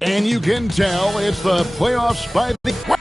And you can tell it's the playoffs by the...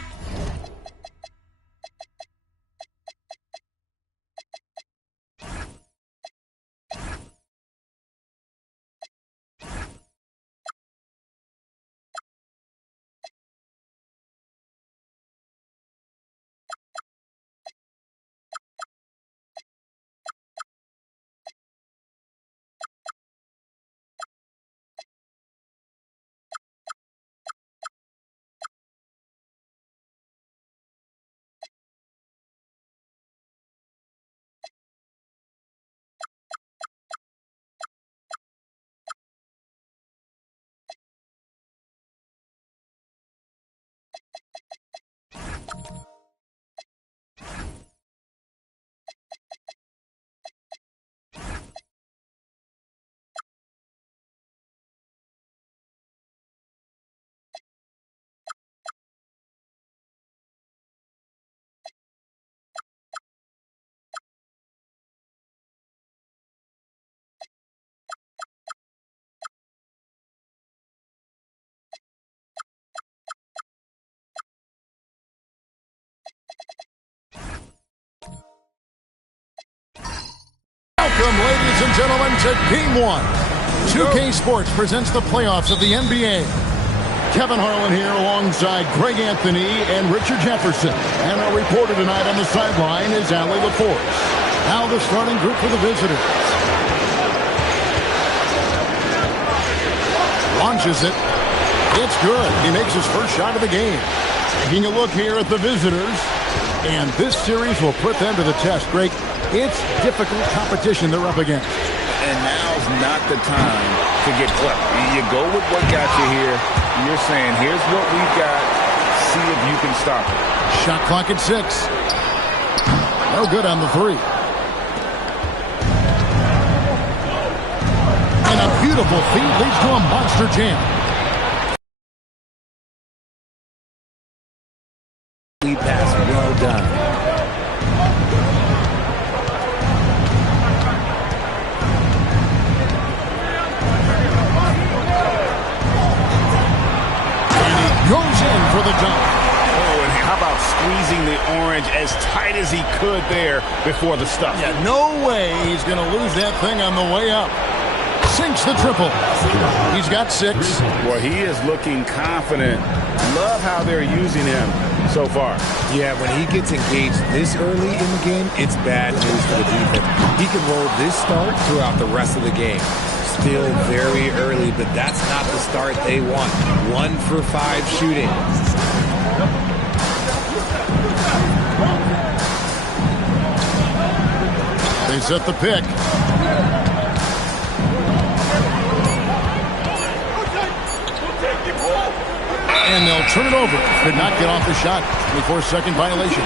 Welcome, ladies and gentlemen, to Game 1. 2K Sports presents the playoffs of the NBA. Kevin Harlan here alongside Greg Anthony and Richard Jefferson. And our reporter tonight on the sideline is Allie LaForce. Now the starting group for the visitors. Launches it. It's good. He makes his first shot of the game. Taking a look here at the visitors. And this series will put them to the test, Greg. It's difficult competition they're up against. And now's not the time to get clever. You go with what got you here. You're saying, here's what we've got. See if you can stop it. Shot clock at 6. No good on the 3. And a beautiful feed leads to a monster jam. Lead pass, well done. Goes in for the dunk. Oh, and how about squeezing the orange as tight as he could there before the stuff? Yeah, no way he's going to lose that thing on the way up. Sinks the triple. He's got 6. Well, he is looking confident. Love how they're using him so far. Yeah, when he gets engaged this early in the game, it's bad news for the defense. He can roll this start throughout the rest of the game. Still very early, but that's not the start they want. 1 for 5 shooting. They set the pick. And they'll turn it over. Could not get off the shot. 24-second violation.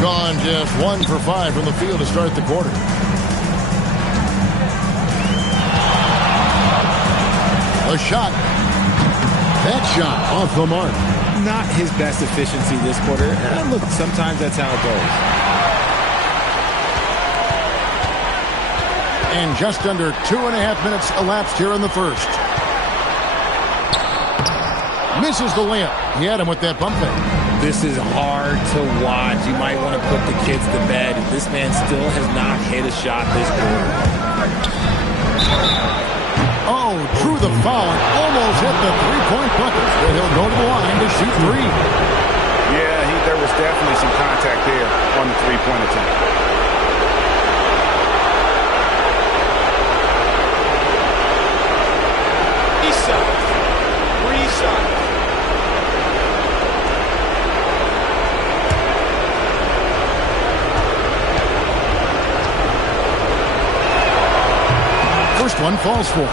Gone just 1 for 5 from the field to start the quarter. A shot. That shot off the mark. Not his best efficiency this quarter. And look, sometimes that's how it goes. And just under 2.5 minutes elapsed here in the first. Misses the layup. He had him with that bump fake. This is hard to watch. You might want to put the kids to bed. This man still has not hit a shot this quarter. Oh, drew the foul and almost hit the three-point bucket. But he'll go to the line to shoot 3. Yeah, there was definitely some contact there on the three-point attempt. First one falls for him.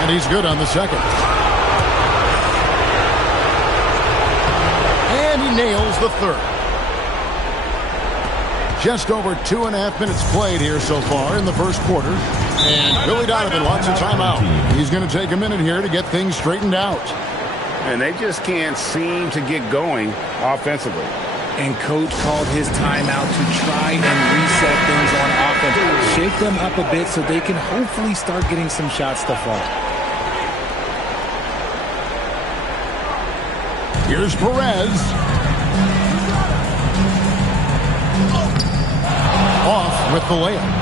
And he's good on the second. And he nails the third. Just over 2.5 minutes played here so far in the first quarter. And Billy Donovan wants a timeout. He's going to take a minute here to get things straightened out. and they just can't seem to get going offensively. And coach called his timeout to try and reset things on offense. Shake them up a bit so they can hopefully start getting some shots to fall. Here's Perez. Off with the layup.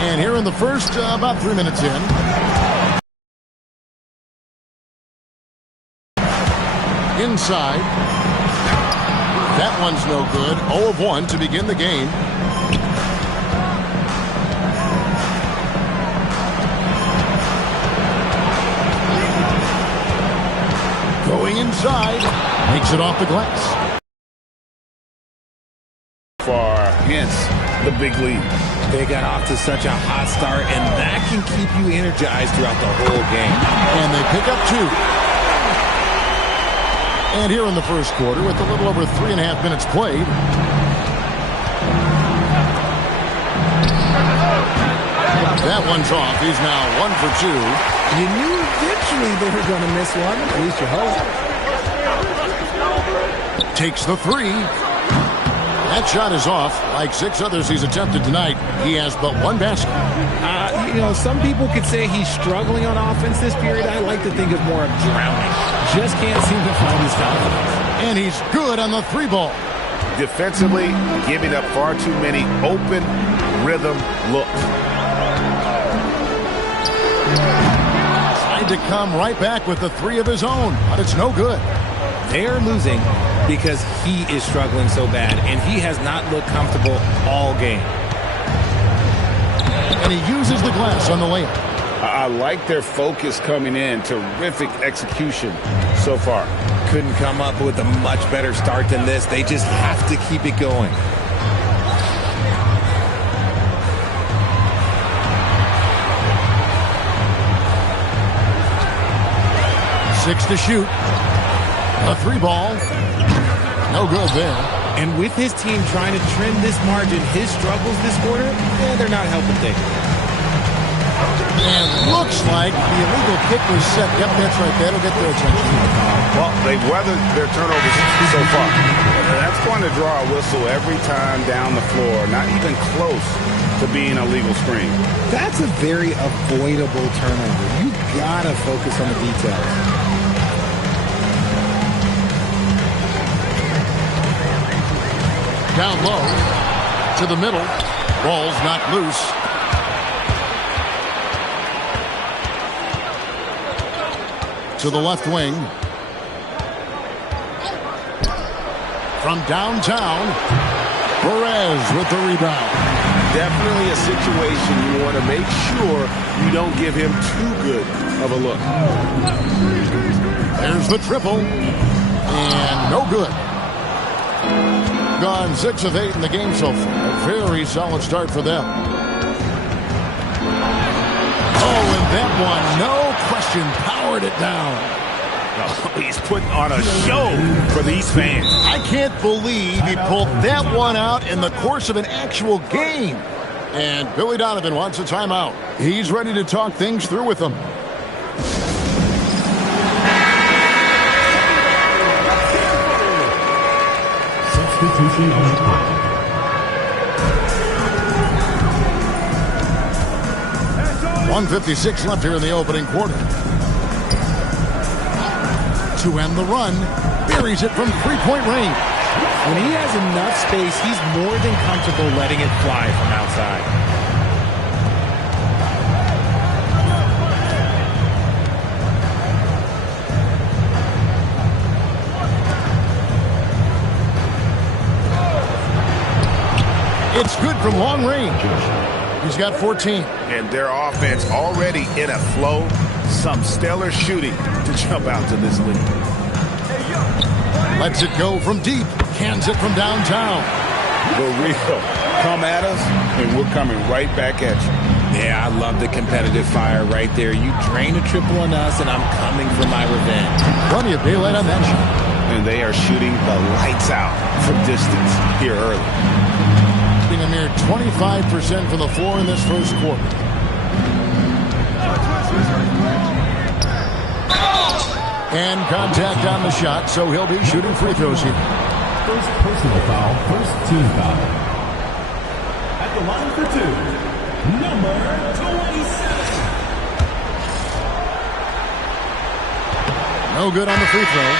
And here in the first, about 3 minutes in. Inside. That one's no good. 0 of 1 to begin the game. Going inside. Makes it off the glass. For hence the big lead. They got off to such a hot start, and that can keep you energized throughout the whole game. And they pick up 2. And here in the first quarter, with a little over 3.5 minutes played. That one's off. He's now 1 for 2. You knew eventually they were going to miss one. At least you hope. Takes the 3. That shot is off. Like 6 others he's attempted tonight, he has but 1 basket. You know, some people could say he's struggling on offense this period. I like to think of more of drowning. Just can't seem to find his confidence. And he's good on the 3-ball. Defensively, giving up far too many open rhythm looks. Tried to come right back with the 3 of his own, but it's no good. They're losing because he is struggling so bad, and he has not looked comfortable all game. And he uses the glass on the layup. I like their focus coming in. Terrific execution so far. Couldn't come up with a much better start than this. They just have to keep it going. Six to shoot. A 3-ball. No good there. And with his team trying to trim this margin, his struggles this quarter, they're not helping things. And looks like the illegal kick was set. Yep, that's right. That'll get their attention. Well, they've weathered their turnovers so far. That's going to draw a whistle every time down the floor. Not even close to being a legal screen. That's a very avoidable turnover. You gotta focus on the details. Down low to the middle. Ball's knocked loose. To the left wing. From downtown, Perez with the rebound. Definitely a situation you want to make sure you don't give him too good of a look. There's the triple. And no good. Gone 6 of 8 in the game so far. A very solid start for them. Oh, and that one, no question, powered it down. Oh, he's putting on a show for these fans. I can't believe he pulled that one out in the course of an actual game. And Billy Donovan wants a timeout. He's ready to talk things through with them. Substitution on the clock. 1:56 left here in the opening quarter. To end the run, buries it from 3-point range. When he has enough space, he's more than comfortable letting it fly from outside. It's good from long range. He's got 14. And their offense already in a flow. Some stellar shooting to jump out to this lead. Lets it go from deep. Cans it from downtown. The real. Come at us, and we're coming right back at you. Yeah, I love the competitive fire right there. You drain a triple on us, and I'm coming for my revenge. Plenty of daylight on that shot. And they are shooting the lights out from distance here early. Shooting a mere 25% from the floor in this first quarter. And contact on the shot, so he'll be shooting free throws here. First personal foul, first team foul. At the line for two, number 27. No good on the free throw.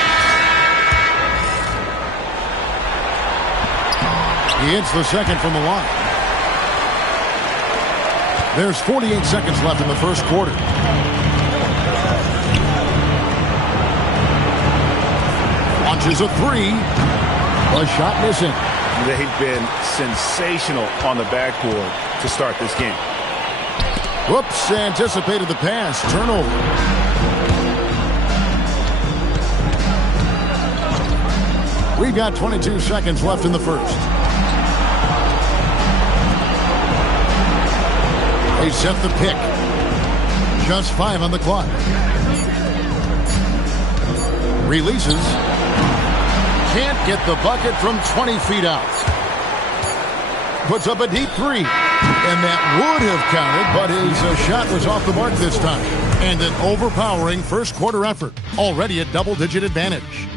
He hits the second from the line. There's 48 seconds left in the first quarter. Launches a three. A shot missing. They've been sensational on the backboard to start this game. Whoops, anticipated the pass. Turnover. We've got 22 seconds left in the first. They set the pick. Just 5 on the clock. Releases. Can't get the bucket from 20 feet out. Puts up a deep three. And that would have counted, but his shot was off the mark this time. And an overpowering first quarter effort. Already a double-digit advantage.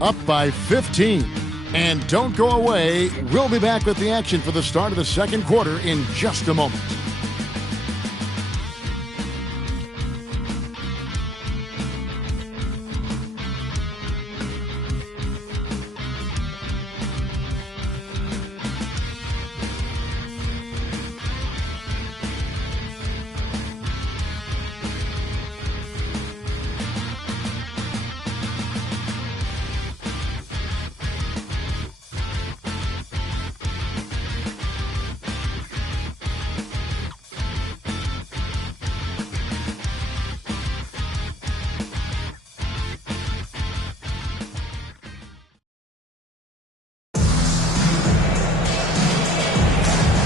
Up by 15. And don't go away. We'll be back with the action for the start of the second quarter in just a moment.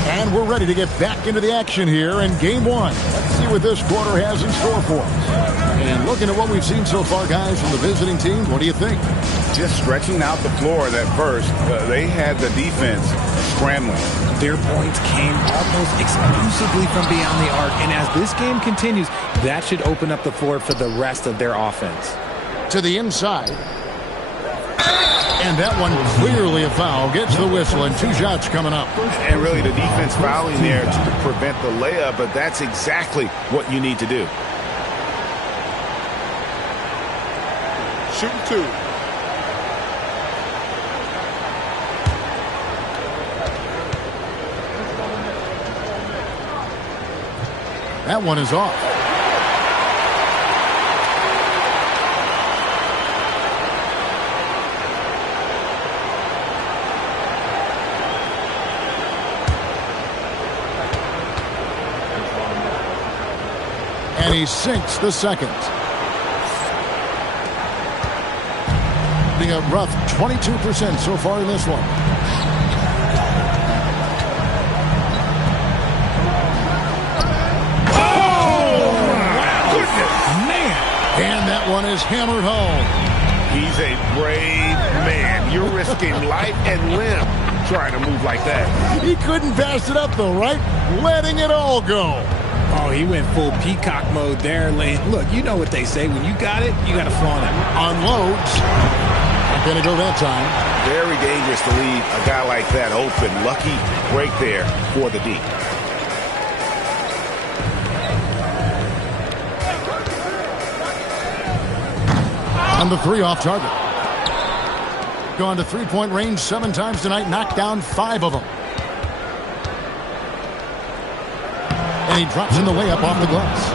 And we're ready to get back into the action here in game one. Let's see what this quarter has in store for us. And looking at what we've seen so far, guys, from the visiting team, what do you think? Just stretching out the floor that first. They had the defense scrambling. Their points came almost exclusively from beyond the arc. And as this game continues, that should open up the floor for the rest of their offense. To the inside. And that one clearly a foul. Gets the whistle and 2 shots coming up. And really the defense fouling there to prevent the layup, but that's exactly what you need to do. Shooting 2. That one is off. And he sinks the second. Being a rough 22% so far in this one. Oh, my goodness. Man. And that one is hammered home. He's a brave man. You're risking life and limb trying to move like that. He couldn't pass it up, though, right? Letting it all go. Oh, he went full peacock mode there. Look, you know what they say. When you got it, you got to flaunt it. Unloads. Not going to go that time. Very dangerous to leave a guy like that open. Lucky break there for the D. On the 3 off target. Gone to three-point range 7 times tonight. Knocked down 5 of them. And he drops in the layup off the glass.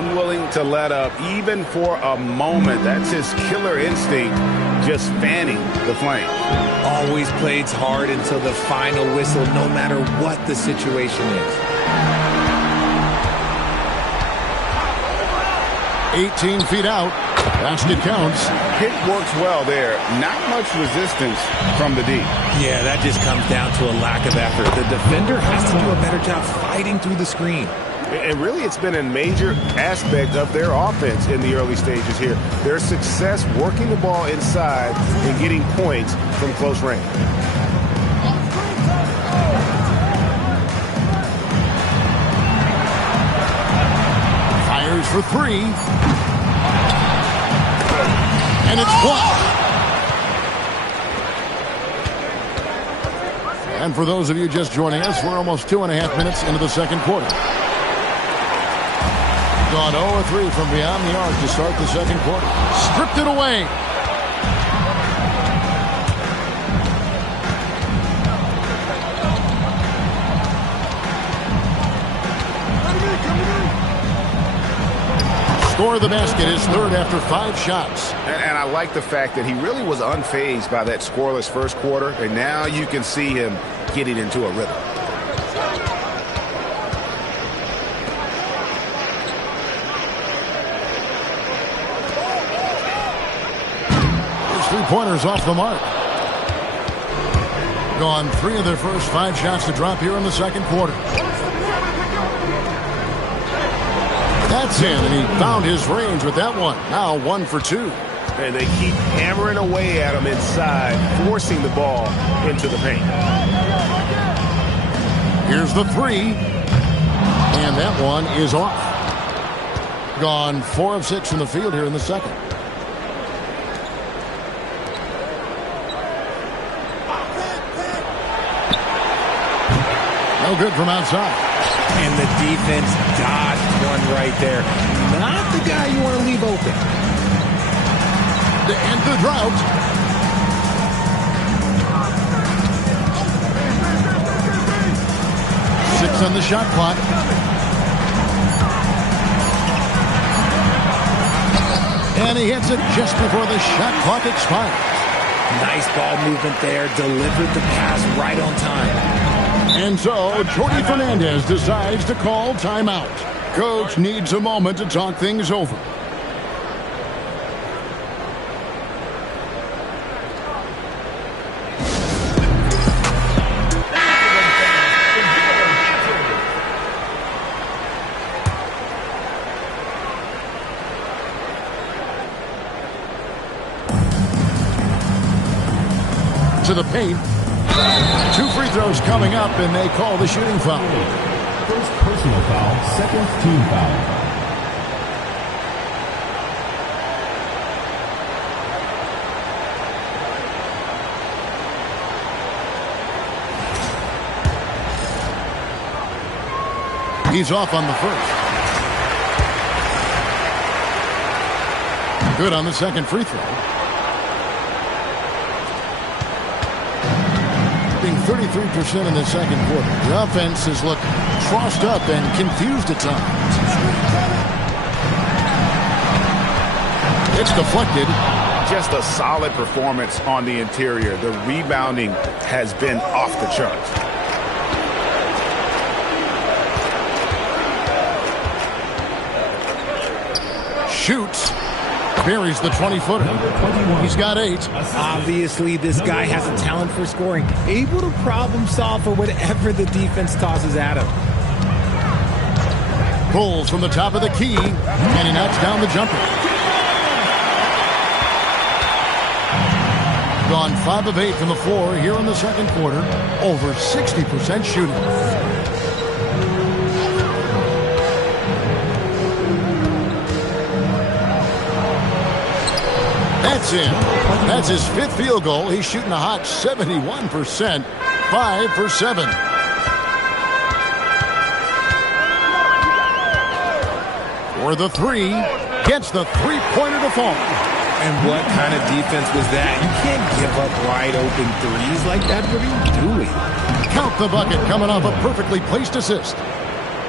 Unwilling to let up even for a moment. That's his killer instinct, just fanning the flame. Always plays hard until the final whistle, no matter what the situation is. 18 feet out. Basket counts. Hit works well there. Not much resistance from the D. Yeah, that just comes down to a lack of effort. The defender has to do a better job fighting through the screen. And really, it's been a major aspect of their offense in the early stages here. Their success working the ball inside and getting points from close range. Fires for 3. And it's blocked. And for those of you just joining us, we're almost 2.5 minutes into the second quarter. Gone 0-3 from beyond the arc to start the second quarter. Stripped it away. Score the basket, his third after 5 shots. And I like the fact that he really was unfazed by that scoreless first quarter, and now you can see him getting into a rhythm. His 3-pointers off the mark. Gone 3 of their first 5 shots to drop here in the second quarter. That's in, and he found his range with that one. Now 1 for 2. And they keep hammering away at him inside, forcing the ball into the paint. Here's the 3. And that one is off. Gone 4 of 6 from the field here in the second. No good from outside. And the defense dodged one right there. Not the guy you want to leave open. To end the drought. Six on the shot clock. And he hits it just before the shot clock expires. Nice ball movement there. Delivered the pass right on time. And so, Jordi Fernandez decides to call timeout. Coach needs a moment to talk things over. To the paint. 2 free throws coming up, and they call the shooting foul. First personal foul, second team foul. He's off on the first. Good on the second free throw. 33% in the second quarter. The offense has looked crossed up and confused at times. It's deflected. Just a solid performance on the interior. The rebounding has been off the charts. Shoots. Buries the 20-footer. He's got 8. Obviously, this guy has a talent for scoring. Able to problem solve for whatever the defense tosses at him. Pulls from the top of the key, and he knocks down the jumper. Gone 5 of 8 from the floor here in the second quarter. Over 60% shooting. That's in. That's his 5th field goal. He's shooting a hot 71%. 5 for 7. For the 3. Gets the 3-pointer to fall. And what kind of defense was that? You can't give up wide open threes like that. What are you doing? Count the bucket coming off a perfectly placed assist.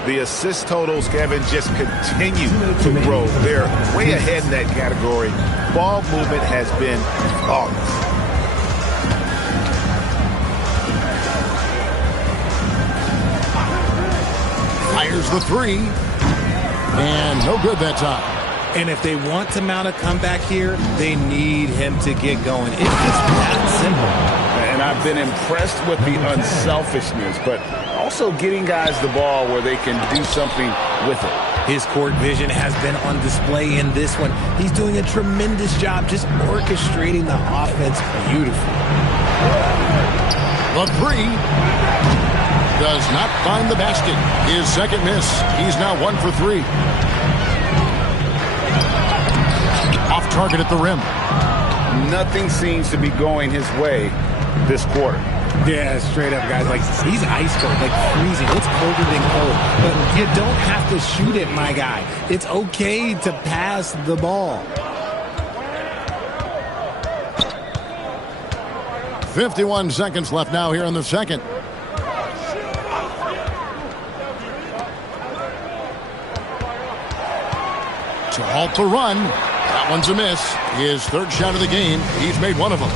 The assist totals, Kevin, just continue to grow. They're way ahead in that category. Ball movement has been flawless. Fires the 3. And no good that time. And if they want to mount a comeback here, they need him to get going. It's just that simple. And I've been impressed with the unselfishness, but also getting guys the ball where they can do something with it. His court vision has been on display in this one. He's doing a tremendous job just orchestrating the offense beautifully. The 3 does not find the basket. His second miss. He's now 1 for 3. Off target at the rim. nothing seems to be going his way this quarter. Yeah, straight up, guys. Like, he's ice cold, like freezing. It's colder than cold. But you don't have to shoot it, my guy. It's okay to pass the ball. 51 seconds left now here in the second. To halt the run. That one's a miss. His third shot of the game. He's made one of them.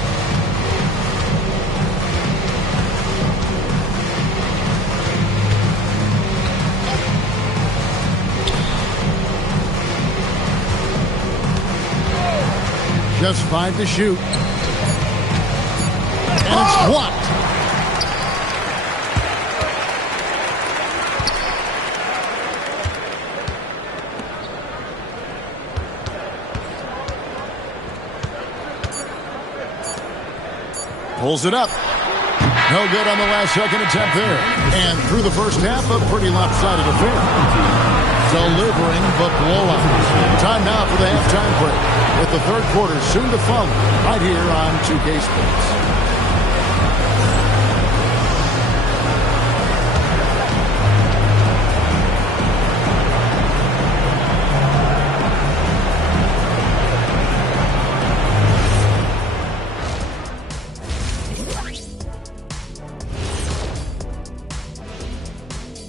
Just 5 to shoot. And it's blocked. Pulls it up. No good on the last second attempt there. And through the first half, a pretty lopsided affair. Delivering the blowout. Time now for the halftime break, with the third quarter soon to follow, right here on 2K Sports.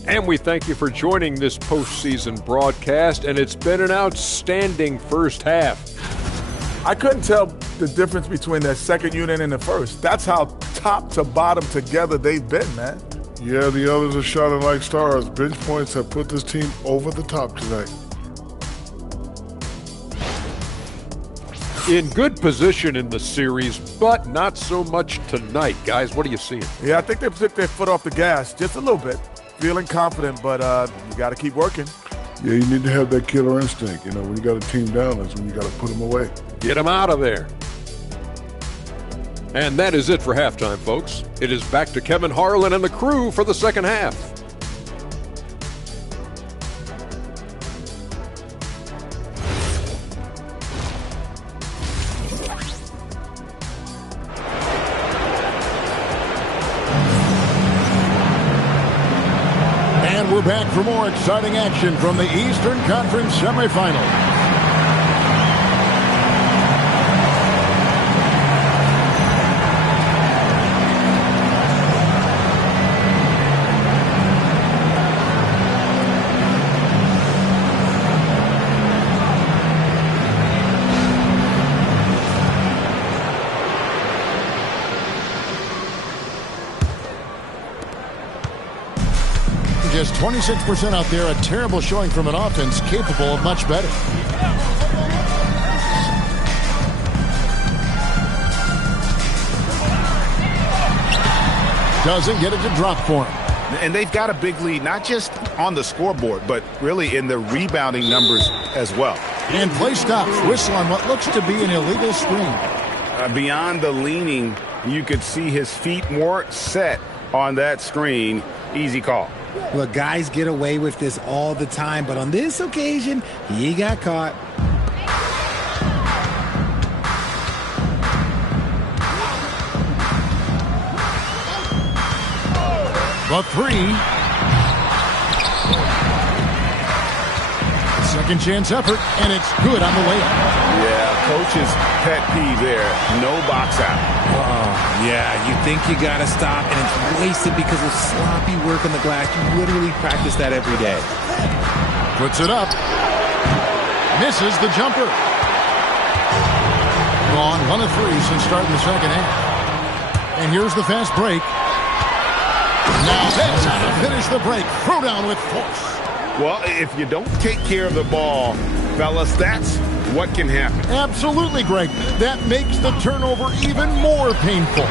And we thank you for joining this postseason broadcast, and it's been an outstanding first half. I couldn't tell the difference between the second unit and the first. That's how top to bottom together they've been, man. Yeah, the others are shining like stars. Bench points have put this team over the top tonight. In good position in the series, but not so much tonight. Guys, what are you seeing? Yeah, I think they took their foot off the gas just a little bit. Feeling confident, but you got to keep working. Yeah, you need to have that killer instinct. You know, when you got a team down, that's when you got to put them away. Get them out of there. And that is it for halftime, folks. It is back to Kevin Harlan and the crew for the second half. We're back for more exciting action from the Eastern Conference semifinals. Just 26% out there, a terrible showing from an offense capable of much better. Doesn't get it to drop for him. And they've got a big lead, not just on the scoreboard, but really in the rebounding numbers as well. And play stops. Whistle on what looks to be an illegal screen. Beyond the leaning, you could see his feet more set on that screen. Easy call. Look, guys get away with this all the time, but on this occasion, he got caught. The three. Second chance effort, and it's good on the layup. Yeah, coach's pet peeve there. No box out. Yeah, you think you got to stop, and it's wasted because of sloppy work on the glass. You literally practice that every day. Puts it up. Misses the jumper. Gone 1 of 3 since starting the second half. And here's the fast break. Now that's how to finish the break. Throw down with force. Well, if you don't take care of the ball, fellas, that's what can happen. Absolutely, Greg. That makes the turnover even more painful.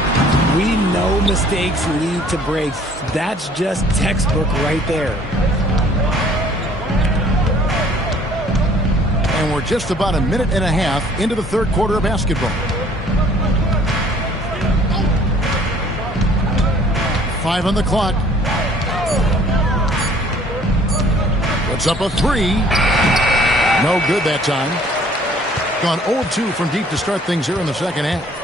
We know mistakes lead to breaks. That's just textbook right there. And we're just about a minute and a half into the third quarter of basketball. 5 on the clock. Puts up a 3. No good that time. Gone 0-2 from deep to start things here in the second half.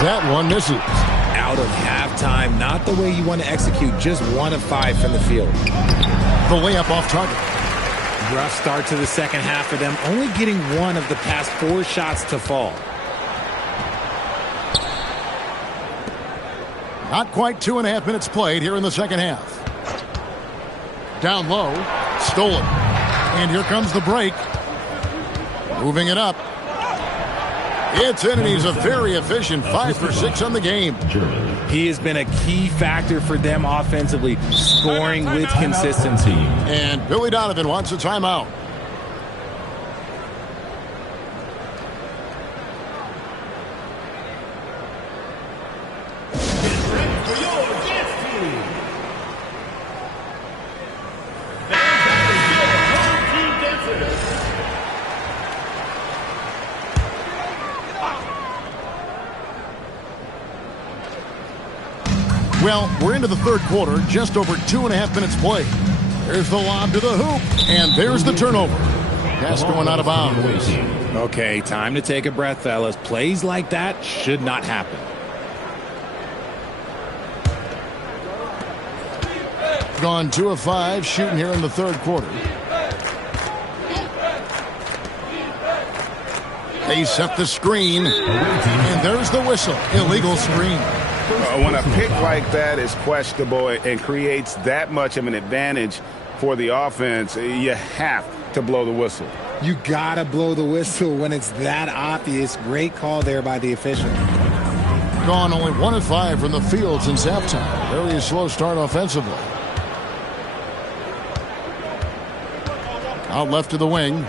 That one misses. Out of halftime, not the way you want to execute, just 1 of 5 from the field. The layup off target. Rough start to the second half for them, only getting 1 of the past 4 shots to fall. Not quite 2.5 minutes played here in the second half. Down low, stolen. And here comes the break. Moving it up. It's in, and he's a very efficient 5 for 6 on the game. He has been a key factor for them offensively, scoring with consistency. And Billy Donovan wants a timeout. Well, we're into the third quarter, just over 2.5 minutes played. There's the lob to the hoop, and there's the turnover. Pass going out of bounds. Okay, time to take a breath, fellas. Plays like that should not happen. Gone 2 of 5 shooting here in the third quarter. They set the screen, and there's the whistle. Illegal screen. When a pick like that is questionable and creates that much of an advantage for the offense, you have to blow the whistle. You gotta blow the whistle when it's that obvious. Great call there by the official. Gone only 1 of 5 from the field since halftime. Very slow start offensively. Out left to the wing.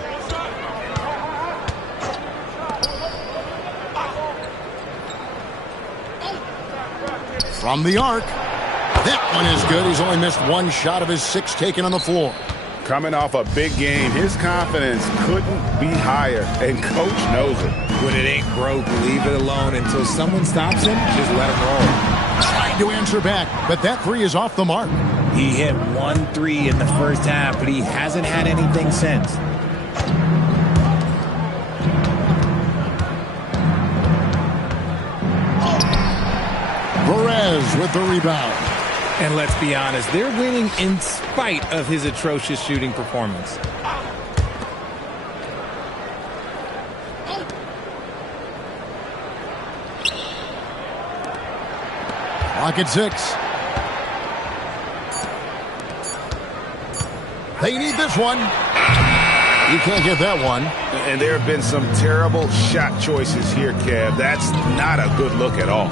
From the arc. That one is good. He's only missed 1 shot of his 6 taken on the floor. Coming off a big game, his confidence couldn't be higher, and coach knows it. When it ain't broke, leave it alone until someone stops him. Just let him roll. Trying to answer back, but that 3 is off the mark. He hit 1 3 in the first half, but he hasn't had anything since. Perez with the rebound. And let's be honest, they're winning in spite of his atrocious shooting performance. Clock at 6. They need this one. You can't get that one. And there have been some terrible shot choices here, Kev. That's not a good look at all.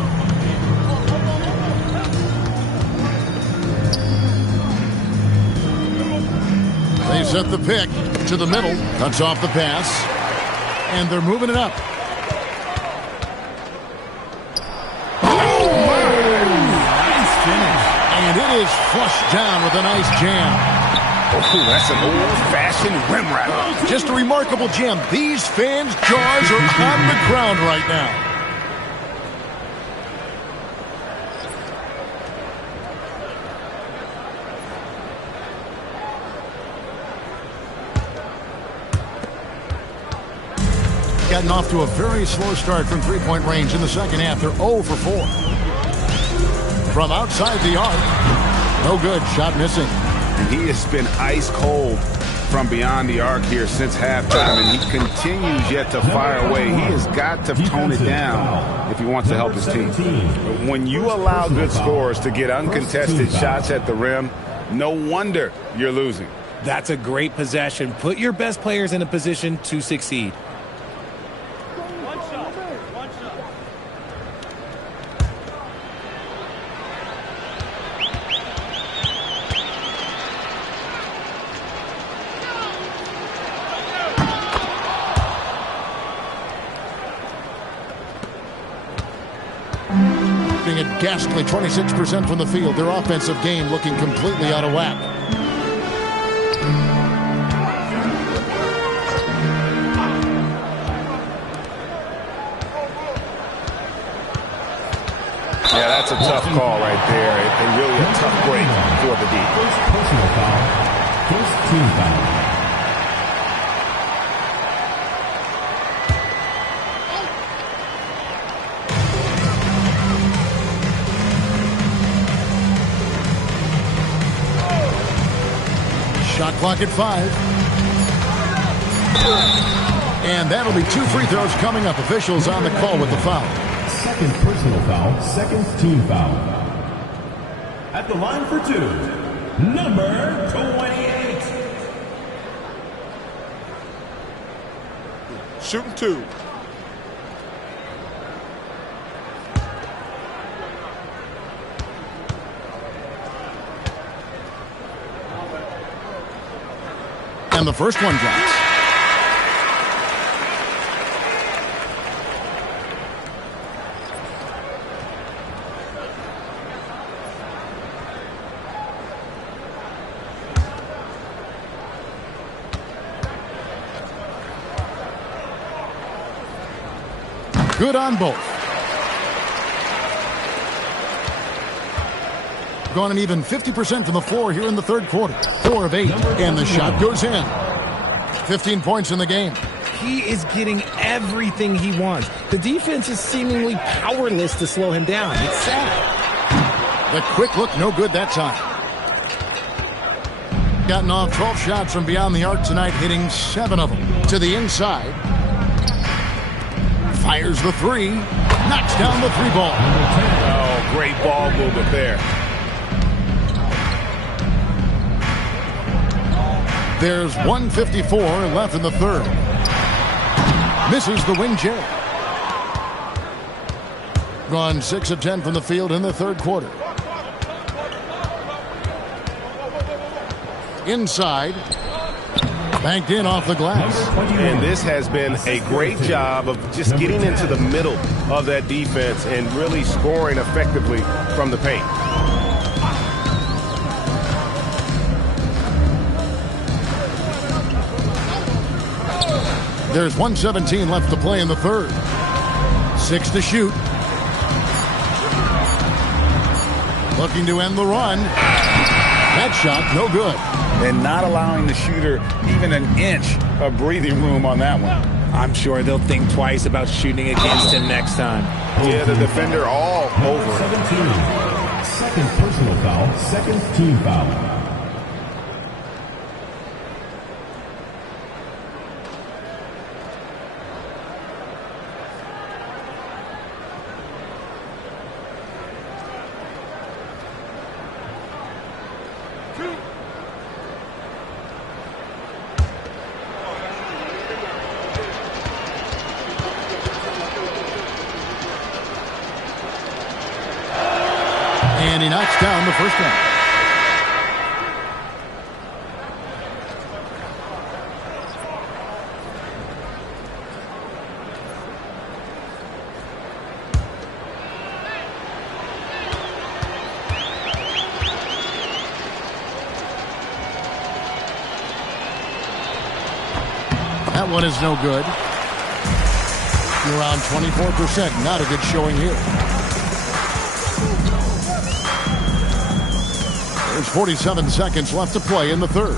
They set the pick to the middle. Cuts off the pass. And they're moving it up. Nice finish. And it is flushed down with a nice jam. Oh, that's an old-fashioned rim rattle. Just a remarkable jam. These fans' jaws are on the ground right now. Gotten off to a very slow start from three-point range in the second half. They're 0 for 4. From outside the arc. No good. Shot missing. And he has been ice cold from beyond the arc here since halftime, and he continues yet to fire away. He has got to tone it down if he wants to help his team. But when you allow good scorers to get uncontested shots at the rim, no wonder you're losing. That's a great possession. Put your best players in a position to succeed. A ghastly 26% from the field. Their offensive game looking completely out of whack. Yeah, that's That's a tough call right there, and really a tough break for the D. First personal foul. First team foul. Shot clock at 5. And that'll be 2 free throws coming up. Officials on the call with the foul. Second personal foul, second team foul. At the line for 2, number 28. Shooting 2. And the first one drops. Good on both. Gone an even 50% from the floor here in the third quarter. 4 of 8, and the shot goes in. 15 points in the game. He is getting everything he wants. The defense is seemingly powerless to slow him down. It's sad. The quick look, no good that time. Gotten off 12 shots from beyond the arc tonight, hitting 7 of them. To the inside. Fires the 3. Knocks down the 3 ball. Oh, great ball movement there. There's 1:54 left in the third. Misses the wing J. Gone 6 of 10 from the field in the third quarter. Inside. Banked in off the glass. And this has been a great job of just getting into the middle of that defense and really scoring effectively from the paint. There's 1:17 left to play in the third. 6 to shoot. Looking to end the run. That shot, no good. And not allowing the shooter even an inch of breathing room on that one. I'm sure they'll think twice about shooting against him next time. Yeah, the defender all over. 17. Second personal foul, second team foul. And he knocks down the first one. That one is no good. Around 24%. Not a good showing here. There's 47 seconds left to play in the third.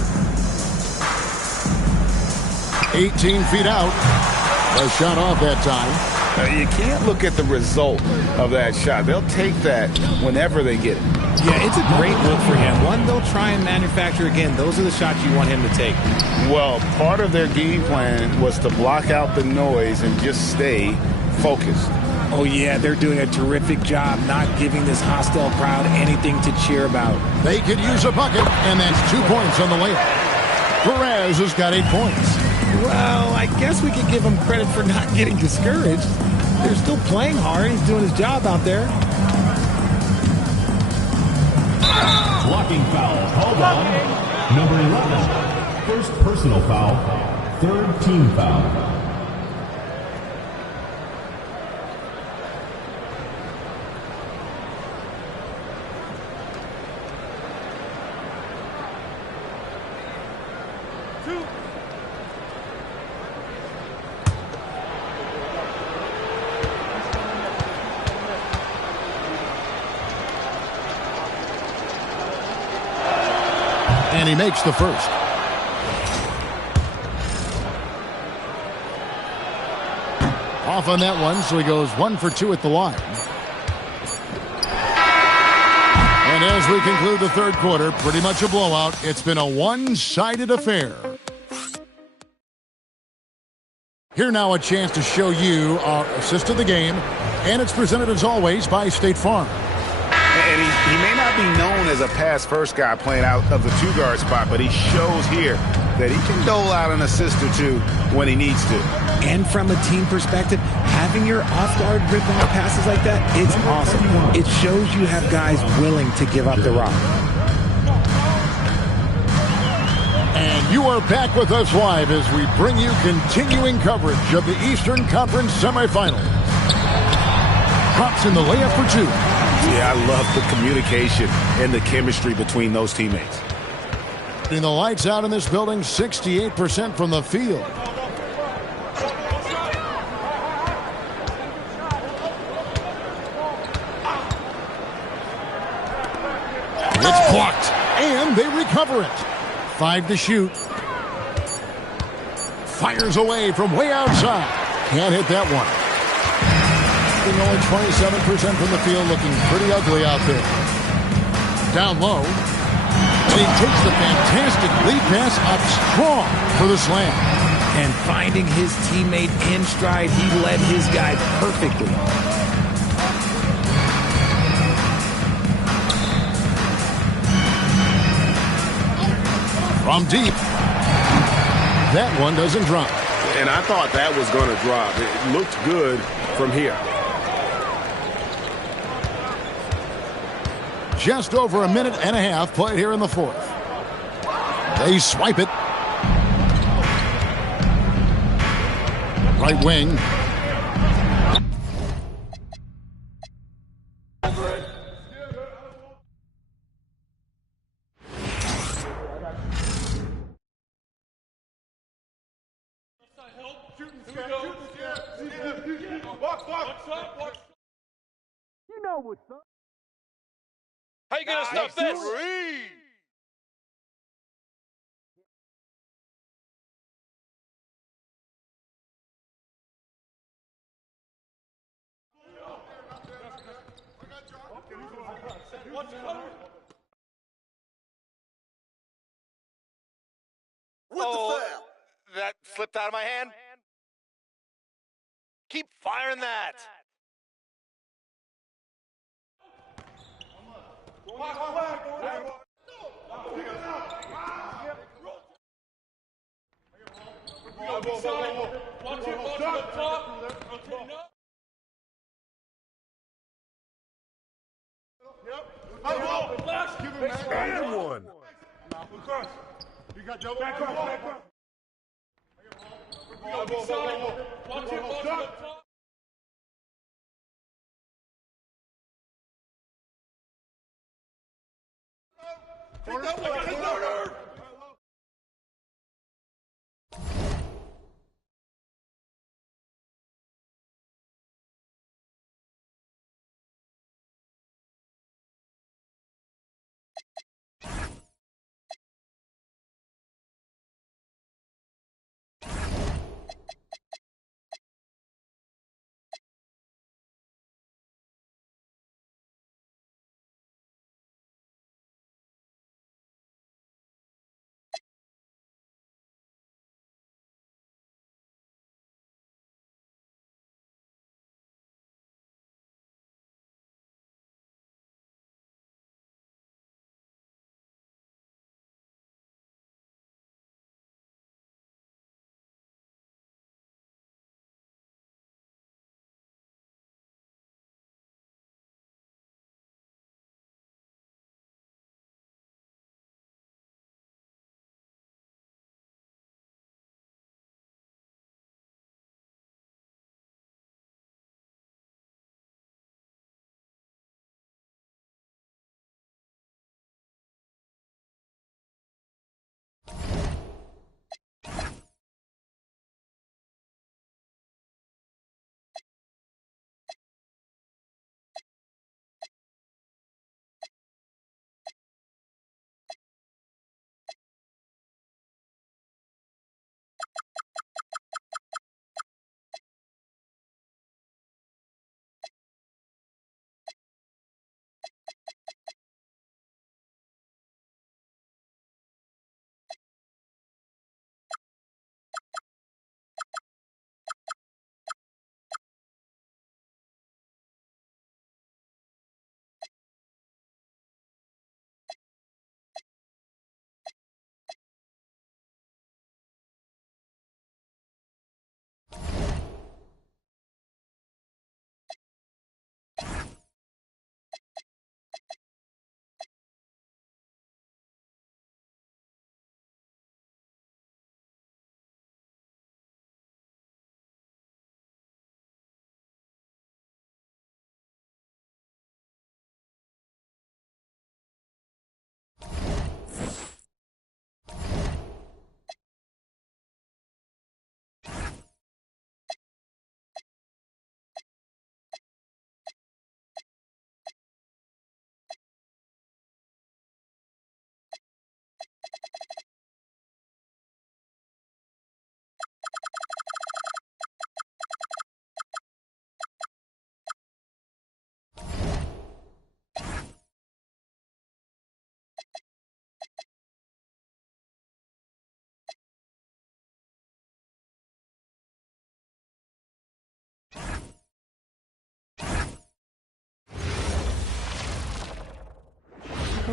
18 feet out. A shot off that time. You can't look at the result of that shot. They'll take that whenever they get it. Yeah, it's a great look for him. One they'll try and manufacture again. Those are the shots you want him to take. Well, part of their game plan was to block out the noise and just stay focused. Oh, yeah, they're doing a terrific job not giving this hostile crowd anything to cheer about. They could use a bucket, and that's 2 points on the layup. Perez has got 8 points. Well, I guess we could give him credit for not getting discouraged. They're still playing hard. He's doing his job out there. Blocking foul, called on number 11. First personal foul, third team foul. And he makes the first. Off on that one, so he goes 1 for 2 at the line. And as we conclude the third quarter, pretty much a blowout. It's been a one-sided affair. Here now a chance to show you our assist of the game, and it's presented as always by State Farm. And he may not be known as a pass-first guy playing out of the two-guard spot, but he shows here that he can dole out an assist or two when he needs to. And from a team perspective, having your off-guard rip off passes like that, it's awesome. It shows you have guys willing to give up the rock. And you are back with us live as we bring you continuing coverage of the Eastern Conference semifinals. Drops in the layup for 2. Yeah, I love the communication and the chemistry between those teammates. The lights out in this building, 68% from the field. It's blocked, and they recover it. 5 to shoot. Fires away from way outside. Can't hit that one. Only 27% from the field, looking pretty ugly out there. Down low. And he takes the fantastic lead pass up strong for the slam. And finding his teammate in stride, he led his guy perfectly. From deep. That one doesn't drop. And I thought that was going to drop. It looked good from here. Just over a minute and a half played here in the fourth. They swipe it. Right wing. How you gonna stop this? That slipped out of my hand. Keep firing that. And one. You got double. Back up. Take that one.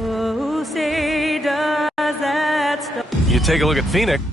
Oh, say does that star. You take a look at Phoenix.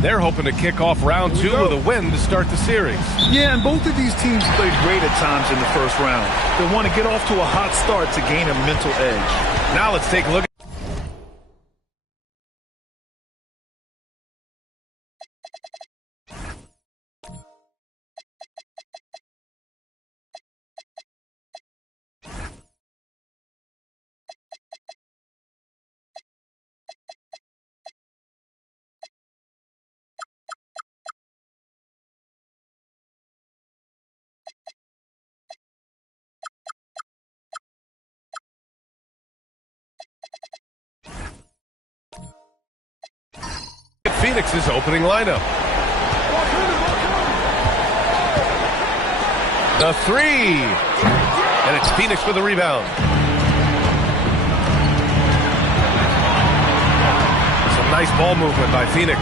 They're hoping to kick off round 2 with a win to start the series. Yeah, and both of these teams played great at times in the first round. They want to get off to a hot start to gain a mental edge. Now let's take a look. Phoenix's opening lineup. The 3. And it's Phoenix with the rebound. Some nice ball movement by Phoenix.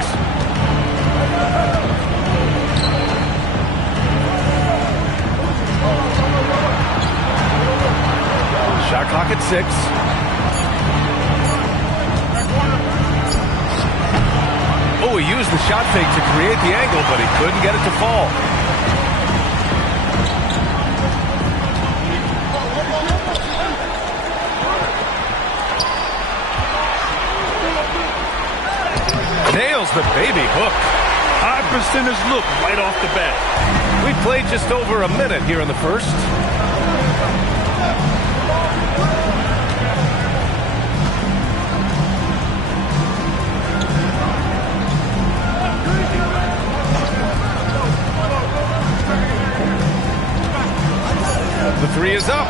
Shot clock at 6. Oh, he used the shot fake to create the angle, but he couldn't get it to fall. Nails the baby hook. High percentage look right off the bat. We played just over a minute here in the first. The 3 is up.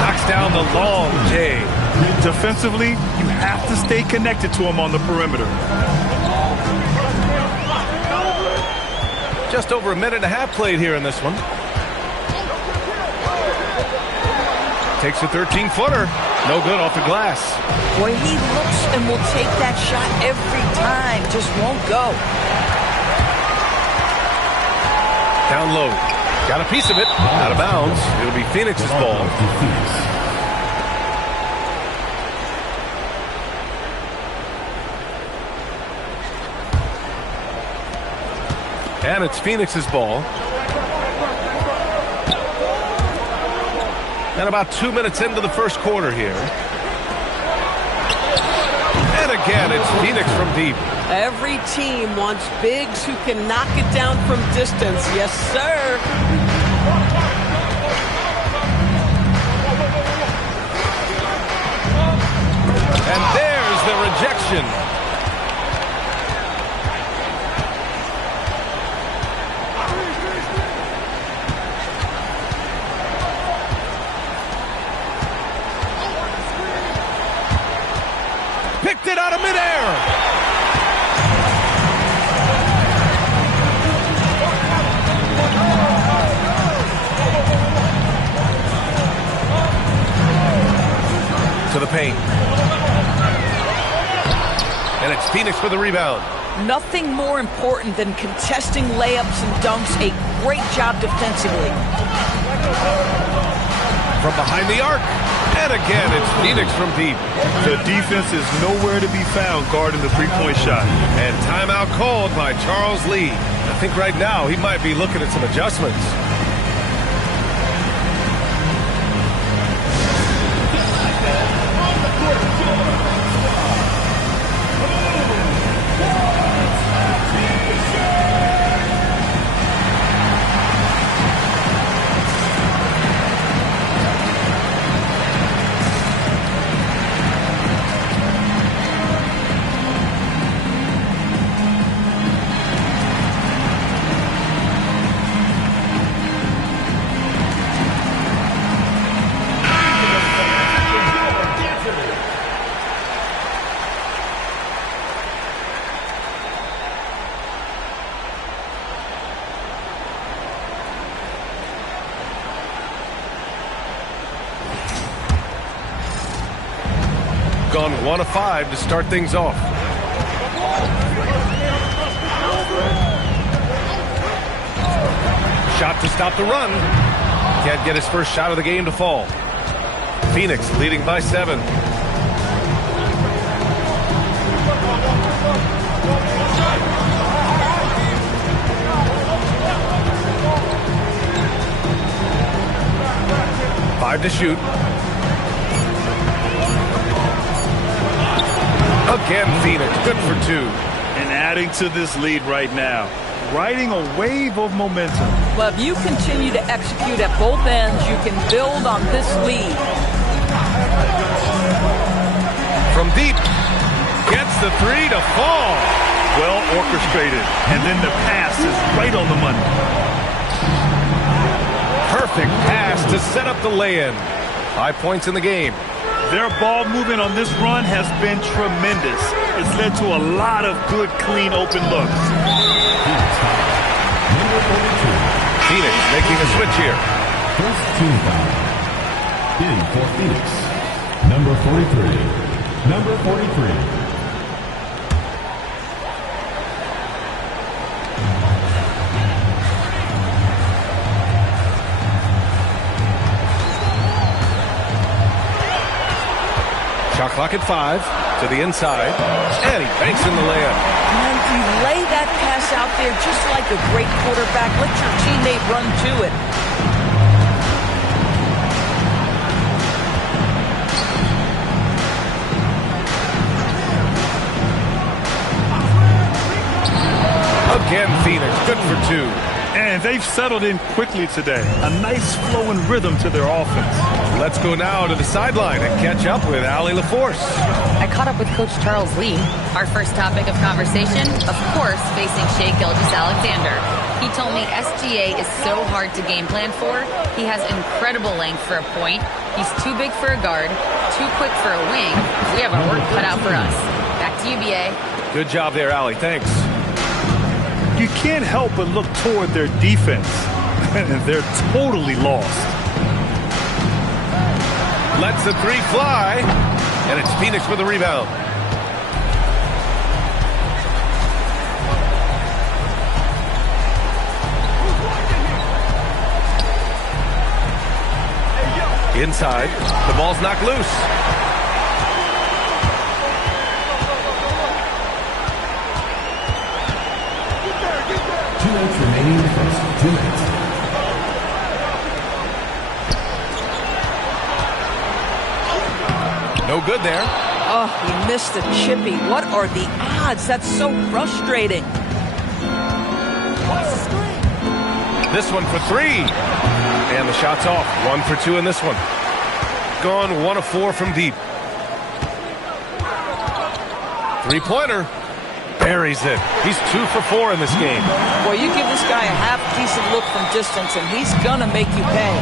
Knocks down the long J. Defensively, you have to stay connected to him on the perimeter. Just over a minute and a half played here in this one. Takes a 13-footer. No good off the glass. Boy, he looks and will take that shot every time. Just won't go. Down low. Got a piece of it. Out of bounds. It'll be Phoenix's ball. And it's Phoenix's ball. And about 2 minutes into the first quarter here. And again, it's Phoenix from deep. Every team wants bigs who can knock it down from distance. Yes, sir. And there's the rejection. Picked it out of midair. To the paint. And it's Phoenix for the rebound. Nothing more important than contesting layups and dunks. A great job defensively. From behind the arc. And again, it's Phoenix from deep. The defense is nowhere to be found guarding the three-point shot. And timeout called by Charles Lee. I think right now he might be looking at some adjustments. Gone 1 of 5 to start things off. Shot to stop the run. Can't get his first shot of the game to fall. Phoenix leading by 7. Five to shoot. Again, Phoenix, good for 2. And adding to this lead right now, riding a wave of momentum. Well, if you continue to execute at both ends, you can build on this lead. From deep, gets the 3 to fall. Well orchestrated, and then the pass is right on the money. Perfect pass to set up the lay-in. 5 points in the game. Their ball movement on this run has been tremendous. It's led to a lot of good, clean, open looks. Phoenix making a switch here. First team foul. In for Phoenix. Number 43. Number 43. Shot clock at 5 to the inside, and he banks in the layup. And you lay that pass out there just like a great quarterback. Let your teammate run to it. Again, Phoenix, good for 2. And they've settled in quickly today. A nice flowing rhythm to their offense. Let's go now to the sideline and catch up with Allie LaForce. I caught up with Coach Charles Lee. Our first topic of conversation, of course, facing Shai Gilgeous-Alexander. He told me SGA is so hard to game plan for. He has incredible length for a point. He's too big for a guard, too quick for a wing. We have our work cut out for us. Back to you, BA. Good job there, Allie. Thanks. You can't help but look toward their defense. They're totally lost. Lets the 3 fly, and it's Phoenix with the rebound. Inside, the ball's knocked loose. Remaining in the first 2 minutes. No good there. Oh, he missed the chippy. What are the odds? That's so frustrating. This one for 3. And the shot's off. 1 for 2 in this one. Gone 1 of 4 from deep. 3-pointer. Buries it. He's 2 for 4 in this game. Well, you give this guy a half-decent look from distance, and he's gonna make you pay.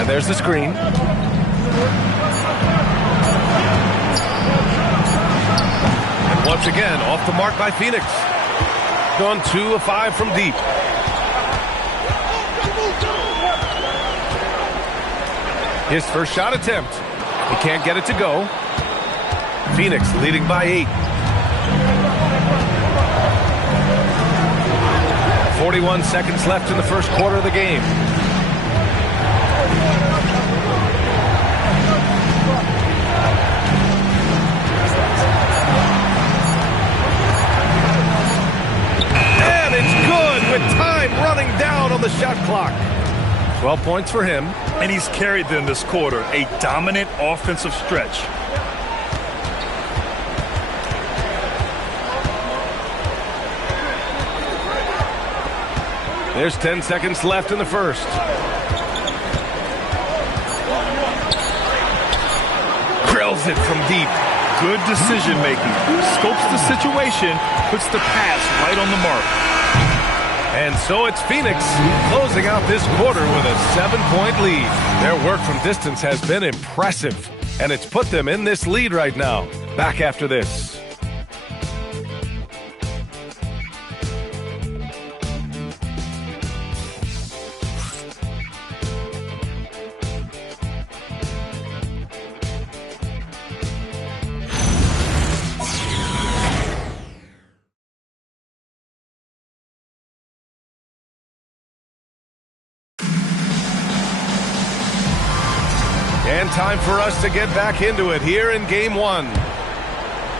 And there's the screen. And once again, off the mark by Phoenix. Gone 2 of 5 from deep. His first shot attempt. He can't get it to go. Phoenix leading by 8. 41 seconds left in the first quarter of the game. And it's good with time running down on the shot clock. 12 points for him. And he's carried them this quarter. A dominant offensive stretch. There's 10 seconds left in the first. Drills it from deep. Good decision making. Scopes the situation, puts the pass right on the mark. And so it's Phoenix closing out this quarter with a 7-point lead. Their work from distance has been impressive, and it's put them in this lead right now. Back after this. And time for us to get back into it here in Game 1.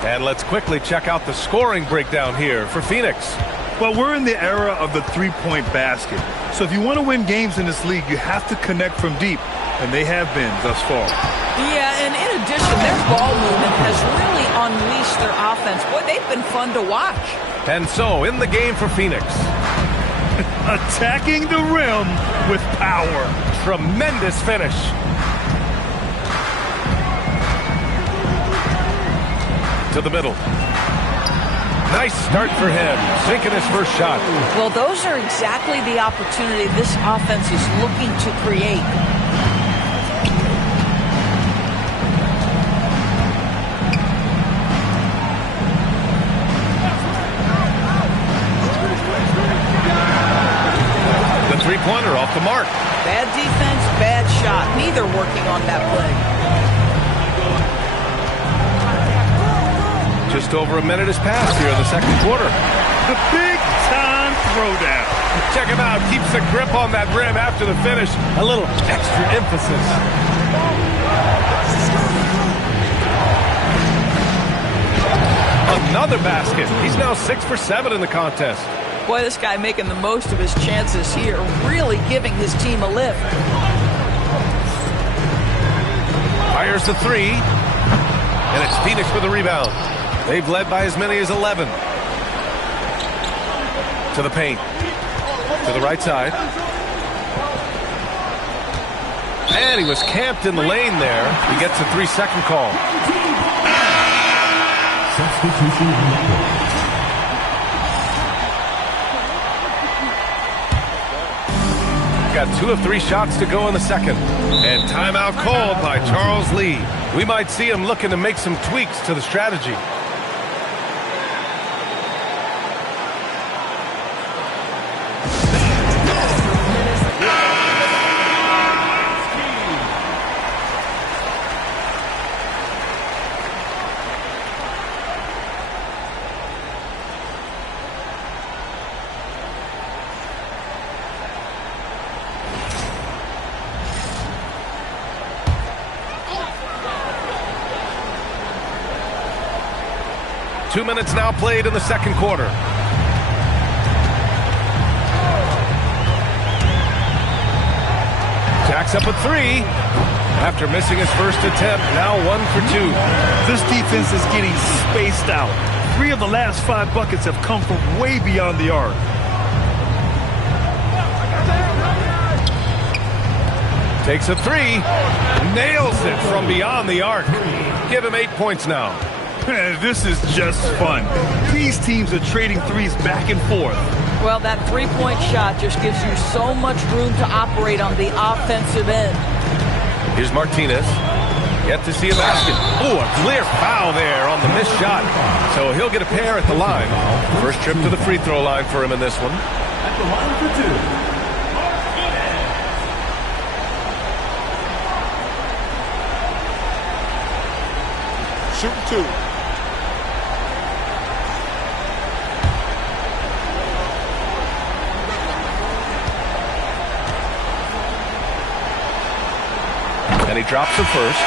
And let's quickly check out the scoring breakdown here for Phoenix. Well, we're in the era of the three-point basket. So if you want to win games in this league, you have to connect from deep. And they have been thus far. Yeah, and in addition, their ball movement has really unleashed their offense. Boy, they've been fun to watch. And so, in the game for Phoenix. Attacking the rim with power. Tremendous finish. To the middle. Nice start for him, sinking his first shot. Well, those are exactly the opportunity this offense is looking to create. The three-pointer off the mark. Bad defense, bad shot. Neither working on that play. Just over a minute has passed here in the second quarter. The big-time throwdown. Check him out. Keeps the grip on that rim after the finish. A little extra emphasis. Another basket. He's now 6 for 7 in the contest. Boy, this guy making the most of his chances here. Really giving his team a lift. Fires the three. And it's Phoenix with the rebound. They've led by as many as 11. To the paint. To the right side. And he was camped in the lane there. He gets a 3-second call. Substitution. Got 2 of 3 shots to go in the second. And timeout called by Charles Lee. We might see him looking to make some tweaks to the strategy. Two minutes now played in the second quarter. Jacks up a 3. After missing his first attempt, now 1 for 2. This defense is getting spaced out. 3 of the last 5 buckets have come from way beyond the arc. Takes a 3. Nails it from beyond the arc. Give him 8 points now. This is just fun. These teams are trading threes back and forth. Well, that three-point shot just gives you so much room to operate on the offensive end. Here's Martinez. Yet to see a basket. Oh, a clear foul there on the missed shot. So he'll get a pair at the line. First trip to the free throw line for him in this one. At the line for 2. shooting 2. And he drops the first.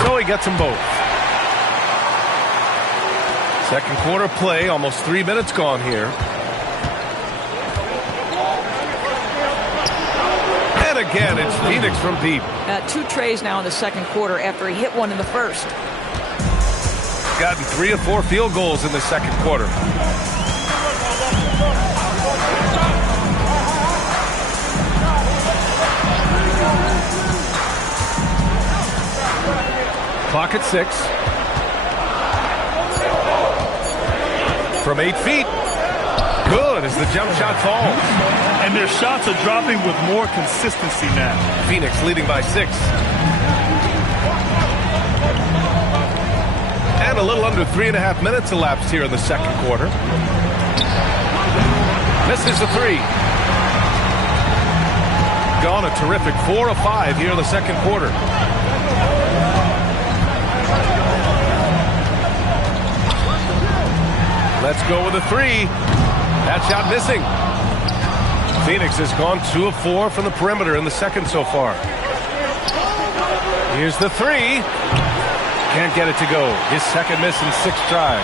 So he gets them both. Second quarter play, almost 3 minutes gone here. And again, it's Phoenix from deep. 2 trays now in the second quarter after he hit one in the first. Gotten 3 or 4 field goals in the second quarter. Clock at 6. From 8 feet. Good as the jump shot falls. And their shots are dropping with more consistency now. Phoenix leading by 6. And a little under 3.5 minutes elapsed here in the second quarter. Misses the 3. Gone a terrific 4 of 5 here in the second quarter. Let's go with a 3. That shot missing. Phoenix has gone 2 of 4 from the perimeter in the second so far. Here's the 3. Can't get it to go. His second miss in 6 tries.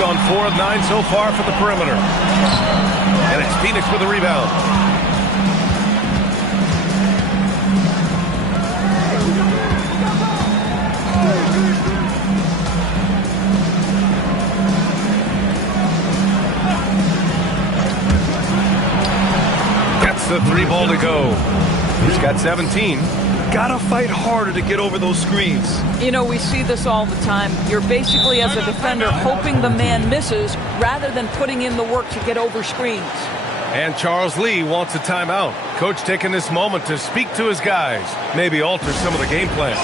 Gone 4 of 9 so far for the perimeter. And it's Phoenix with the rebound. The 3 ball to go. He's got 17. Gotta fight harder to get over those screens. You know, we see this all the time. You're basically, as a defender, hoping the man misses rather than putting in the work to get over screens. And Charles Lee wants a timeout. Coach taking this moment to speak to his guys. Maybe alter some of the game plan.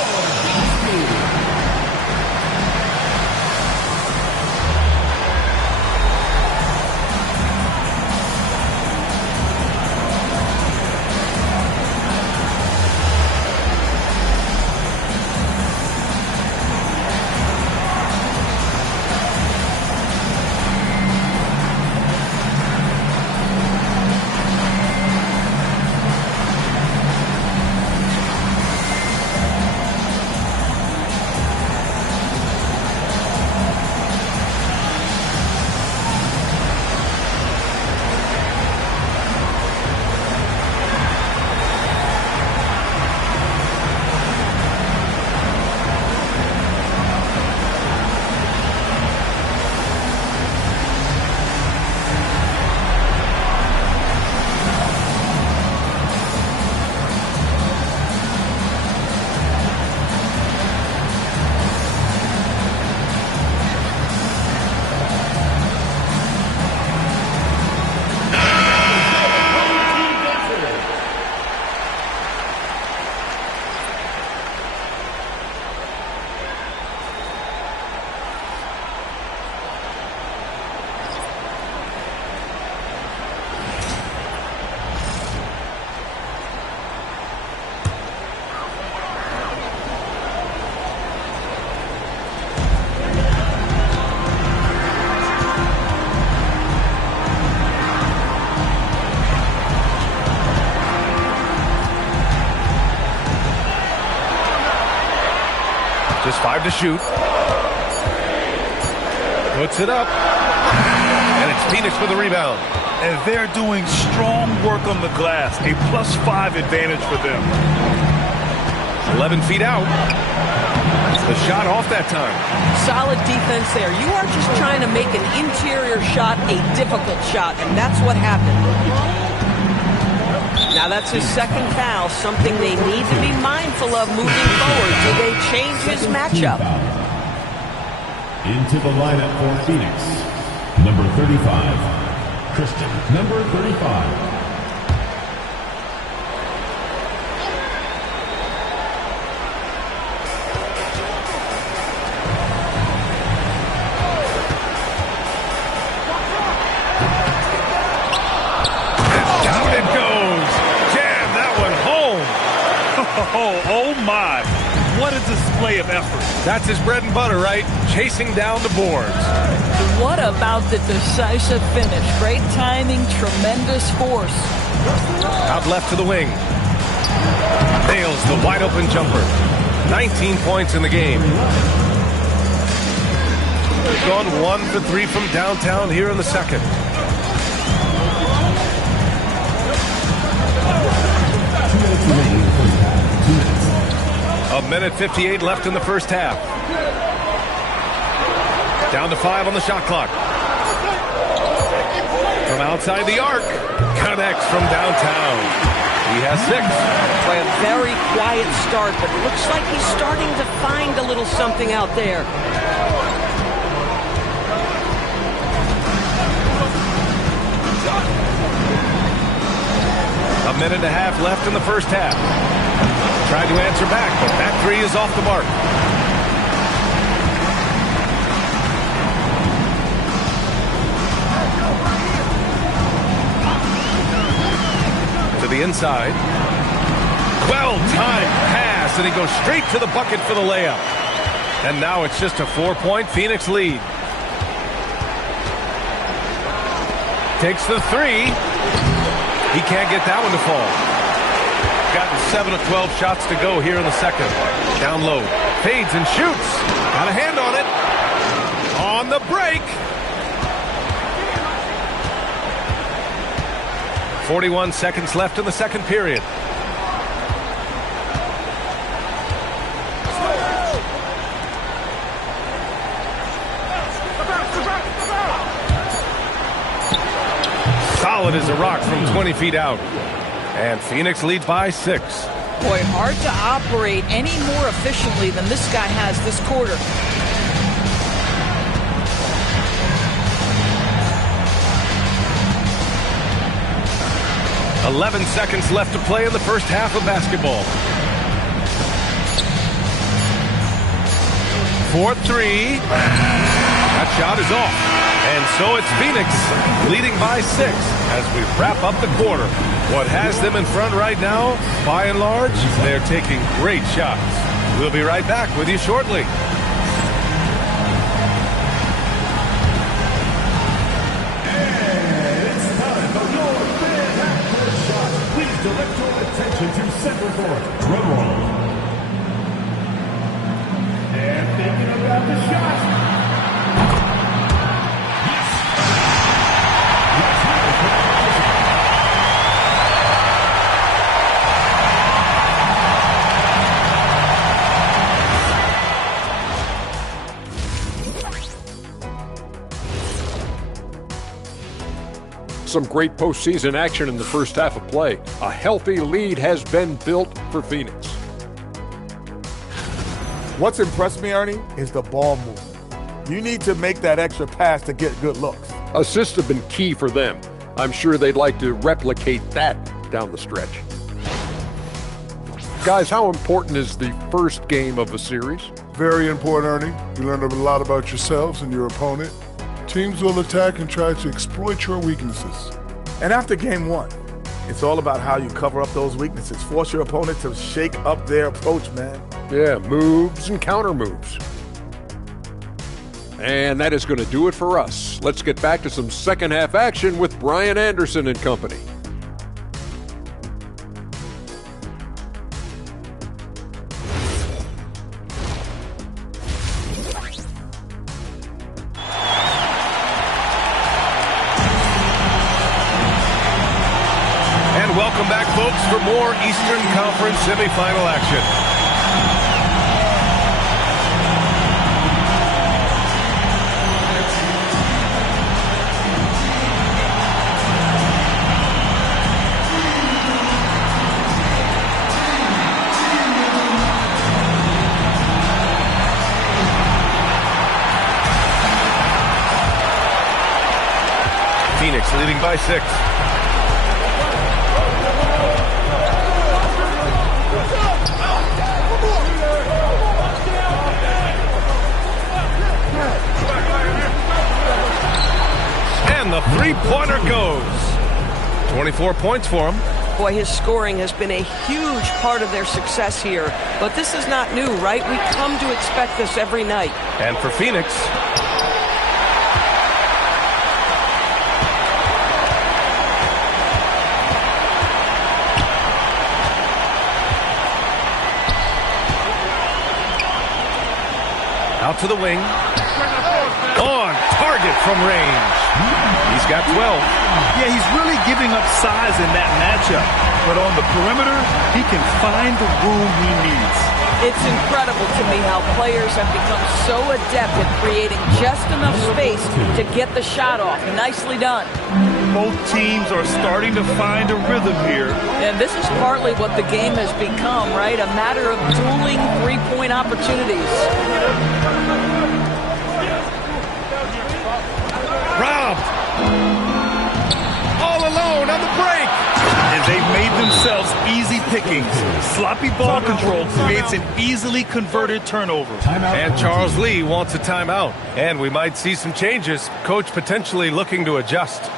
Just 5 to shoot. Puts it up. And it's Phoenix for the rebound. And they're doing strong work on the glass. A +5 advantage for them. 11 feet out. The shot off that time. Solid defense there. You are just trying to make an interior shot a difficult shot, and that's what happened. Now that's his second foul, something they need to be mindful of moving forward. Do they change his matchup? Into the lineup for Phoenix, number 35, Christian, number 35. Oh my, what a display of effort. That's his bread and butter, right? Chasing down the boards. What about the decisive finish? Great timing, tremendous force. Out left to the wing. Nails the wide open jumper. 19 points in the game. They've gone 1 for 3 from downtown here in the second. A minute 58 left in the first half. Down to 5 on the shot clock. From outside the arc. Connects from downtown. He has 6. By a very quiet start, but it looks like he's starting to find a little something out there. A minute and a half left in the first half. Tried to answer back, but that 3 is off the mark. To the inside. Well-timed pass, and he goes straight to the bucket for the layup. And now it's just a 4-point Phoenix lead. Takes the 3. He can't get that one to fall. Gotten 7 of 12 shots to go here in the second. Down low. Fades and shoots. Got a hand on it. On the break. 41 seconds left in the second period. Solid as a rock from 20 feet out. And Phoenix leads by 6. Boy, hard to operate any more efficiently than this guy has this quarter. "11 seconds left to play in the first half of basketball. 4-3. That shot is off. And so it's Phoenix leading by 6 as we wrap up the quarter. What has them in front right now, by and large, they're taking great shots. We'll be right back with you shortly. And it's time for your big half-court shot. Please direct your attention to center court. Drum roll. And thinking about the shot. Some great postseason action in the first half of play. A healthy lead has been built for Phoenix. What's impressed me, Ernie, is the ball movement. You need to make that extra pass to get good looks. Assists have been key for them. I'm sure they'd like to replicate that down the stretch. Guys, how important is the first game of a series? Very important, Ernie. You learn a lot about yourselves and your opponent. Teams will attack and try to exploit your weaknesses. And after game 1, it's all about how you cover up those weaknesses. Force your opponent to shake up their approach, man. Yeah, moves and counter moves. And that is going to do it for us. Let's get back to some second half action with Brian Anderson and company. Welcome back, folks, for more Eastern Conference semifinal action. Phoenix leading by 6. And the three-pointer goes. 24 points for him. Boy, his scoring has been a huge part of their success here. But this is not new, right? We come to expect this every night. And for Phoenix, out to the wing. On target from range. He's got 12. Yeah, he's really giving up size in that matchup. But on the perimeter, he can find the room he needs. It's incredible to me how players have become so adept at creating just enough space to get the shot off. Nicely done. Both teams are starting to find a rhythm here. And this is partly what the game has become, right? A matter of dueling three-point opportunities. Robbed. All alone on the break. And they've made themselves easy pickings. Sloppy ball control creates an easily converted turnover. And Charles Lee wants a timeout. And we might see some changes. Coach potentially looking to adjust.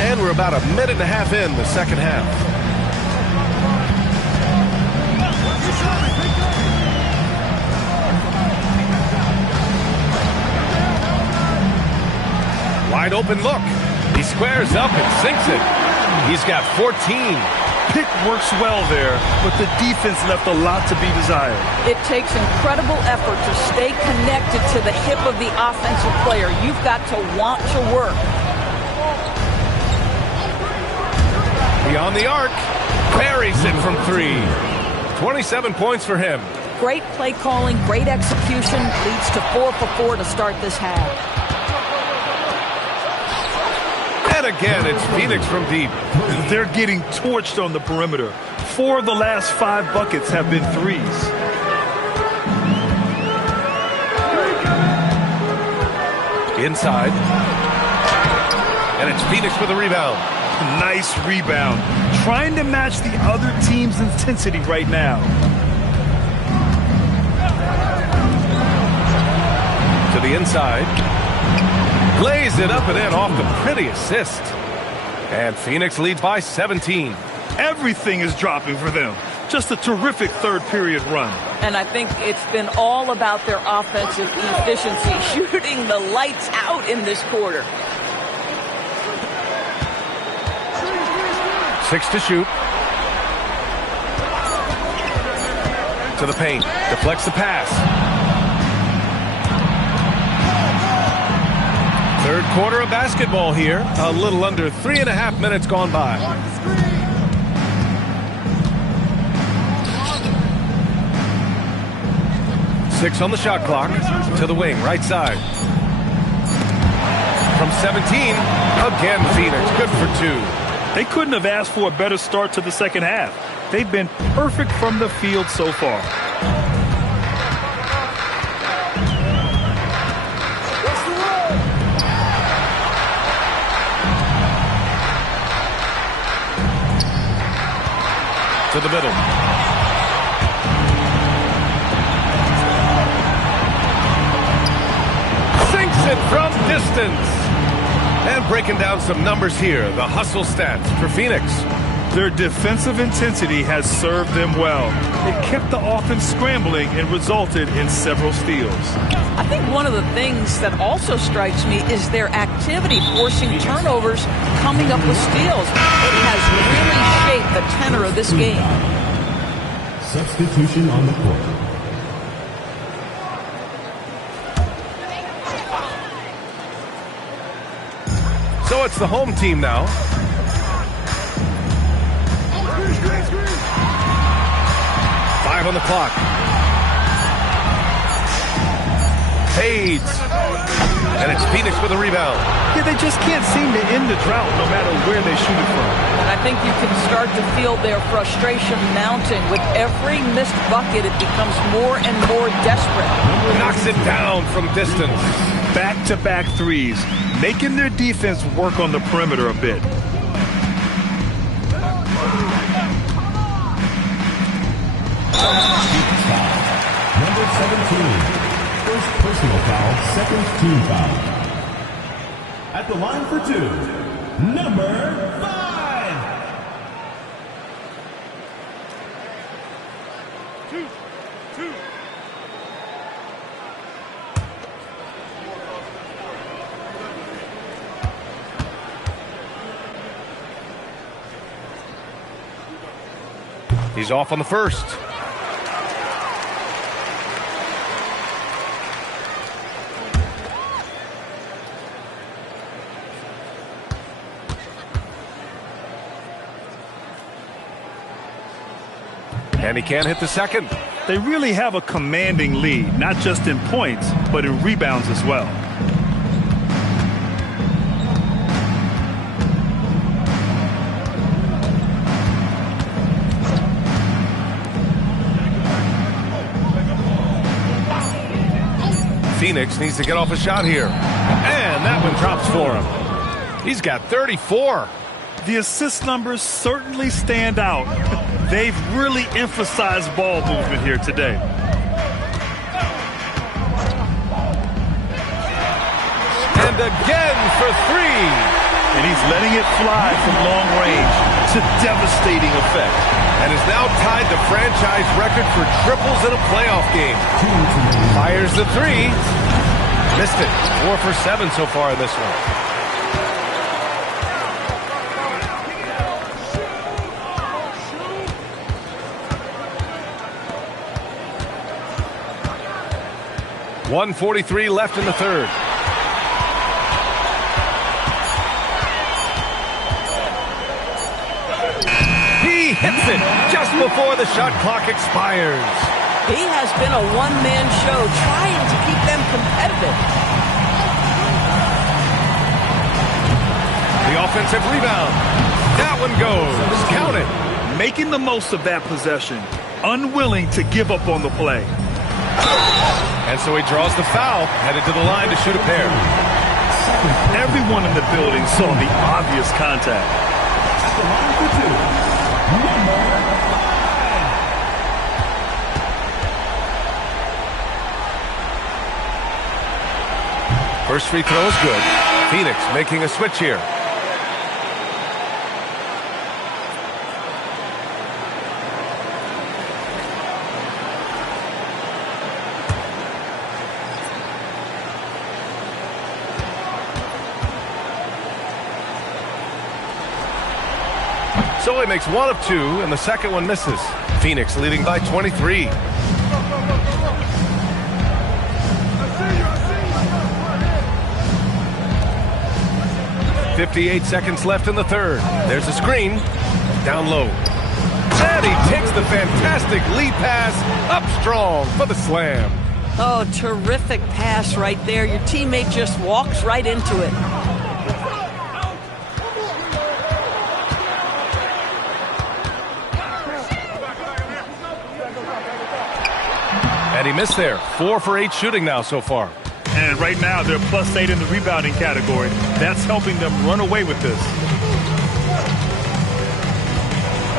And we're about a minute and a half in the second half. Wide open look. He squares up and sinks it. He's got 14. Pick works well there, but the defense left a lot to be desired. It takes incredible effort to stay connected to the hip of the offensive player. You've got to want to work. Beyond the arc, buries it from 3. 27 points for him. Great play calling, great execution, leads to 4 for 4 to start this half. And again, it's Phoenix from deep. They're getting torched on the perimeter. 4 of the last 5 buckets have been threes. Inside. And it's Phoenix with a rebound. Nice rebound. Trying to match the other team's intensity right now. To the inside. Lays it up and in off the pretty assist. And Phoenix leads by 17. Everything is dropping for them. Just a terrific third period run. And I think it's been all about their offensive efficiency, shooting the lights out in this quarter. 6 to shoot. To the paint. Deflects the pass. Third quarter of basketball here. A little under 3.5 minutes gone by. Six on the shot clock. To the wing, right side. From 17, again Phoenix, good for 2. They couldn't have asked for a better start to the second half. They've been perfect from the field so far. To the middle. Sinks it from distance. And breaking down some numbers here, the hustle stats for Phoenix. Their defensive intensity has served them well. It kept the offense scrambling and resulted in several steals. I think one of the things that also strikes me is their activity forcing turnovers, coming up with steals. It has really shaped the tenor of this game. Substitution on the court. So it's the home team now. Five on the clock. Fades. And it's Phoenix with a rebound. Yeah, they just can't seem to end the drought no matter where they shoot it from. And I think you can start to feel their frustration mounting. With every missed bucket, it becomes more and more desperate. Knocks it down from distance. Back-to-back threes, making their defense work on the perimeter a bit. Number 17. First personal foul, second team foul. At the line for two, number 5. 2. He's off on the first. And he can't hit the second. They really have a commanding lead, not just in points, but in rebounds as well. Phoenix needs to get off a shot here. And that one drops for him. He's got 34. The assist numbers certainly stand out. They've really emphasized ball movement here today. And again for three. And he's letting it fly from long range to devastating effect. And is now tied the franchise record for triples in a playoff game. Fires the three. Missed it. 4 for 7 so far in this one. .143 left in the third. He hits it just before the shot clock expires. He has been a one-man show trying to keep them competitive. The offensive rebound. That one goes. Count it. Making the most of that possession. Unwilling to give up on the play. And so he draws the foul, headed to the line to shoot a pair. Everyone in the building saw the obvious contact. The line for two, number 5. First free throw is good. Phoenix making a switch here. So he makes one of two, and the second one misses. Phoenix leading by 23. 58 seconds left in the third. There's a screen. Down low. And he takes the fantastic lead pass up strong for the slam. Oh, terrific pass right there. Your teammate just walks right into it. And he missed there. 4 for 8 shooting now so far. And right now, they're +8 in the rebounding category. That's helping them run away with this.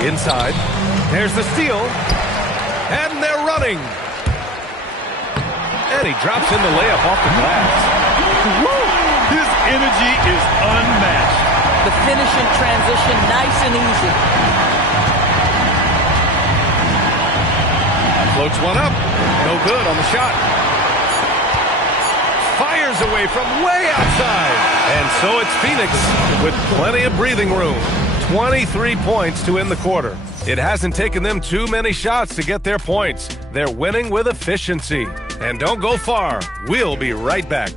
Inside. There's the steal. And they're running. And he drops in the layup off the glass. His energy is The finish in transition, nice and easy. Floats one up. No good on the shot. Fires away from way outside. And so it's Phoenix with plenty of breathing room. 23 points to end the quarter. It hasn't taken them too many shots to get their points. They're winning with efficiency. And don't go far. We'll be right back.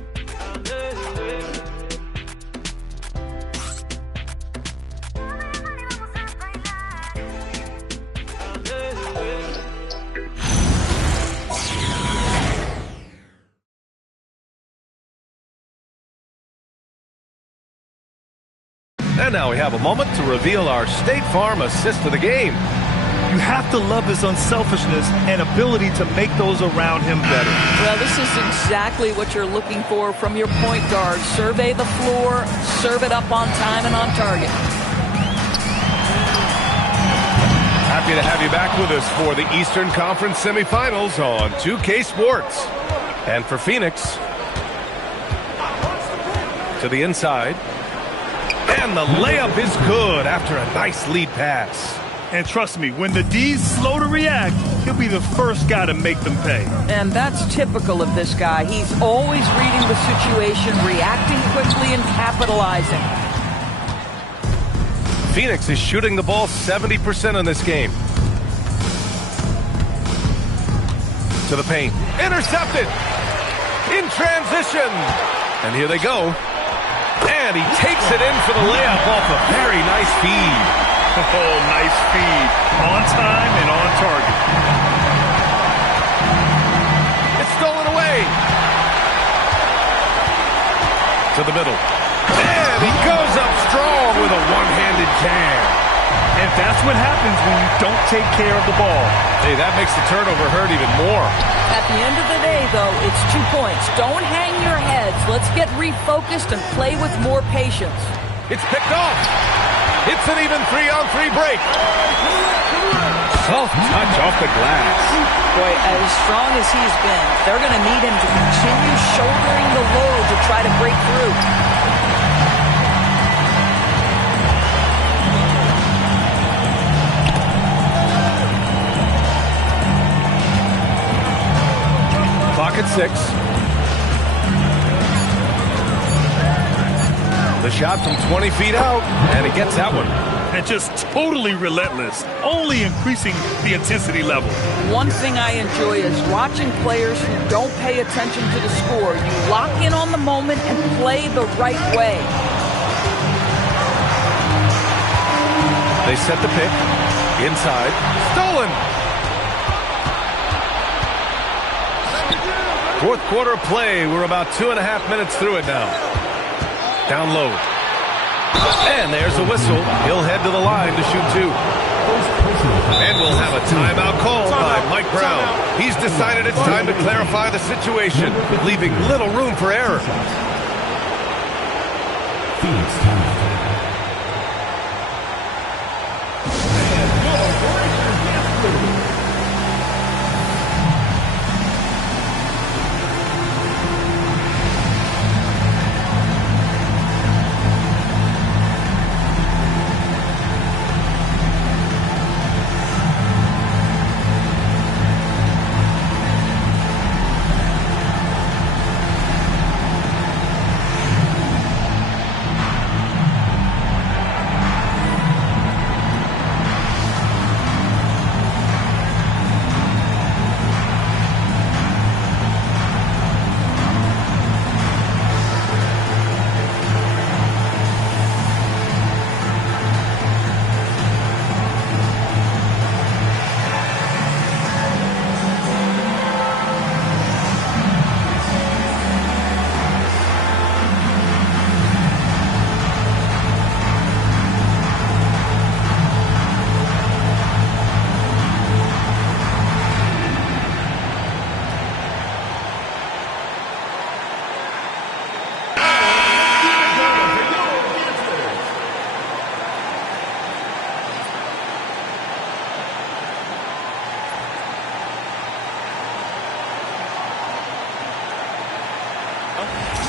And now we have a moment to reveal our State Farm assist of the game. You have to love his unselfishness and ability to make those around him better. Well, this is exactly what you're looking for from your point guard. Survey the floor, serve it up on time and on target. Happy to have you back with us for the Eastern Conference semifinals on 2K Sports. And for Phoenix, to the inside. And the layup is good after a nice lead pass. And trust me, when the D's slow to react, he'll be the first guy to make them pay. And that's typical of this guy. He's always reading the situation, reacting quickly, and capitalizing. Phoenix is shooting the ball 70% in this game. To the paint. Intercepted! In transition! And here they go. And he takes it in for the layup off a very nice feed. Oh, nice feed. On time and on target. It's stolen away. To the middle. And he goes up strong with a one-handed jam. And that's what happens when you don't take care of the ball. Hey, that makes the turnover hurt even more. At the end of the day, though, it's 2 points. Don't hang your heads. Let's get refocused and play with more patience. It's picked off. It's an even 3-on-3 break. Soft touch off the glass. Boy, as strong as he's been, they're going to need him to continue shouldering the load to try to break through. Clock at 6. The shot from 20 feet out, and he gets that one. And just totally relentless, only increasing the intensity level. One thing I enjoy is watching players who don't pay attention to the score. You lock in on the moment and play the right way. They set the pick. Inside. Stolen! Fourth quarter play. We're about 2.5 minutes through it now. Down low. And there's a whistle. He'll head to the line to shoot 2. And we'll have a timeout called by Mike Brown. He's decided it's time to clarify the situation, leaving little room for error. Phoenix timeout.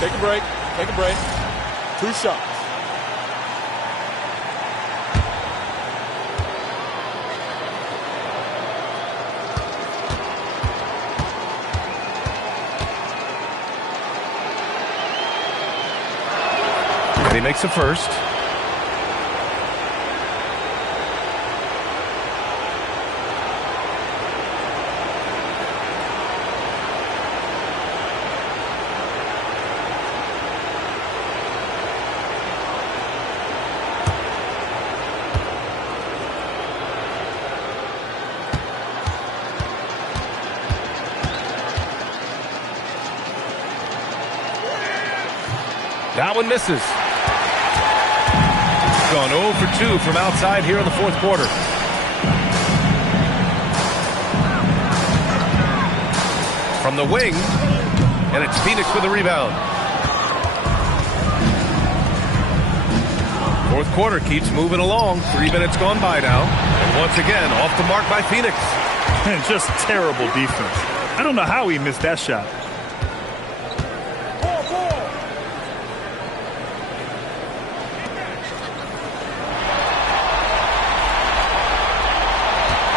Take a break. Take a break. 2 shots. makes a first. That one misses. Gone 0 for 2 from outside here in the fourth quarter. From the wing, and it's Phoenix with a rebound. Fourth quarter keeps moving along. 3 minutes gone by now. And once again, off the mark by Phoenix. And just terrible defense. I don't know how he missed that shot.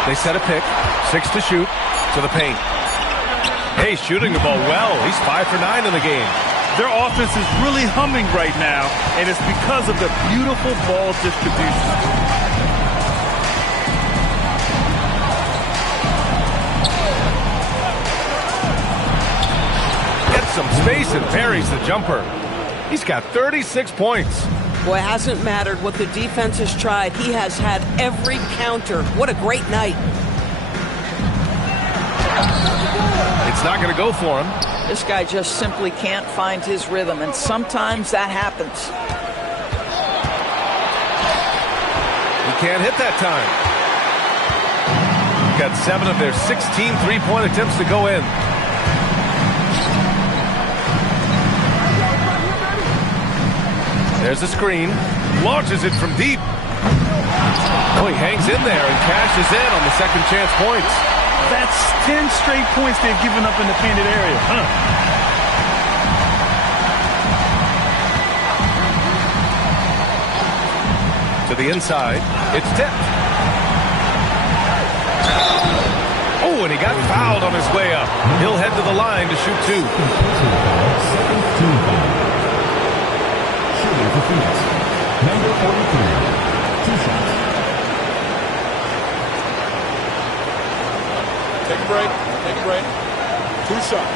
They set a pick. 6 to shoot. To the paint. Hey, shooting the ball well. He's 5 for 9 in the game. Their offense is really humming right now, and it's because of the beautiful ball distribution. Gets some space and parries the jumper. He's got 36 points. Boy, it hasn't mattered what the defense has tried. He has had every counter. What a great night. It's not going to go for him. This guy just simply can't find his rhythm, and sometimes that happens. He can't hit that time. Got 7 of their 16 three-point attempts to go in. There's a screen. Launches it from deep. Oh, he hangs in there and cashes in on the second chance points. That's 10 straight points they've given up in the painted area. To the inside. It's tipped. Oh, and he got fouled on his way up. He'll head to the line to shoot 2. Shooting for Phoenix. Number 43. 2 shots. Take a break. Take a break. 2 shots.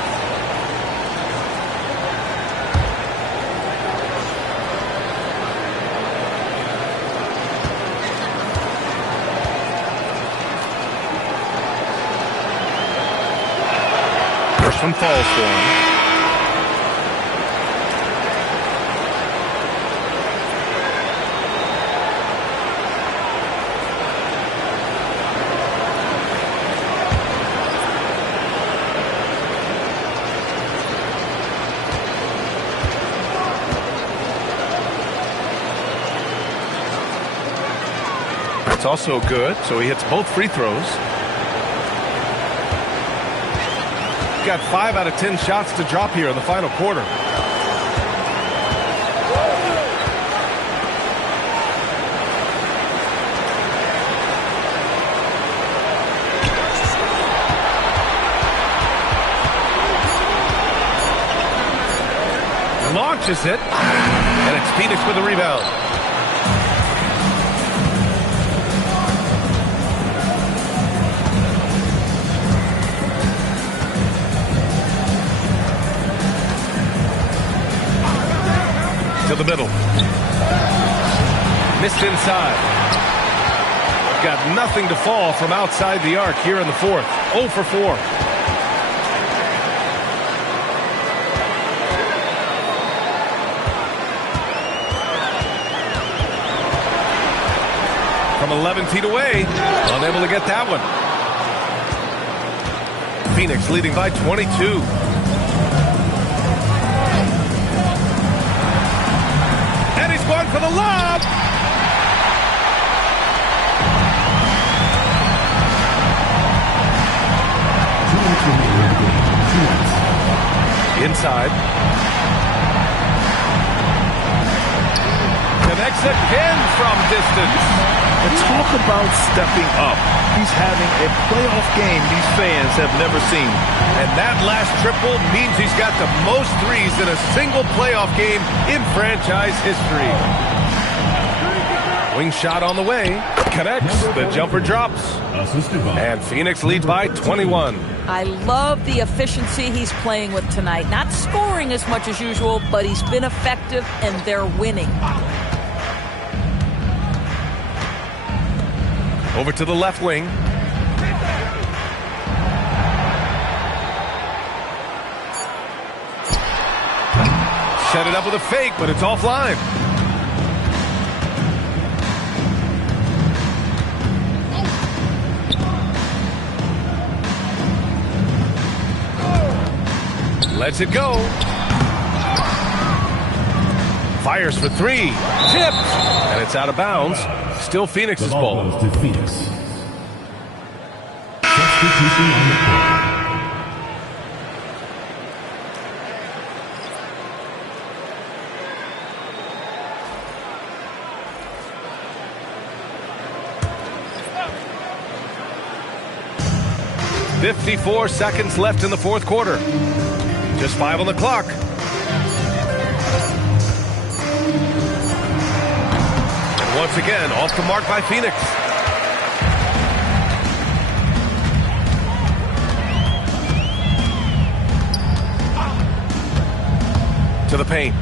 First one falls for him. It's also good, so he hits both free throws. Got 5 out of 10 shots to drop here in the final quarter. Launches it, and it's Phoenix with a rebound. To the middle. Missed inside. Got nothing to fall from outside the arc here in the fourth. 0 for 4. From 11 feet away. Unable to get that one. Phoenix leading by 22. Going for the lob. Inside. Connects again from distance. And talk about stepping up. He's having a playoff game these fans have never seen. And that last triple means he's got the most threes in a single playoff game in franchise history. Wing shot on the way. Connects. The jumper drops. And Phoenix leads by 21. I love the efficiency he's playing with tonight. Not scoring as much as usual, but he's been effective, and they're winning. Over to the left wing. Set it up with a fake, but it's offline. Lets it go. Fires for three. Tipped. And it's out of bounds. Still Phoenix's ball. Goes to Phoenix. Substitution on the court. .54 seconds left in the fourth quarter. Just 5 on the clock. And once again, off the mark by Phoenix. To the paint.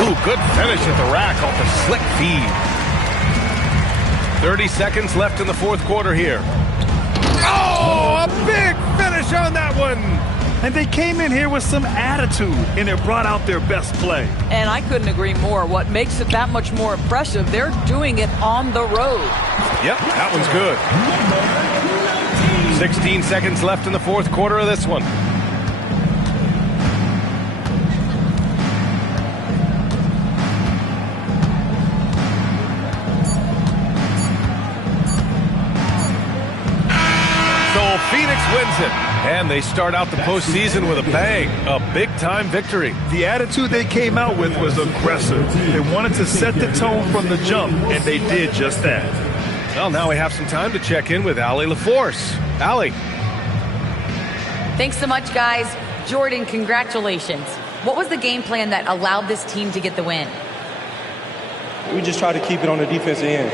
Ooh, good finish at the rack off a slick feed. 30 seconds left in the fourth quarter here. Oh, a big finish on that one. And they came in here with some attitude, and it brought out their best play. And I couldn't agree more. What makes it that much more impressive, they're doing it on the road. Yep, that one's good. 16 seconds left in the fourth quarter of this one. So Phoenix wins it. And they start out the postseason with a bang, a big-time victory. The attitude they came out with was aggressive. They wanted to set the tone from the jump, and they did just that. Well, now we have some time to check in with Allie LaForce. Allie. Thanks so much, guys. Jordan, congratulations. What was the game plan that allowed this team to get the win? We just tried to keep it on the defensive end.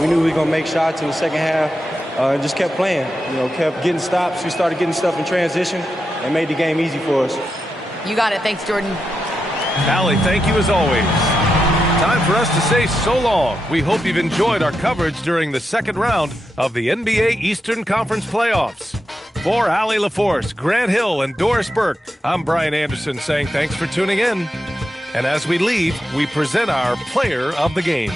We knew we were going to make shots in the second half. And just kept playing, kept getting stops. We started getting stuff in transition and made the game easy for us. You got it. Thanks, Jordan. Allie, thank you as always. Time for us to say so long. We hope you've enjoyed our coverage during the second round of the NBA Eastern Conference playoffs. For Allie LaForce, Grant Hill, and Doris Burke, I'm Brian Anderson saying thanks for tuning in. And as we leave, we present our player of the game.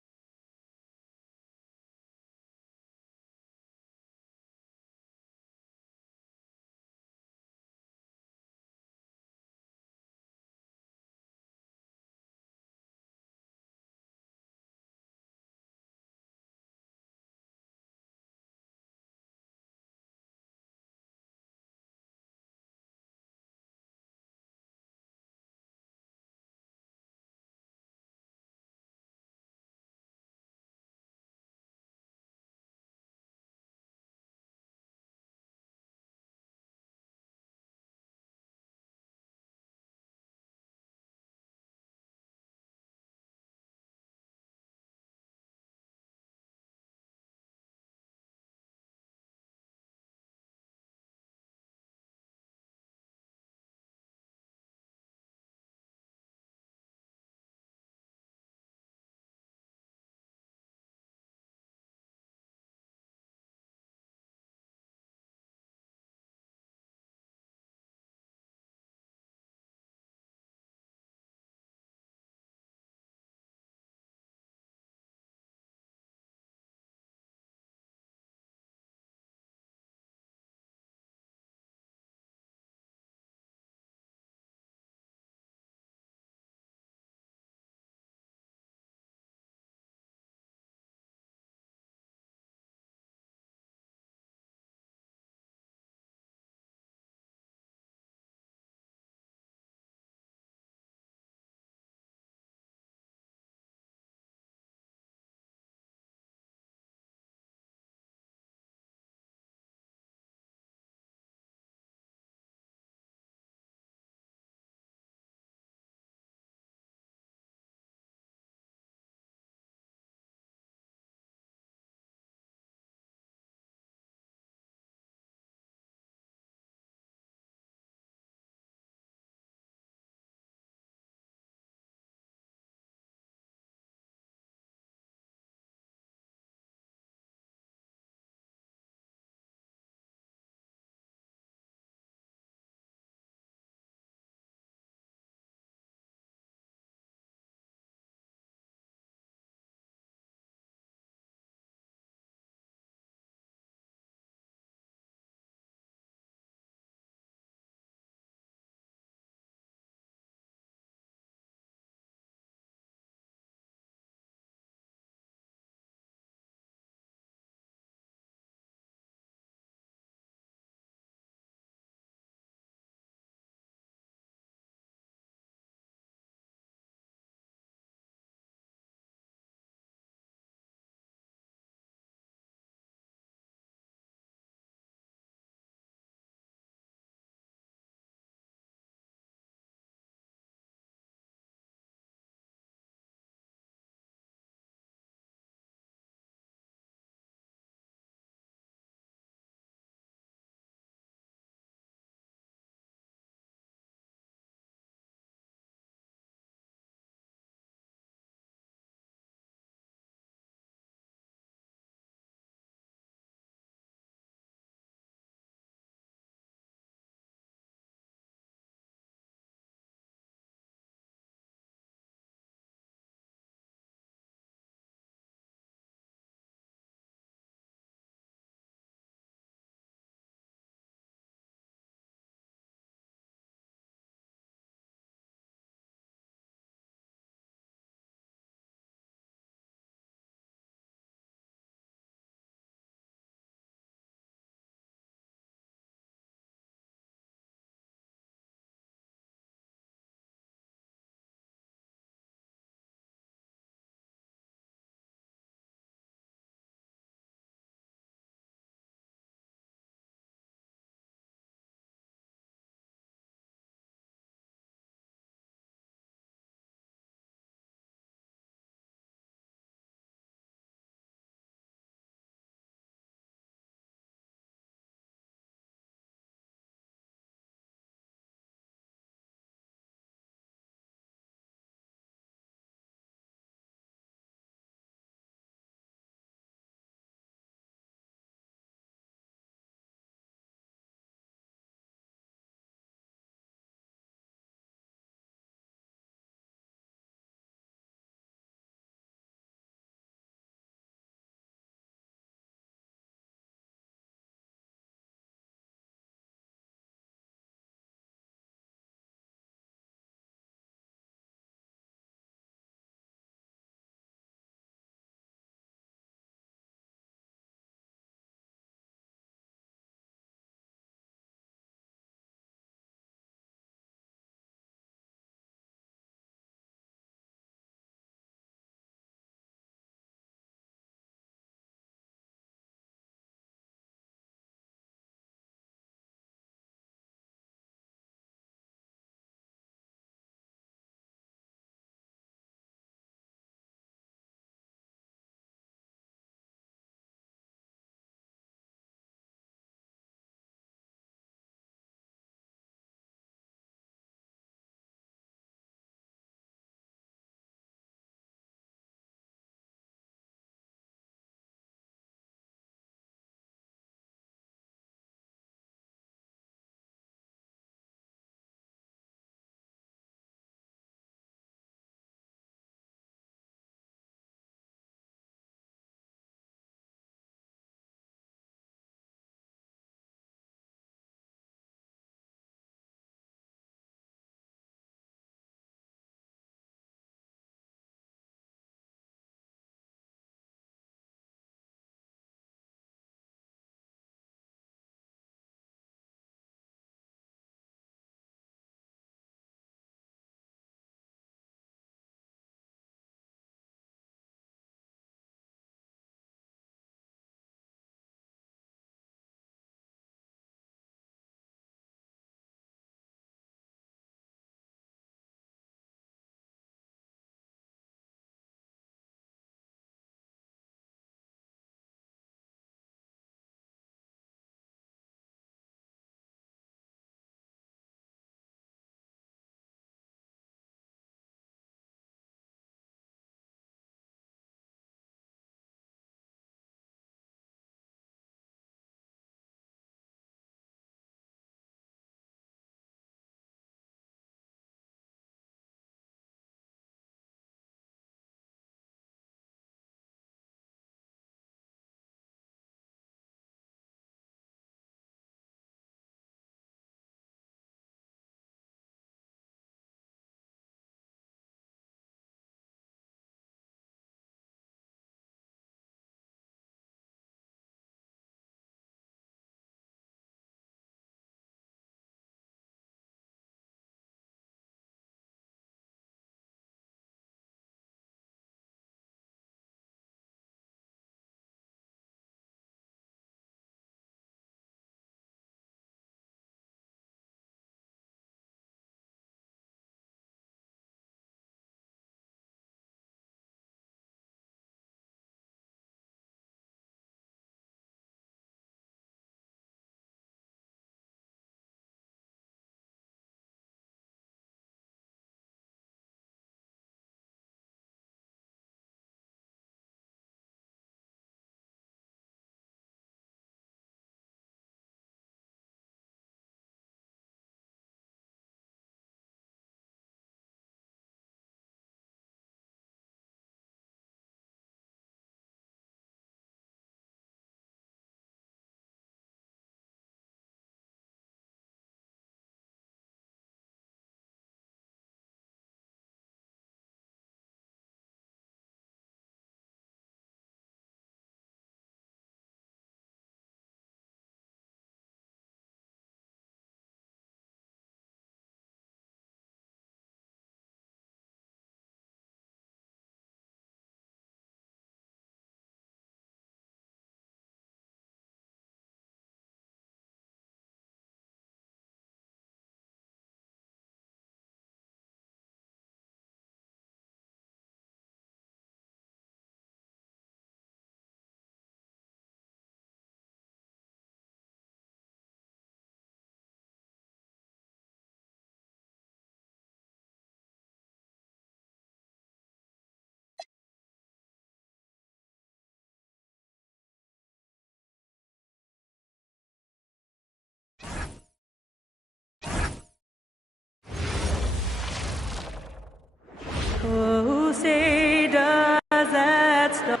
Who say does that stop?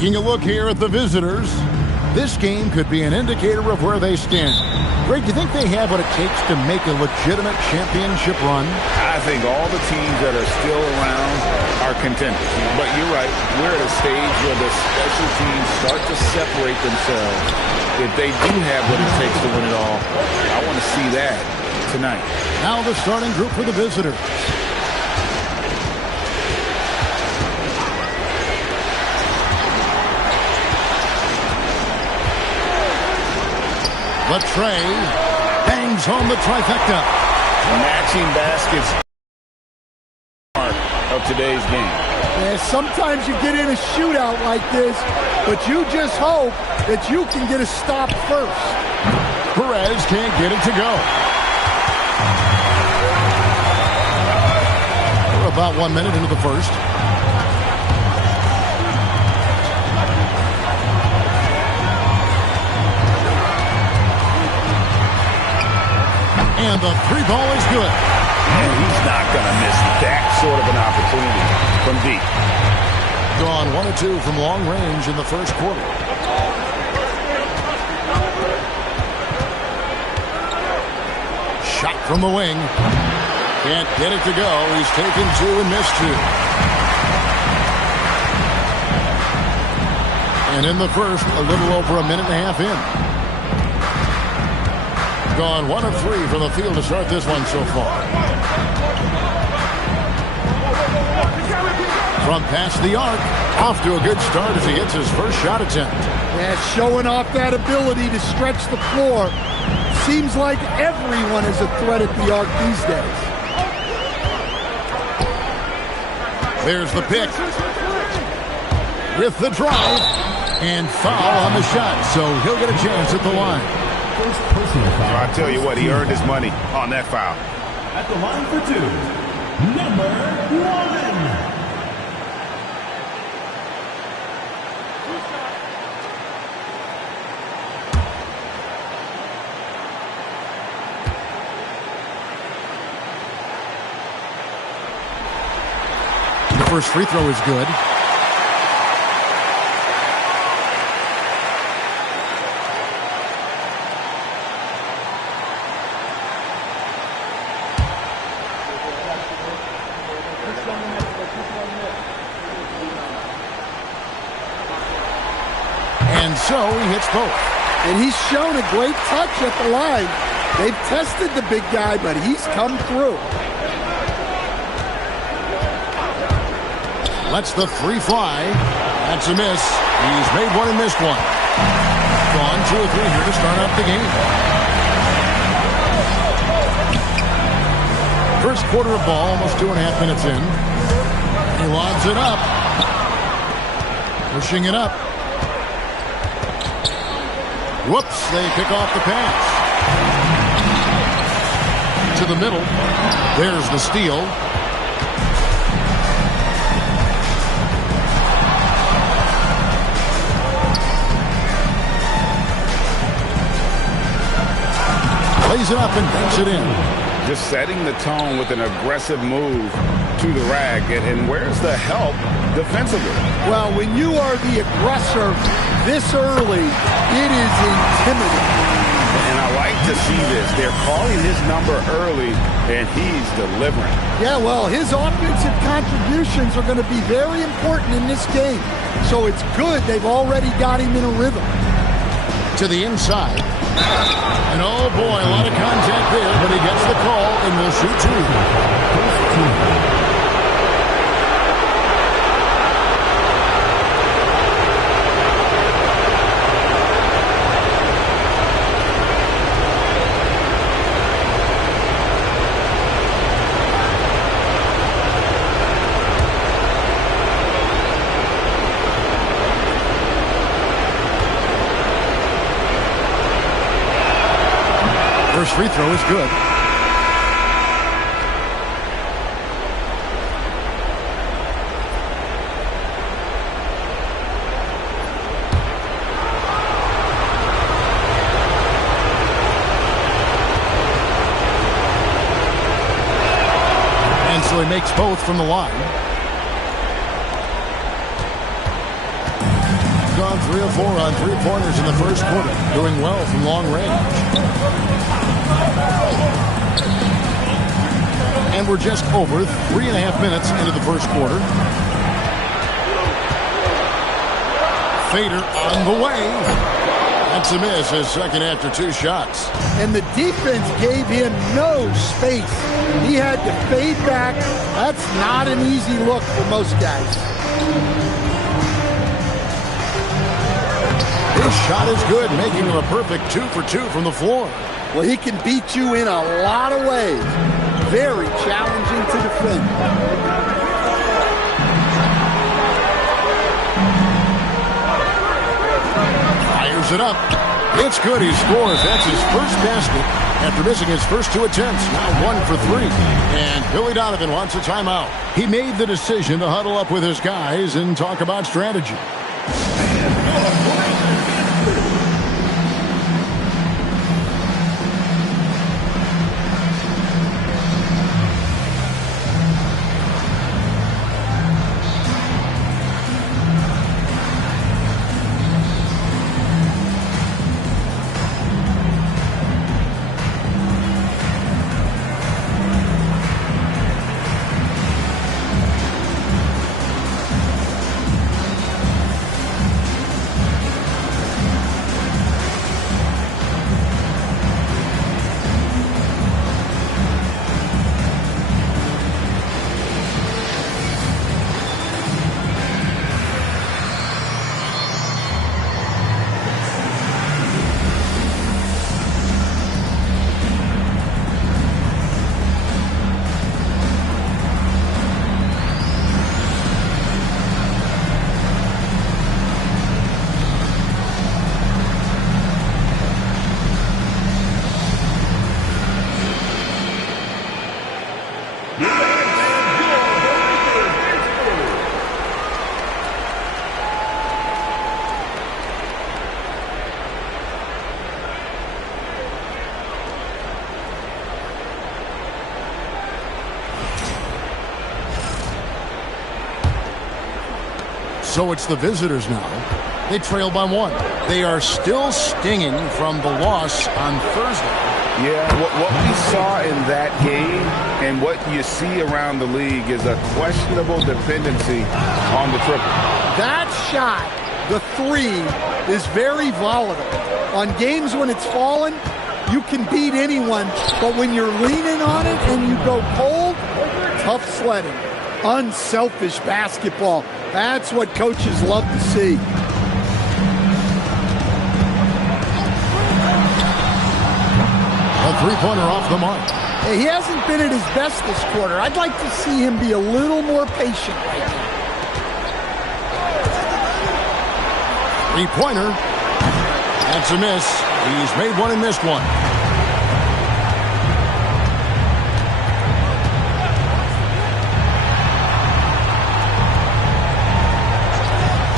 Taking a look here at the visitors, this game could be an indicator of where they stand. Greg, do you think they have what it takes to make a legitimate championship run? I think all the teams that are still around are contenders. But you're right, we're at a stage where the special teams start to separate themselves. If they do have what it takes to win it all, I want to see that tonight. Now the starting group for the visitors. Latrey bangs home the trifecta. Matching baskets of today's game. Yeah, sometimes you get in a shootout like this, but you just hope that you can get a stop first. Perez can't get it to go. We're about 1 minute into the first. And the three ball is good. And he's not going to miss that sort of an opportunity from deep. Gone 1 or 2 from long range in the first quarter. Shot from the wing. Can't get it to go. He's taken 2 and missed 2. And in the first, a little over a minute and a half in. Gone 1 of 3 from the field to start this one so far. From past the arc, off to a good start as he hits his first shot attempt. Yeah, showing off that ability to stretch the floor. Seems like everyone is a threat at the arc these days. There's the pick. With the drive. And foul on the shot, so he'll get a chance at the line. I'll tell you what, he earned his money on that foul. At the line for 2, number 1. The first free throw is good. And so he hits both. And he's shown a great touch at the line. They've tested the big guy, but he's come through. Lets the three fly. That's a miss. He's made one and missed one. Gone 2 or 3 here to start out the game. First quarter of ball, almost 2.5 minutes in. He lobs it up. Pushing it up. Whoops, they pick off the pass. To the middle. There's the steal. Lays it up and banks it in. Just setting the tone with an aggressive move to the rack. And where's the help defensively? Well, when you are the aggressor this early, it is intimidating. And I like to see this. They're calling his number early, and he's delivering. Yeah, well, his offensive contributions are going to be very important in this game. So it's good they've already got him in a rhythm. To the inside. And oh boy, a lot of contact there, but he gets the call and will shoot two. First free throw is good. And so he makes both from the line. Gone 3 of 4 on three-pointers in the first quarter. Doing well from long range. And we're just over 3.5 minutes into the first quarter. Fader on the way. That's a miss, his second after 2 shots. And the defense gave him no space. He had to fade back. That's not an easy look for most guys. His shot is good, making him a perfect 2 for 2 from the floor. Well, he can beat you in a lot of ways. Very challenging to defend. Fires it up. It's good. He scores. That's his first basket after missing his first 2 attempts. Now 1 for 3. And Billy Donovan wants a timeout. He made the decision to huddle up with his guys and talk about strategy. So it's the visitors now. They trail by 1. They are still stinging from the loss on Thursday. Yeah, what we saw in that game and what you see around the league is a questionable dependency on the triple. That shot, the 3, is very volatile. On games when it's fallen, you can beat anyone, but when you're leaning on it and you go cold, tough sledding. Unselfish basketball. That's what coaches love to see. A three-pointer off the mark. Hey, he hasn't been at his best this quarter. I'd like to see him be a little more patient right now. Three-pointer. That's a miss. He's made one and missed one.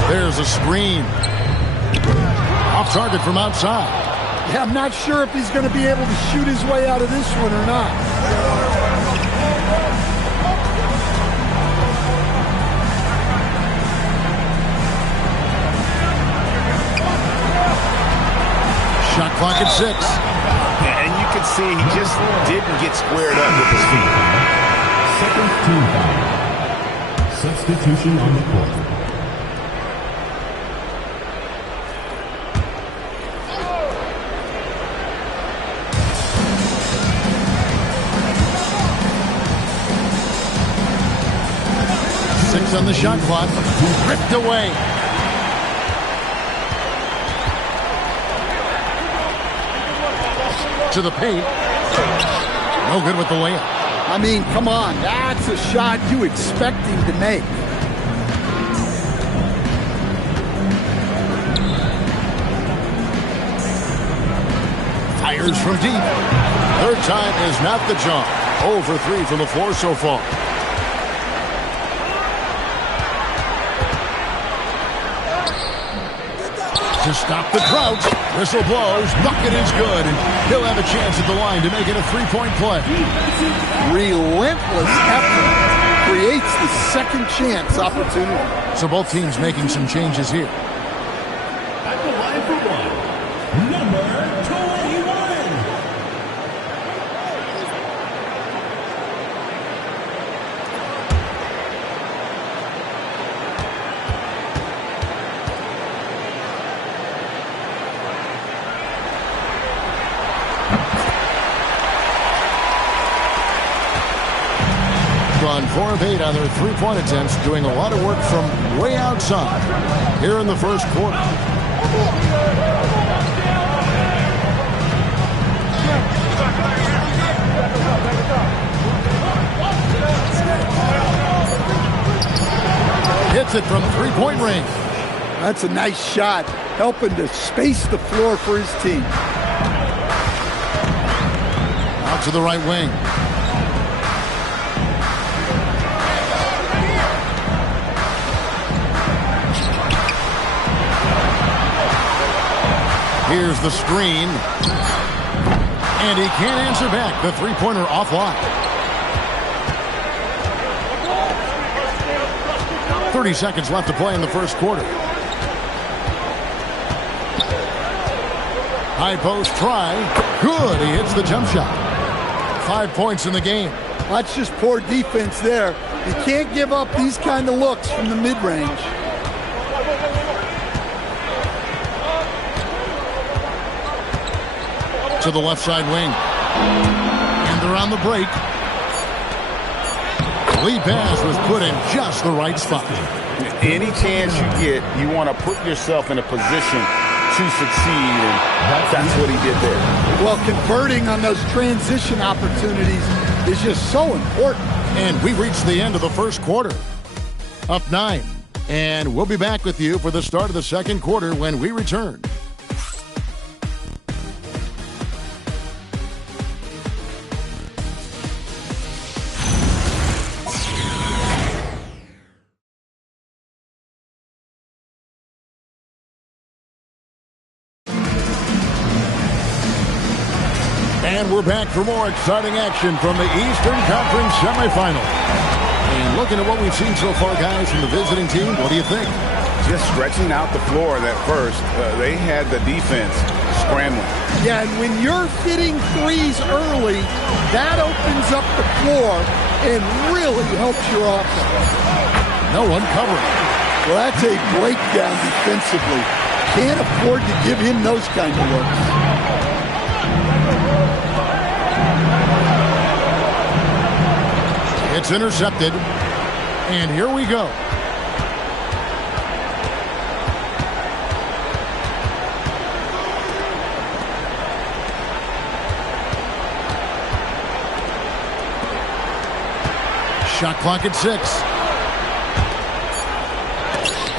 There's a screen. Off target from outside. Yeah, I'm not sure if he's going to be able to shoot his way out of this one or not. Shot clock at 6. Yeah, and you can see he just didn't get squared up with his feet. Second team foul. Substitution on the court. On the shot clock, ripped away. To the paint. No good with the layup. I mean, come on. That's a shot you expect him to make. Fires from deep. Third time is not the charm. 0 for 3 from the floor so far. To stop the drought. Whistle blows. Bucket is good. And he'll have a chance at the line to make it a three-point play. Relentless effort creates the second chance opportunity. So both teams making some changes here. At the line for one, number 21. On 4 of 8 on their three-point attempts, doing a lot of work from way outside here in the first quarter. Hits it from three-point range. That's a nice shot, helping to space the floor for his team. Out to the right wing. Here's the screen. And he can't answer back. The three-pointer offline. 30 seconds left to play in the first quarter. High post try. Good. He hits the jump shot. 5 points in the game. That's just poor defense there. You can't give up these kind of looks from the mid-range. To the left side wing. And they're on the break. Lead pass was put in just the right spot. Any chance you get, you want to put yourself in a position to succeed, and that's what he did there. Well, converting on those transition opportunities is just so important. And we reached the end of the first quarter. Up 9. And we'll be back with you for the start of the second quarter when we return. And we're back for more exciting action from the Eastern Conference semifinal. And looking at what we've seen so far, guys, from the visiting team, what do you think? Just stretching out the floor that first. They had the defense scrambling. Yeah, and when you're hitting threes early, that opens up the floor and really helps your offense. No one covering. Well, that's a breakdown defensively. Can't afford to give him those kind of looks. It's intercepted, and here we go. Shot clock at 6.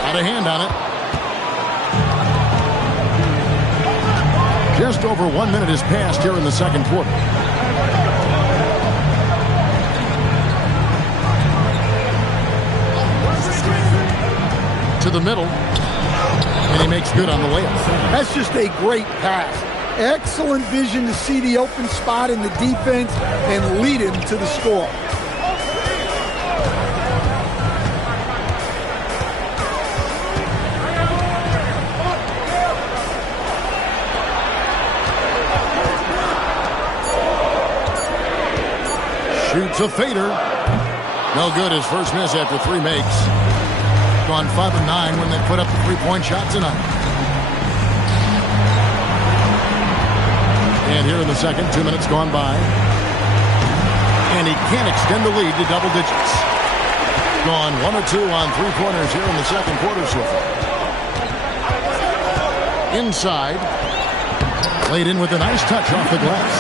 Out of hand on it. Just over 1 minute has passed here in the second quarter. To the middle, and he makes good on the layup. That's just a great pass. Excellent vision to see the open spot in the defense and lead him to the score. Shoots a fader. No good. His first miss after 3 makes. Gone 5 of 9 when they put up the 3-point shot tonight. And here in the second, 2 minutes gone by. And he can't extend the lead to double digits. Gone 1 of 2 on 3-pointers here in the second quarter so far. Inside. Laid in with a nice touch off the glass.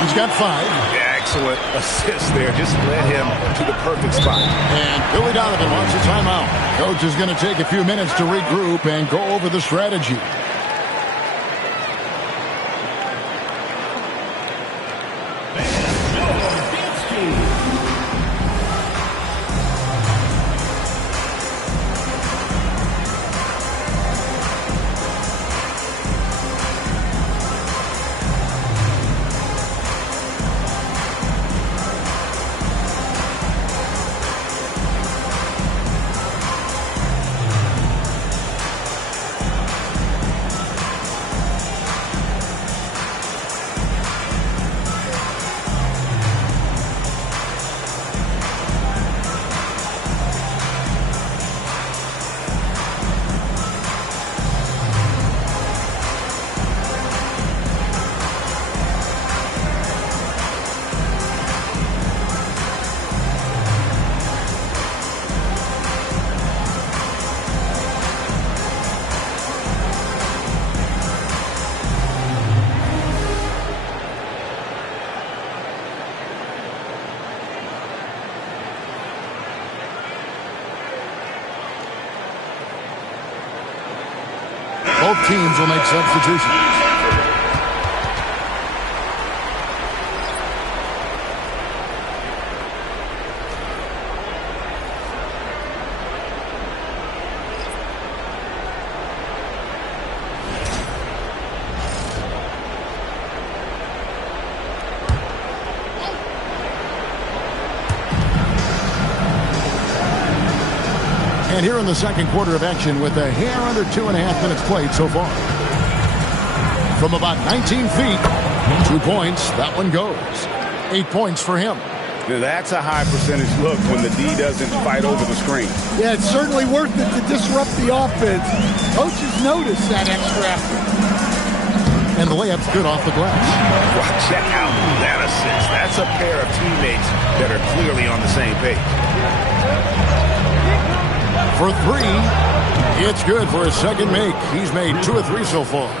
He's got 5. Excellent assist there. Just led him to the perfect spot. And Billy Donovan wants a timeout. Coach is going to take a few minutes to regroup and go over the strategy. Both teams will make substitutions. And here in the second quarter of action with a hair under 2.5 minutes played so far. From about 19 feet, 2 points, that one goes. 8 points for him. Now that's a high percentage look when the D doesn't fight over the screen. Yeah, it's certainly worth it to disrupt the offense. Coaches notice that extra effort. And the layup's good off the glass. Wow, check out that assist. That's a pair of teammates that are clearly on the same page. For 3, it's good for his second make. He's made 2 of 3 so far.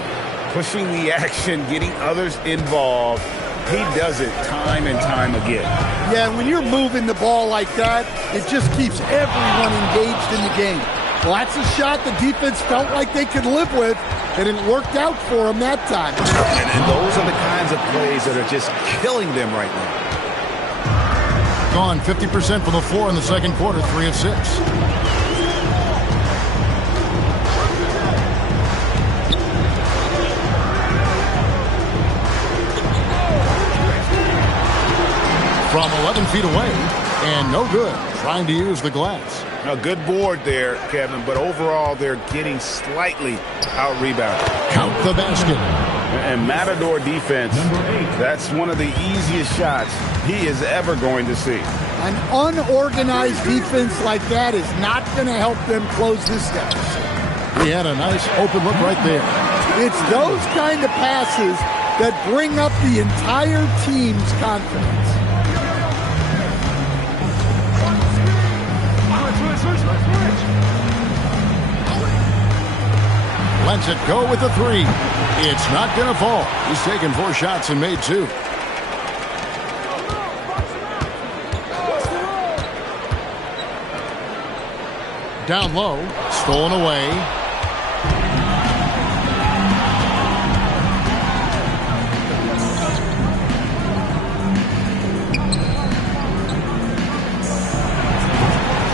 Pushing the action, getting others involved. He does it time and time again. Yeah, when you're moving the ball like that, it just keeps everyone engaged in the game. Well, that's a shot the defense felt like they could live with, and it worked out for them that time. And those are the kinds of plays that are just killing them right now. Gone 50% from the floor in the second quarter, 3 of 6. From 11 feet away, and no good, trying to use the glass. A good board there, Kevin, but overall they're getting slightly out-rebounded. Count the basket. And Matador defense, that's one of the easiest shots he is ever going to see. An unorganized defense like that is not going to help them close this deficit. He had a nice open look right there. It's those kind of passes that bring up the entire team's confidence. Lets it go with the 3. It's not going to fall. He's taken 4 shots and made 2. Down low, stolen away.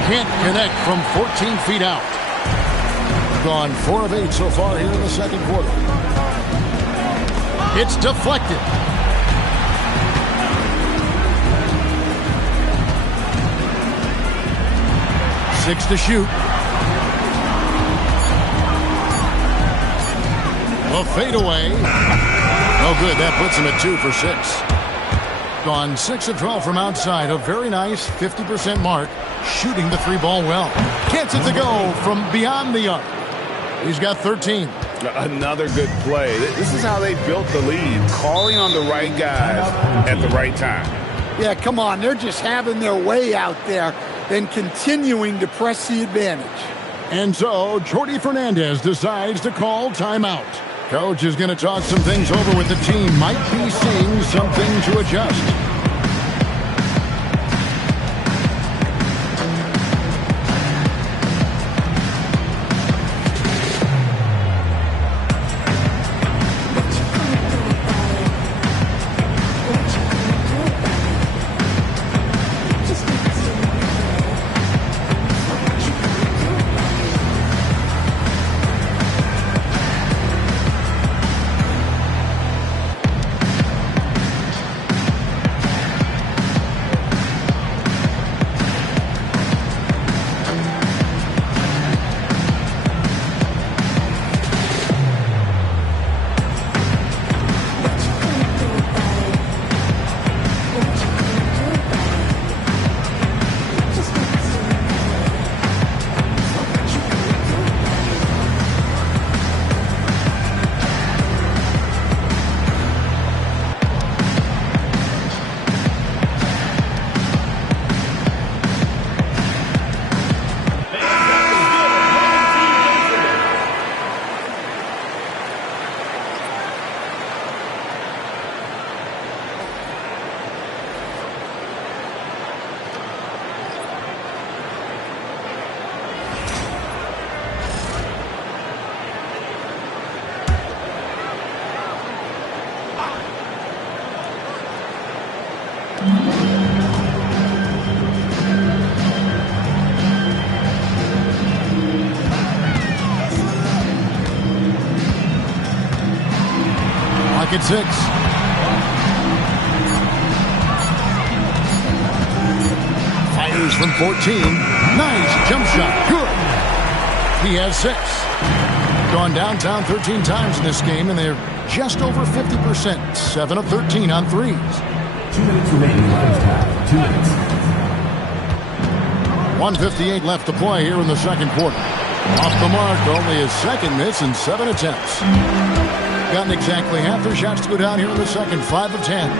Can't connect from 14 feet out. Gone 4 of 8 so far here in the second quarter. It's deflected. Six to shoot. A fadeaway. No good. That puts him at 2 for 6. Gone 6 of 12 from outside. A very nice 50% mark. Shooting the 3-ball well. Gets it to go from beyond the arc. He's got 13. Another good play. This is how they built the lead. Calling on the right guys at the right time. Yeah, come on. They're just having their way out there and continuing to press the advantage. And so, Jordi Fernandez decides to call timeout. Coach is going to talk some things over with the team. Might be seeing something to adjust. At 6. Fires from 14. Nice jump shot. Good. He has 6. Gone downtown 13 times in this game, and they're just over 50%. 7 of 13 on threes. 2 minutes remaining first half. 2 minutes. 1:58 left to play here in the second quarter. Off the mark, only his second miss in 7 attempts. Gotten exactly half their shots to go down here in the second. 5 of 10.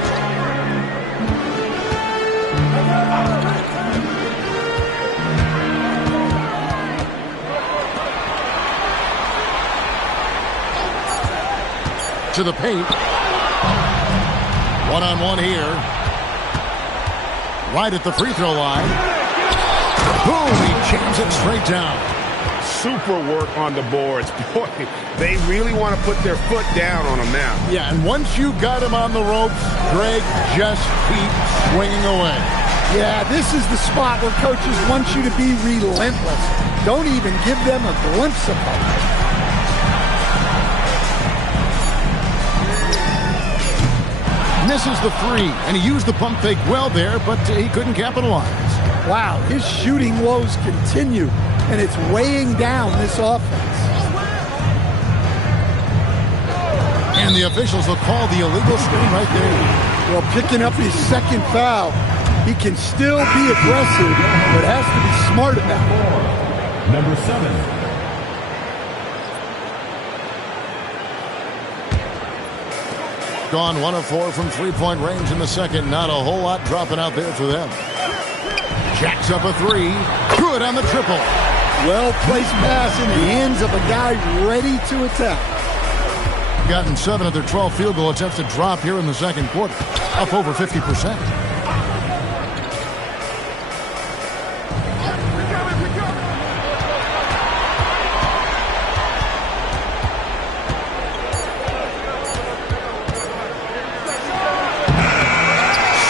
To the paint. One-on-one here. Right at the free throw line. Boom! He jams it straight down. Super work on the boards. Boy, they really want to put their foot down on him now. Yeah, and once you got him on the ropes, Greg, just keep swinging away. Yeah, this is the spot where coaches want you to be relentless. Don't even give them a glimpse of hope. Misses the 3, and he used the pump fake well there, but he couldn't capitalize. Wow, his shooting woes continue, and it's weighing down this offense. And the officials will call the illegal screen right there. Well, picking up his second foul, he can still be aggressive, but has to be smart about it. Number 7. Gone 1 of 4 from three-point range in the second. Not a whole lot dropping out there for them. Jacks up a 3. Good on the triple. Well-placed pass in the hands of a guy ready to attack. Gotten 7 of their 12 field goal attempts to drop here in the second quarter. Up over 50%.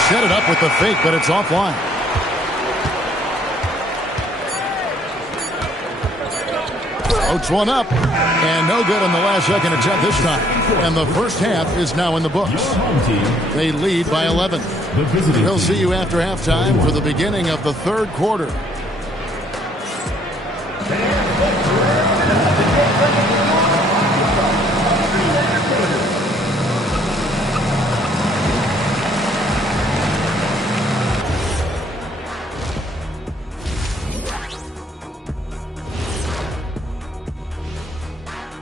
Set it up with the fake, but it's offline. Floats one up, and no good on the last second attempt this time. And the first half is now in the books. They lead by 11. We'll see you after halftime for the beginning of the third quarter.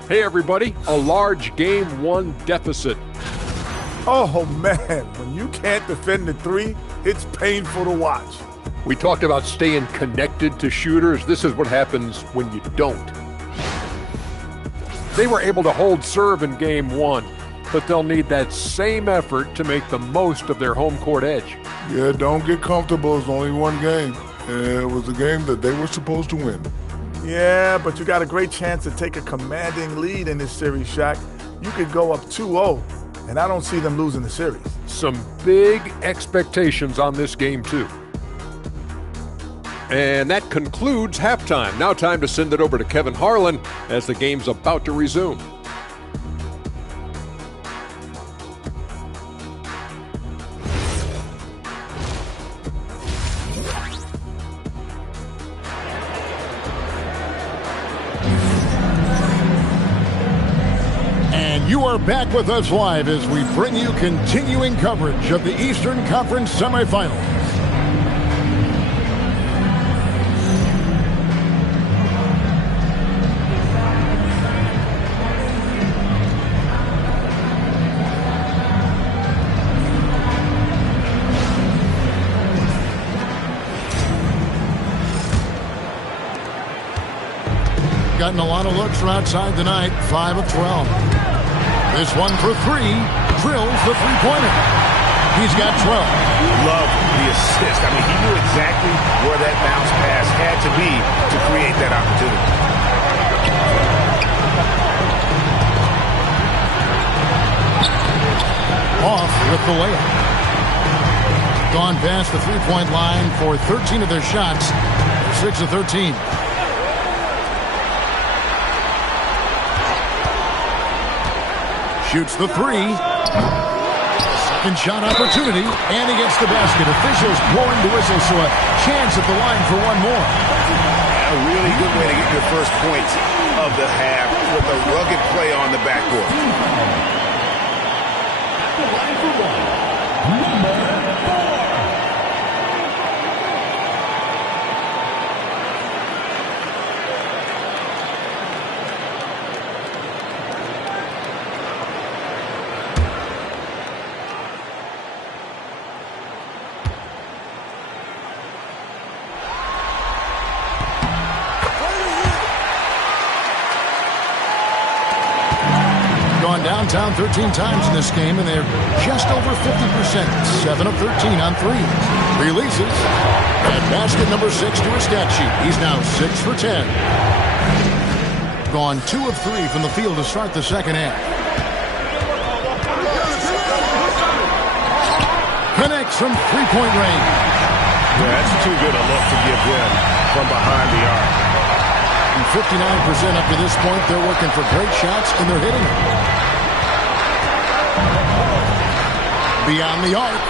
Hey, everybody, a large Game 1 deficit. Oh, man, when you can't defend the three, it's painful to watch. We talked about staying connected to shooters. This is what happens when you don't. They were able to hold serve in Game 1, but they'll need that same effort to make the most of their home court edge. Yeah, don't get comfortable. It's only one game. And it was a game that they were supposed to win. Yeah, but you got a great chance to take a commanding lead in this series, Shaq. You could go up 2-0, and I don't see them losing the series. Some big expectations on this game, too. And that concludes halftime. Now time to send it over to Kevin Harlan as the game's about to resume. You are back with us live as we bring you continuing coverage of the Eastern Conference semifinals. Gotten a lot of looks from outside tonight, 5 of 12. This one for three, drills the three-pointer. He's got 12. Love the assist. I mean, he knew exactly where that bounce pass had to be to create that opportunity. Off with the layup. Gone past the three-point line for 13 of their shots, 6 of 13. Shoots the three. Second shot opportunity, and he gets the basket. Officials blowing the whistle, so a chance at the line for one more. A really good way to get your first points of the half with a rugged play on the backboard. At the line for one, number 4. Downtown 13 times in this game, and they're just over 50%. 7 of 13 on threes. Releases. And basket number 6 to his stat sheet. He's now 6 for 10. Gone 2 of 3 from the field to start the second half. Connects from three-point range. Yeah, that's too good a look to give them from behind the arc. And 59% up to this point. They're working for great shots, and they're hitting them. Beyond the arc.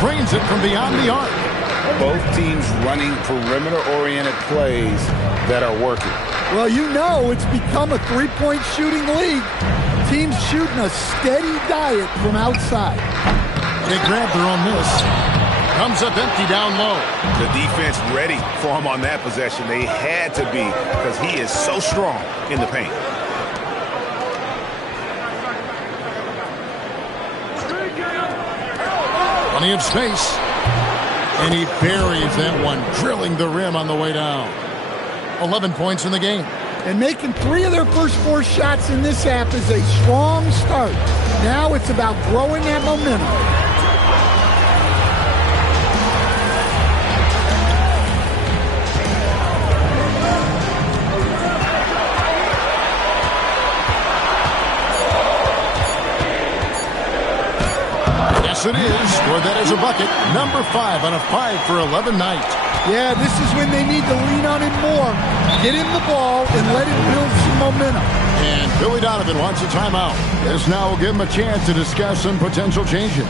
Trains it from beyond the arc. Both teams running perimeter-oriented plays that are working. Well, you know it's become a three-point shooting league. Teams shooting a steady diet from outside. They grab their own miss. Comes up empty down low. The defense ready for him on that possession. They had to be because he is so strong in the paint. Plenty of space. And he buries that one, drilling the rim on the way down. 11 points in the game. And making 3 of their first 4 shots in this half is a strong start. Now it's about growing that momentum. Yes, it is. Scored that as a bucket. Number 5 on a 5 for 11 night. Yeah, this is when they need to lean on it more. Get him the ball and let him build some momentum. And Billy Donovan wants a timeout. This now will give him a chance to discuss some potential changes.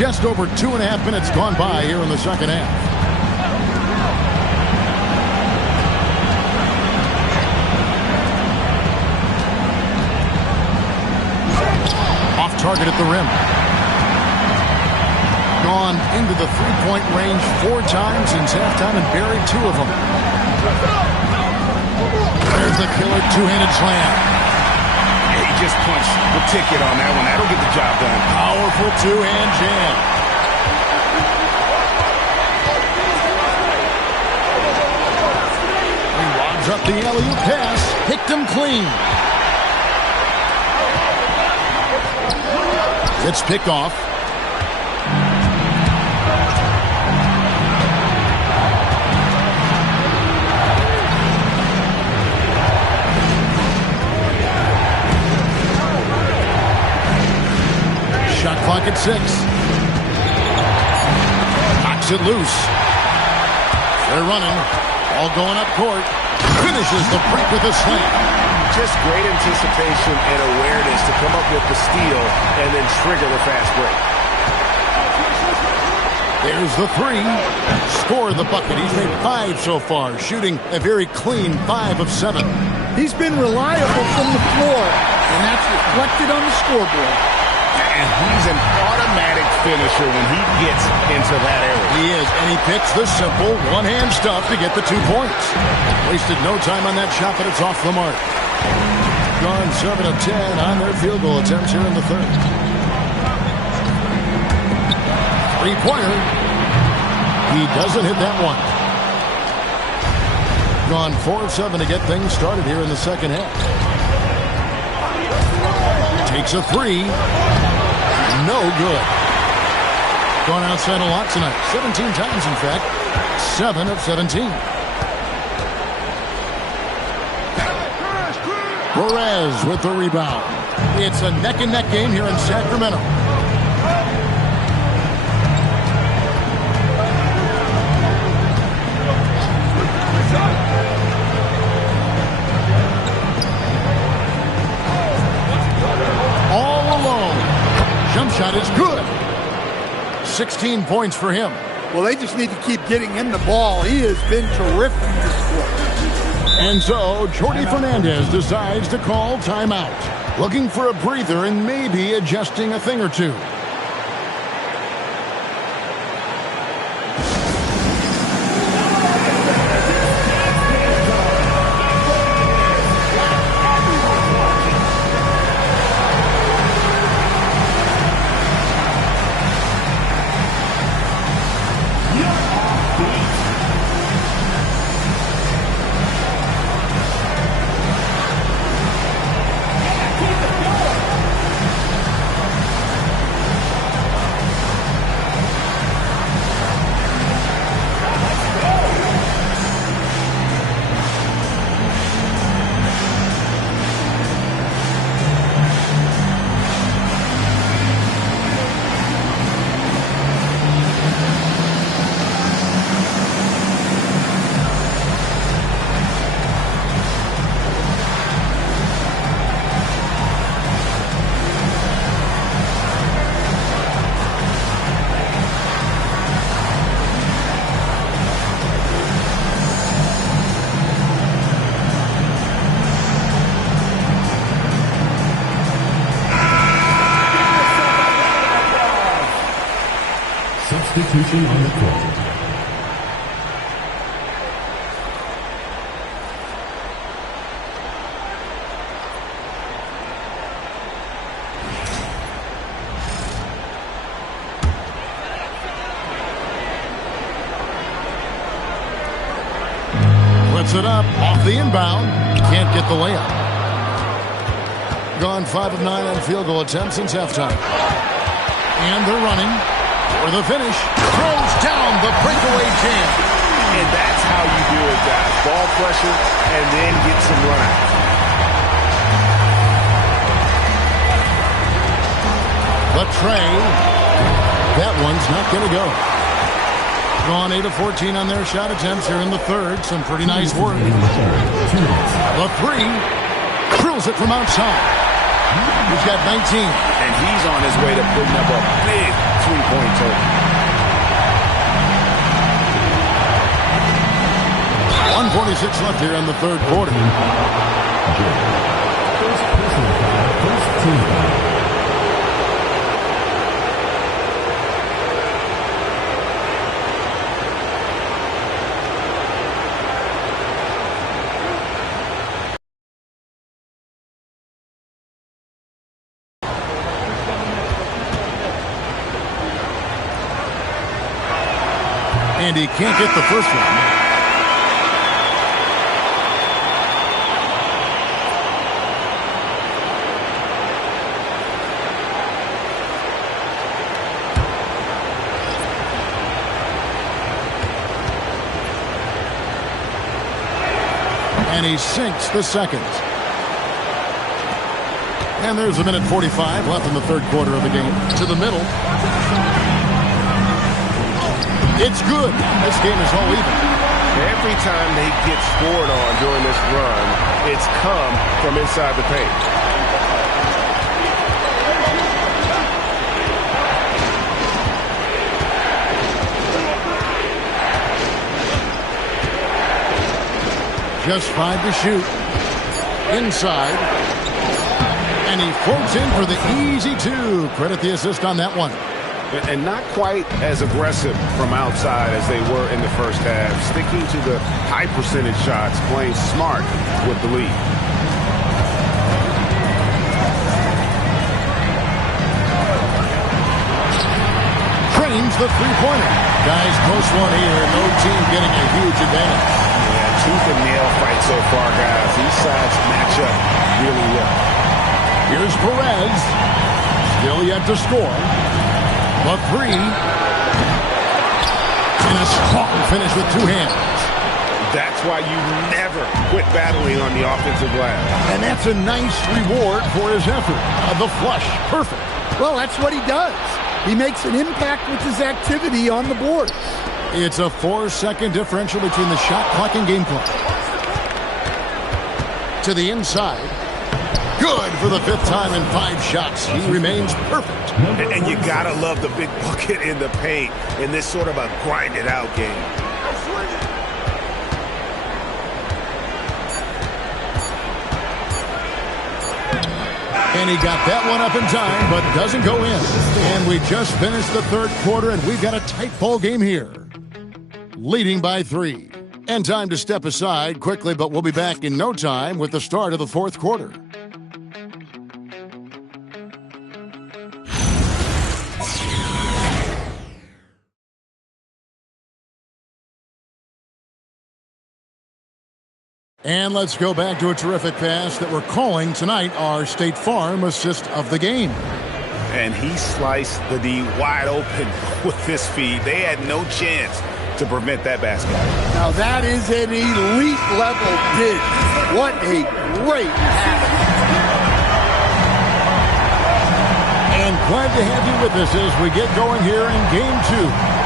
Just over 2.5 minutes gone by here in the second half. Off target at the rim. Gone into the three-point range 4 times since halftime and buried 2 of them. There's the killer two-handed slam. He just punched the ticket on that one. That'll get the job done. Powerful two-hand jam. He lobs up the alley-oop pass. Picked him clean. It's picked off. Shot clock at 6. Knocks it loose. They're running. All going up court. Finishes the break with a slam. Just great anticipation and awareness to come up with the steal and then trigger the fast break. There's the 3. Score the bucket. He's made 5 so far, shooting a very clean 5 of 7. He's been reliable from the floor, and that's reflected on the scoreboard. And he's an automatic finisher when he gets into that area. He is, and he picks the simple one-hand stuff to get the 2 points. Wasted no time on that shot, but it's off the mark. Gone 7 of 10 on their field goal attempts here in the third. 3-pointer. He doesn't hit that one. Gone 4 of 7 to get things started here in the second half. Takes a 3. No good. Gone outside a lot tonight. 17 times, in fact. 7 of 17. Perez with the rebound. It's a neck-and-neck game here in Sacramento. Jump shot is good. 16 points for him. Well, they just need to keep getting him the ball. He has been terrific this quarter. And so, Jordi Fernandez decides to call timeout. Looking for a breather and maybe adjusting a thing or two. Substitution on the court. Puts it up off the inbound. Can't get the layup. Gone 5 of 9 on field goal attempts since halftime. And they're running for the finish. Throws down the breakaway jam. And that's how you do it, guys. Ball pressure and then get some run. The tray. That one's not going to go. Gone 8 of 14 on their shot attempts here in the third. Some pretty nice work. The three. Drills it from outside. He's got 19. And he's on his way to putting up a big three-point total. 1:46 left here in the third quarter. First personal foul, first team foul. And he can't get the first one. And he sinks the second. And there's a minute 45 left in the third quarter of the game. To the middle. It's good. This game is all even. Every time they get scored on during this run, it's come from inside the paint. Just 5 to shoot. Inside. And he floats in for the easy two. Credit the assist on that one. And not quite as aggressive from outside as they were in the first half. Sticking to the high percentage shots, playing smart with the lead. Trains the three-pointer. Guys, close one here. No team getting a huge advantage. Yeah, tooth and nail fight so far, guys. These sides match up really well. Here's Perez. Still yet to score. The three. And a strong finish with two hands. That's why you never quit battling on the offensive glass. And that's a nice reward for his effort. The flush. Perfect. Well, that's what he does. He makes an impact with his activity on the board. It's a 4-second differential between the shot clock and game clock. To the inside. Good for the 5th time in 5 shots. He remains perfect. And you gotta love the big bucket in the paint in this sort of a grinded out game. And he got that one up in time, but doesn't go in. And we just finished the third quarter, and we've got a tight ball game here. Leading by 3. And time to step aside quickly, but we'll be back in no time with the start of the fourth quarter. And let's go back to a terrific pass that we're calling tonight our State Farm assist of the game. And he sliced the D wide open with his feed. They had no chance to prevent that basket. Now that is an elite level dig. What a great pass. And glad to have you with us as we get going here in game 2.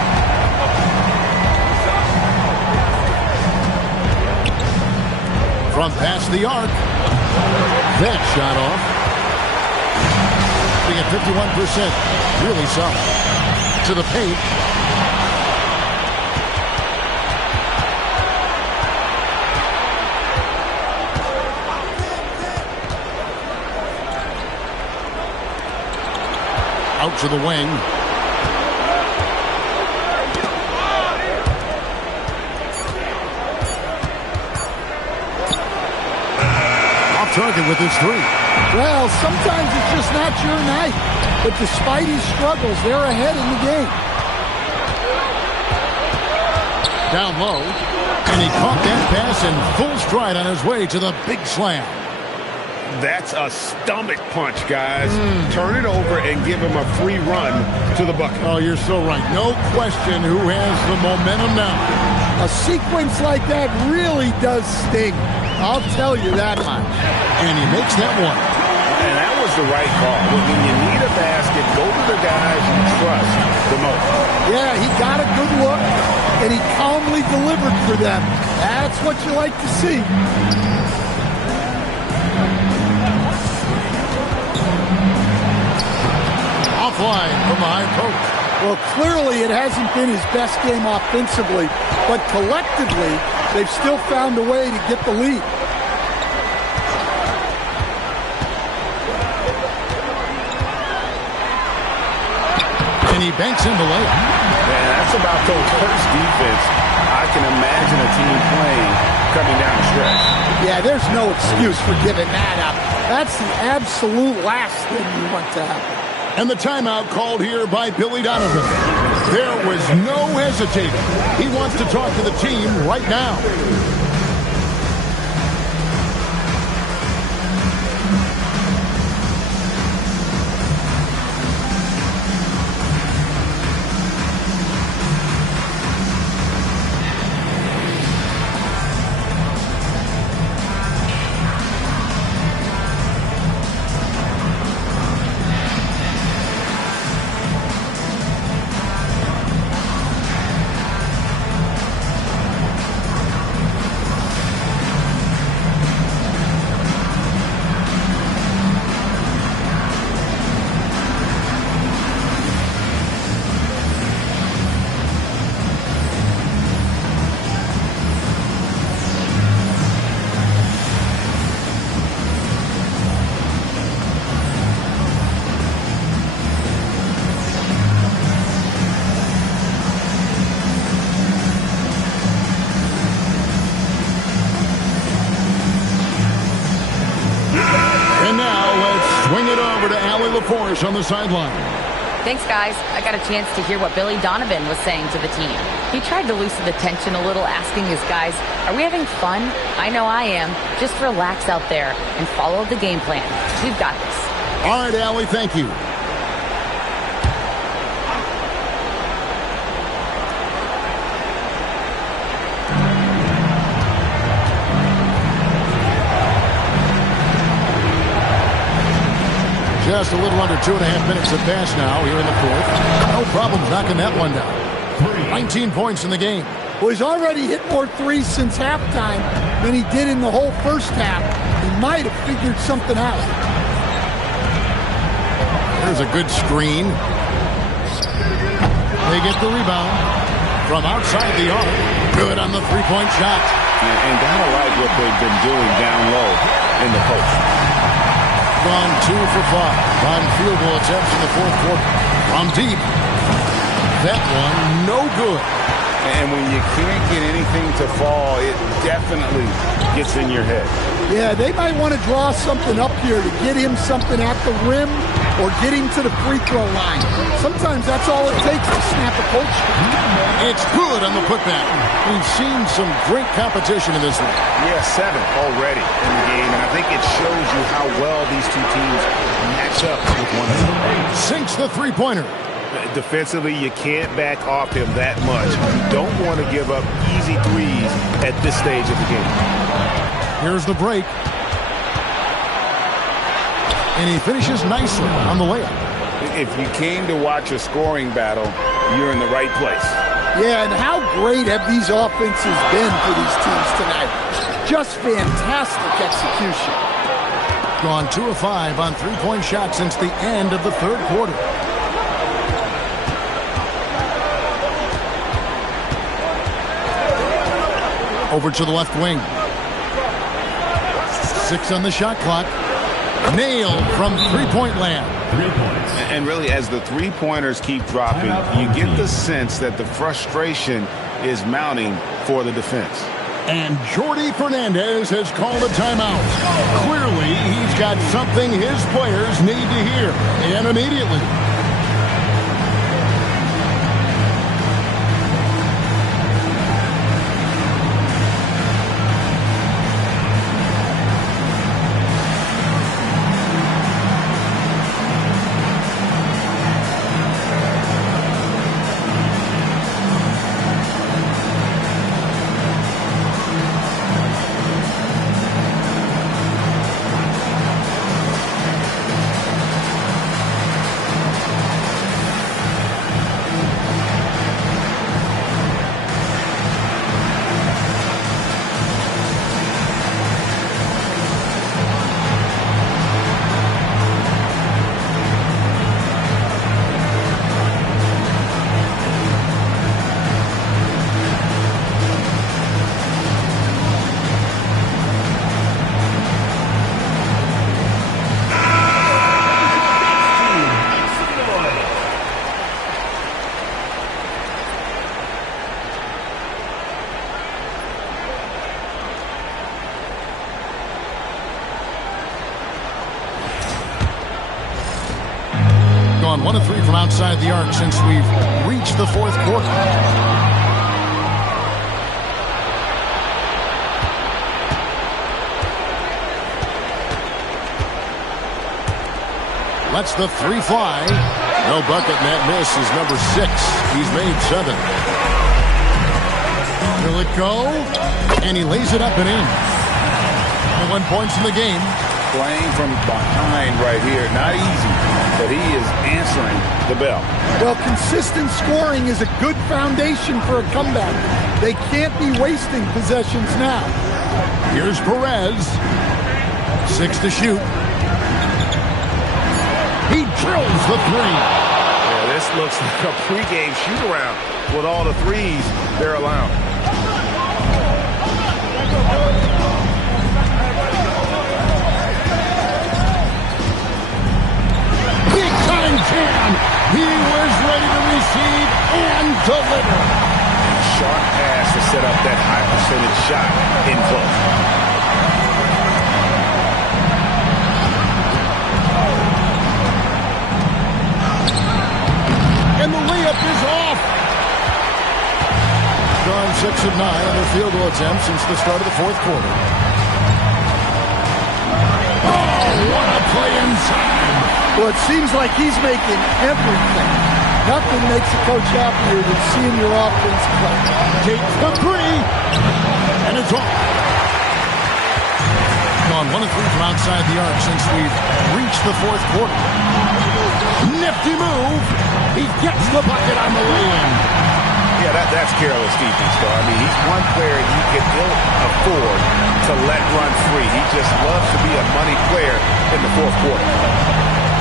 From past the arc. That shot off. Being at 51%. Really solid. To the paint. Out to the wing. target with his three. Well, sometimes it's just not your night. But despite his struggles, they're ahead in the game. Down low, and he caught that pass in full stride on his way to the big slam. That's a stomach punch, guys. Turn it over and give him a free run to the bucket. Oh, you're so right. No question who has the momentum now. A sequence like that really does sting. I'll tell you that much. And he makes that one. And that was the right call. When you need a basket, go to the guys you trust the most. Yeah, he got a good look, and he calmly delivered for them. That's what you like to see. Offline from the high post. Well, clearly it hasn't been his best game offensively, but collectively, they've still found a way to get the lead. And he banks in the layup. Man, that's about Coach Hurt's defense. I can imagine a team playing coming down the stretch. Yeah, there's no excuse for giving that up. That's the absolute last thing you want to happen. And the timeout called here by Billy Donovan. There was no hesitating. He wants to talk to the team right now. On the sideline. Thanks, guys. I got a chance to hear what Billy Donovan was saying to the team. He tried to loosen the tension a little, asking his guys, are we having fun? I know I am. Just relax out there and follow the game plan. We've got this. All right, Allie, thank you. Just a little under 2.5 minutes have passed now here in the fourth. No problems knocking that one down. 19 points in the game. Well, he's already hit more threes since halftime than he did in the whole first half. He might have figured something out. There's a good screen. They get the rebound from outside the arc. Good on the three-point shot. And gotta like what they've been doing down low in the post. Gone 2 for 5 on field goal attempts in the fourth quarter. From deep. That one, no good. And when you can't get anything to fall, it definitely gets in your head. Yeah, they might want to draw something up here to get him something at the rim or get him to the free throw line. Sometimes that's all it takes to snap a coach. It's good on the putback. We've seen some great competition in this one. Yeah, 7 already in the game, and I think it shows you how well these two teams match up with one another. Sinks the three-pointer. Defensively, you can't back off him that much. You don't want to give up easy threes at this stage of the game. Here's the break. And he finishes nicely on the layup. If you came to watch a scoring battle, you're in the right place. Yeah, and how great have these offenses been for these teams tonight? Just fantastic execution. Gone 2 of 5 on three-point shots since the end of the third quarter. Over to the left wing. 6 on the shot clock. Nailed from three-point land. 3 points. And really, as the three-pointers keep dropping, you get the sense that the frustration is mounting for the defense. And Jordi Fernandez has called a timeout. Clearly, he's got something his players need to hear, and immediately. Gone 1 of 3 from outside the arc since we've reached the fourth quarter. Lets the 3 fly. No bucket, and that miss is number 6. He's made 7. Will it go? And he lays it up and in. 1 points in the game. Playing from behind right here. Not easy, but he is answering the bell. Well, consistent scoring is a good foundation for a comeback. They can't be wasting possessions now. Here's Perez. 6 to shoot. He drills the 3. Yeah, this looks like a pregame shoot-around with all the threes they're allowing. Big-time jam. He was ready to receive and deliver. Sharp pass to set up that high-percentage shot in close. And the layup is off. Gone 6 of 9 on their field goal attempts since the start of the fourth quarter. Oh, what a play inside. Well, it seems like he's making everything. Nothing makes a coach happier than seeing your offense play. Takes the 3. And it's off. Gone 1 of 3 from outside the arc since we've reached the fourth quarter. Nifty move. He gets the bucket on the lay-in. Yeah, that's careless defense, though. I mean, he's one player you can ill afford to let run free. He just loves to be a money player in the fourth quarter.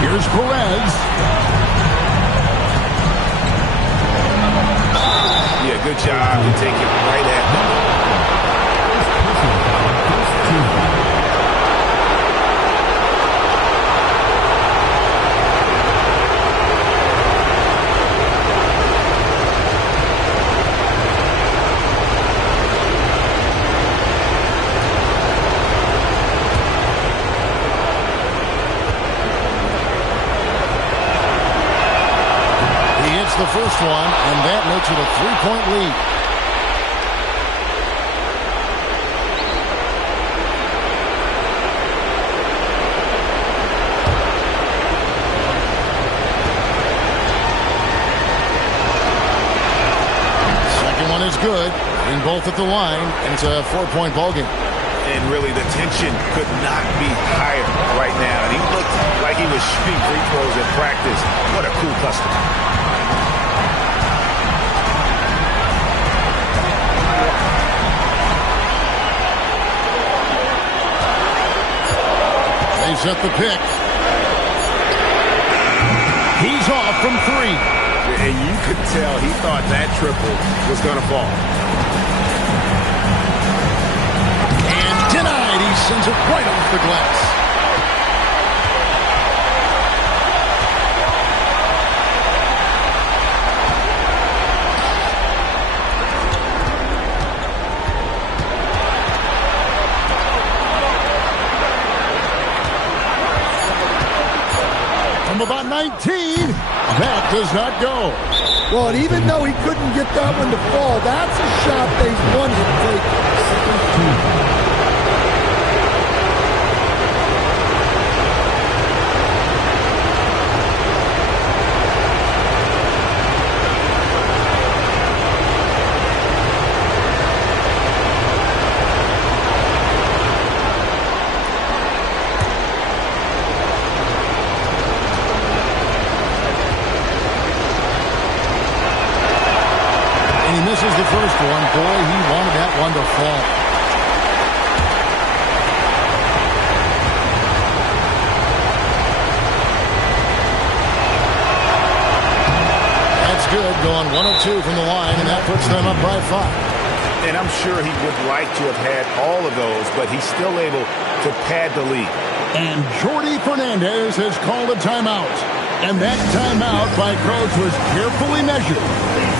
Here's Perez. Yeah, good job to take it right at them. The first one, and that makes it a 3-point lead. Second one is good, in both at the line, and it's a 4-point ballgame. And really, the tension could not be higher right now. And he looked like he was shooting free throws in practice. What a cool customer. They set the pick. He's off from 3. And you could tell he thought that triple was going to fall. And denied. He sends it right off the glass. from about 19. That does not go. Well, and even though he couldn't get that one to fall, that's a shot they wanted to take. Misses the first one. Boy, he wanted that one to fall. That's good. Going 1 of 2 from the line, and that puts them up by 5. And I'm sure he would like to have had all of those, but he's still able to pad the lead. And Jordi Fernandez has called a timeout. And that timeout by Coach was carefully measured,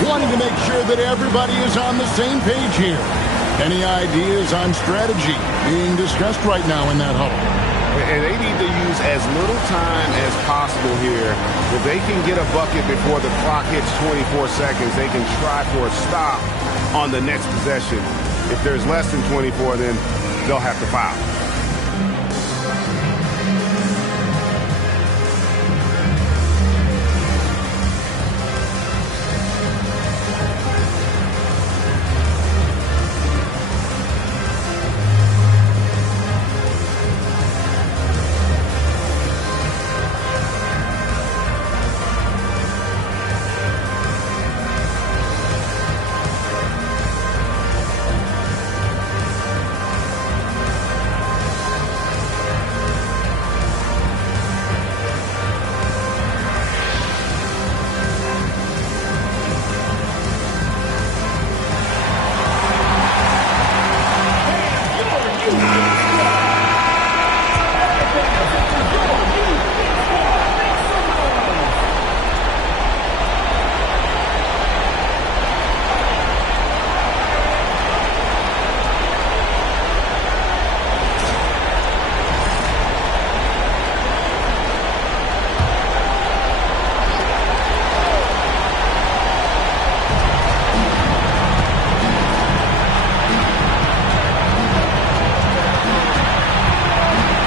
wanting to make sure that everybody is on the same page here. Any ideas on strategy being discussed right now in that huddle? And they need to use as little time as possible here. If they can get a bucket before the clock hits 24 seconds, they can try for a stop on the next possession. If there's less than 24, then they'll have to foul.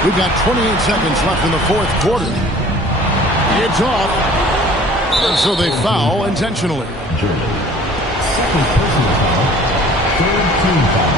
We've got 28 seconds left in the fourth quarter. It's off. And so they foul intentionally. Second personal foul. Third team foul.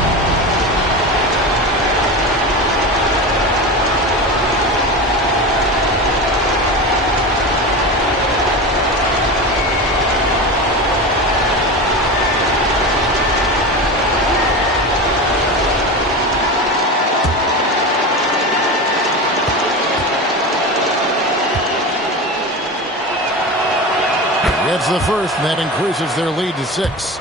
It's the first, and that increases their lead to 6.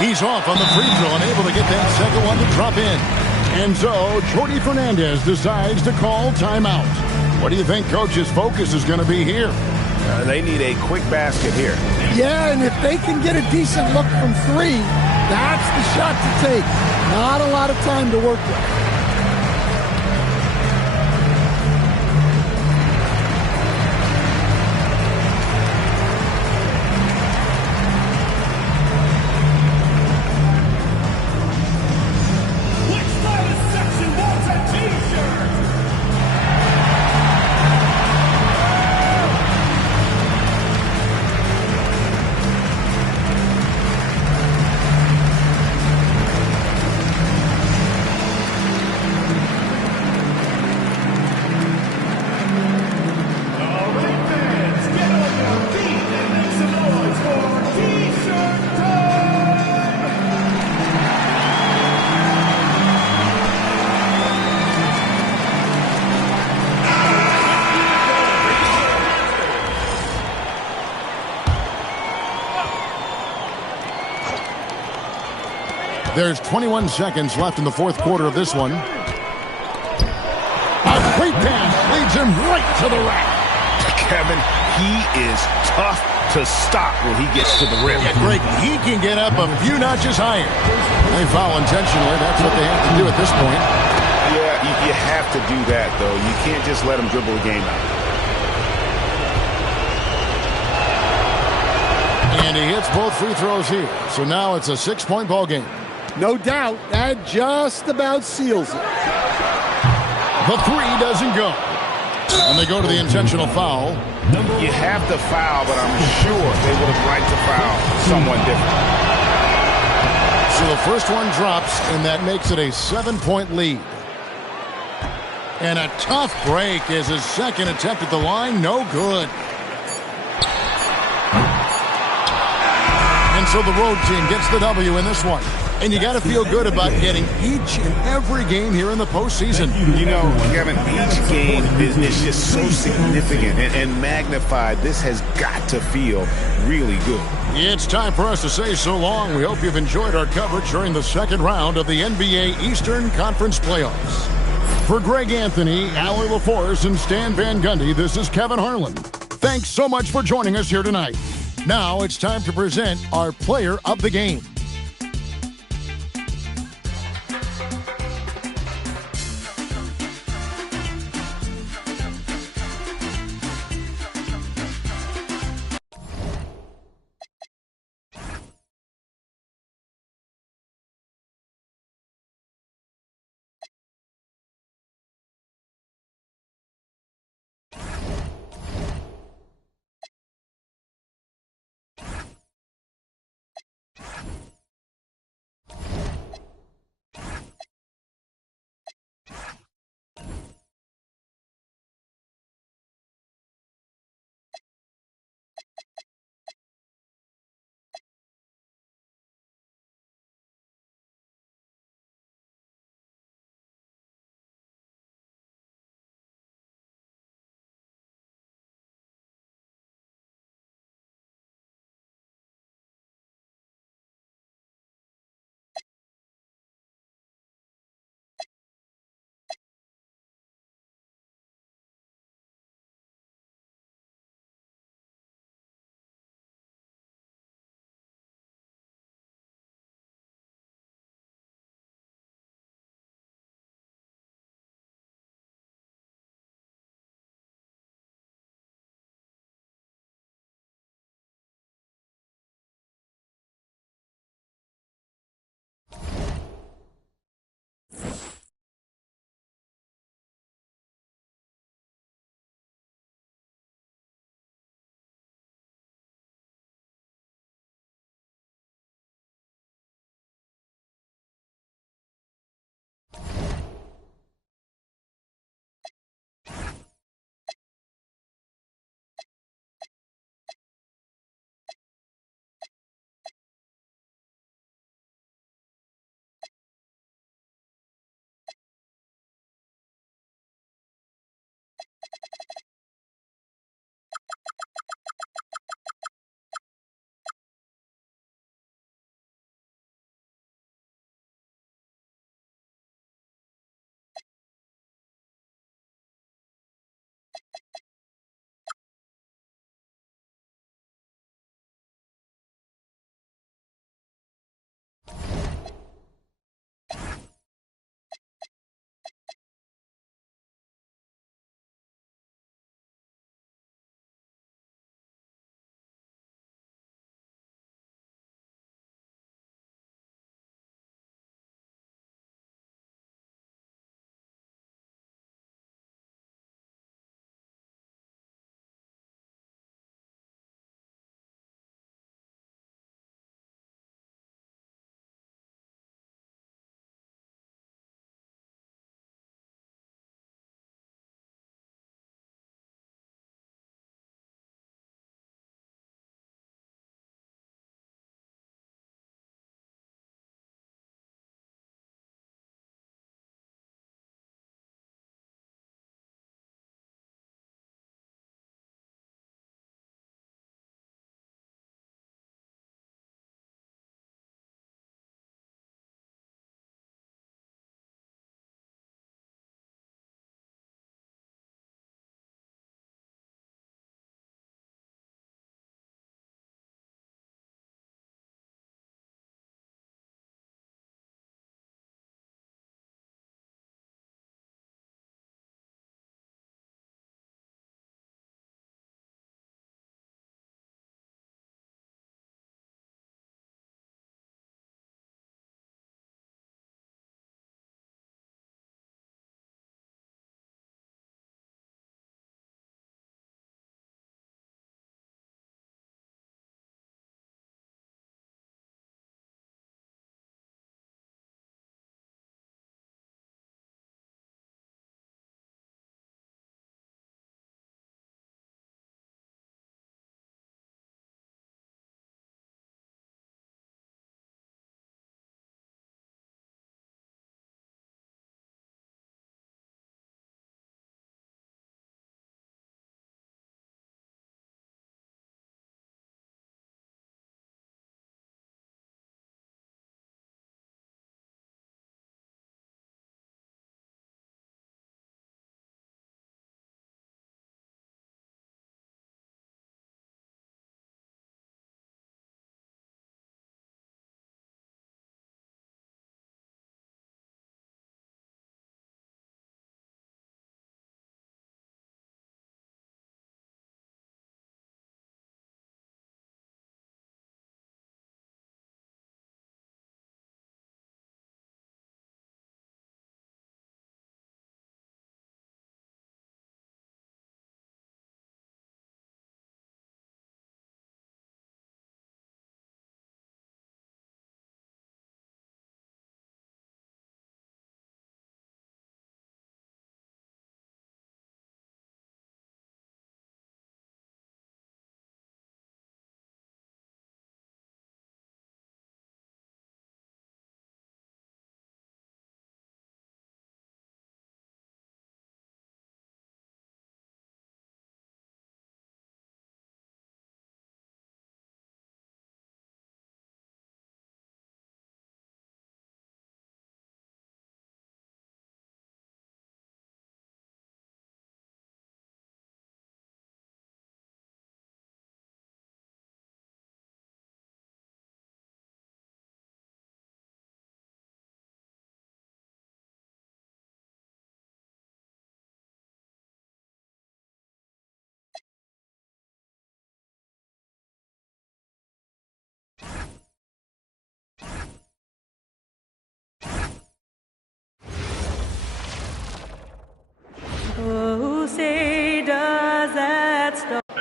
He's off on the free throw, unable to get that second one to drop in. And so, Jordi Fernandez decides to call timeout. What do you think Coach's focus is going to be here? They need a quick basket here. Yeah, and if they can get a decent look from 3, that's the shot to take. Not a lot of time to work with. There's 21 seconds left in the fourth quarter of this one. A great pass leads him right to the rack. Kevin, he is tough to stop when he gets to the rim. Yeah, Greg, he can get up a few notches higher. They foul intentionally. That's what they have to do at this point. Yeah, you have to do that, though. You can't just let him dribble the game out. And he hits both free throws here. So now it's a 6-point ball game. No doubt, that just about seals it. The three doesn't go. And they go to the intentional foul. You have to foul, but I'm sure they would have liked to foul someone different. So the first one drops, and that makes it a 7-point lead. And a tough break is his second attempt at the line. No good. And so the road team gets the W in this one. And you got to feel good about getting each and every game here in the postseason. You know, Kevin, each game is just so significant and magnified. This has got to feel really good. It's time for us to say so long. We hope you've enjoyed our coverage during the second round of the NBA Eastern Conference Playoffs. For Greg Anthony, Allie LaForce, and Stan Van Gundy, this is Kevin Harlan. Thanks so much for joining us here tonight. Now it's time to present our player of the game.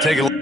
Take a look.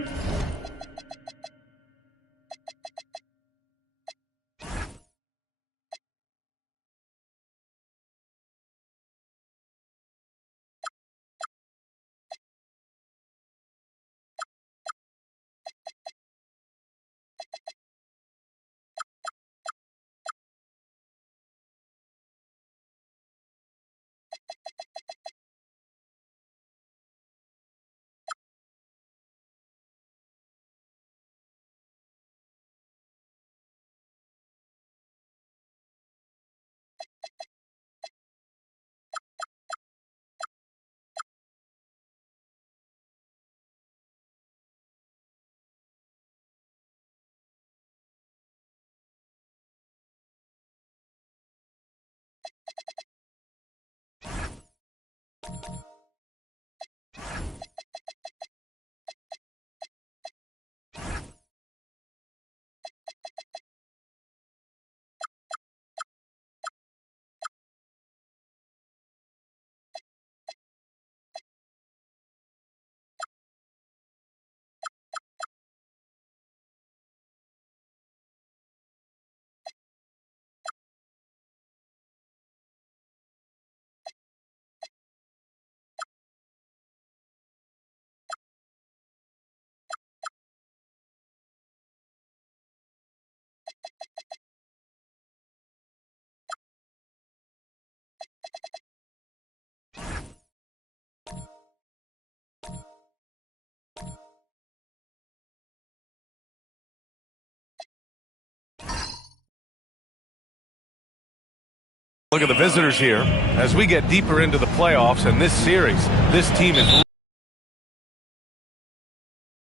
Look at the visitors here as we get deeper into the playoffs and this series. This team is.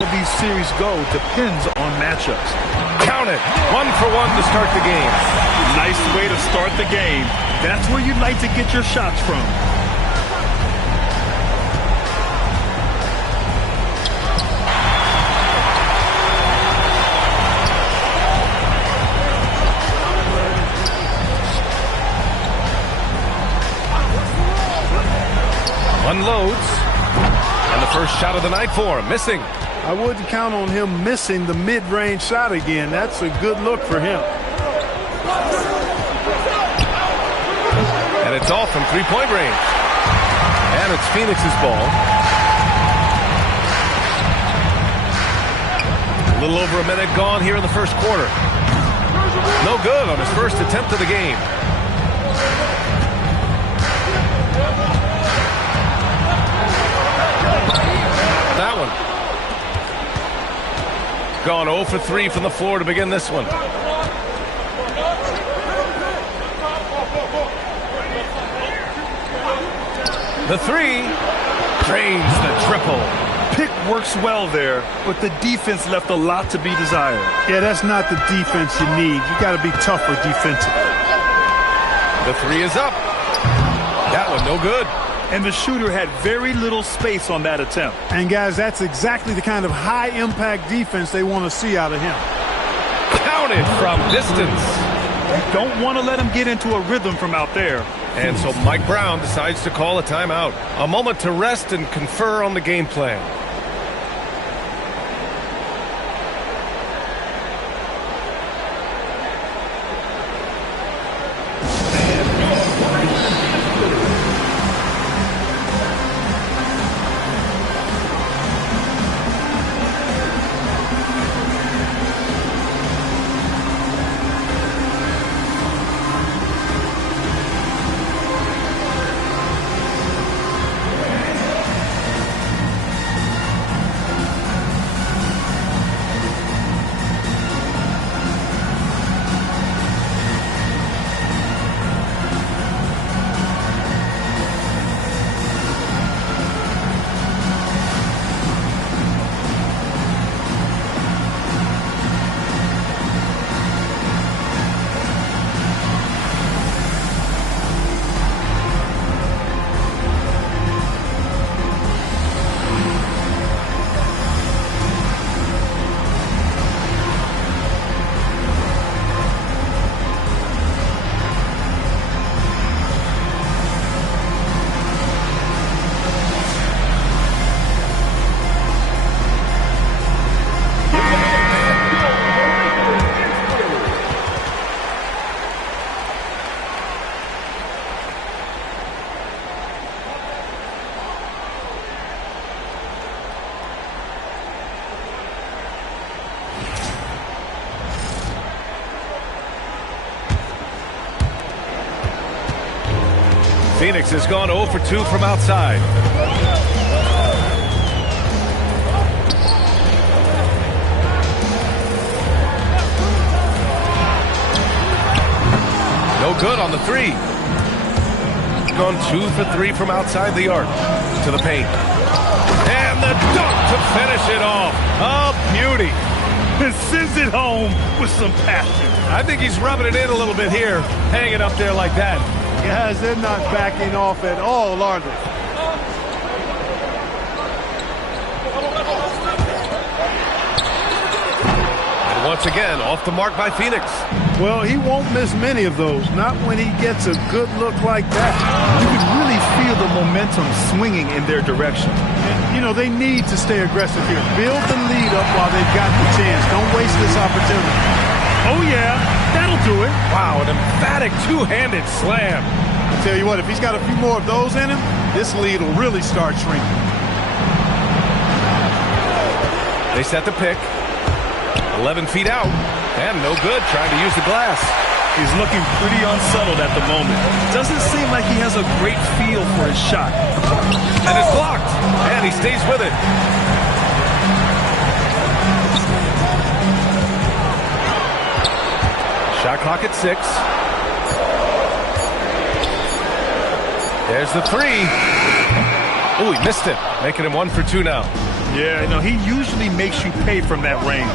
These series go depends on matchups. Count it. 1-for-1 to start the game. Nice way to start the game. That's where you'd like to get your shots from. Unloads. And the first shot of the night for him. Missing. I wouldn't count on him missing the mid-range shot again. That's a good look for him. And it's off from three-point range. And it's Phoenix's ball. A little over a minute gone here in the first quarter. No good on his first attempt of the game. That one. Gone 0 for 3 from the floor to begin this one. The three drains the triple. Pick works well there, but the defense left a lot to be desired. Yeah, that's not the defense you need. You got to be tougher defensively. The three is up. That one no good. And the shooter had very little space on that attempt. And guys, that's exactly the kind of high-impact defense they want to see out of him. Counted from distance. You don't want to let him get into a rhythm from out there. And so Mike Brown decides to call a timeout. A moment to rest and confer on the game plan. Phoenix has gone 0 for 2 from outside. No good on the three. Gone 2 for 3 from outside the arc. To the paint. And the dunk to finish it off. A beauty. And sends it home with some passion. I think he's rubbing it in a little bit here. Hang it up there like that. Guys, they're not backing off at all, are they? And once again, off the mark by Phoenix. Well, he won't miss many of those, not when he gets a good look like that. You can really feel the momentum swinging in their direction. And, you know, they need to stay aggressive here. Build the lead up while they've got the chance. Don't waste this opportunity. Oh, yeah, that'll do it. Wow, an emphatic two-handed slam. I tell you what, if he's got a few more of those in him, this lead will really start shrinking. They set the pick. 11 feet out. And no good, trying to use the glass. He's looking pretty unsettled at the moment. Doesn't seem like he has a great feel for his shot. And it's blocked. And he stays with it. Shot clock at 6. There's the three. Oh, he missed it. Making him 1 for 2 now. Yeah, you know, he usually makes you pay from that range.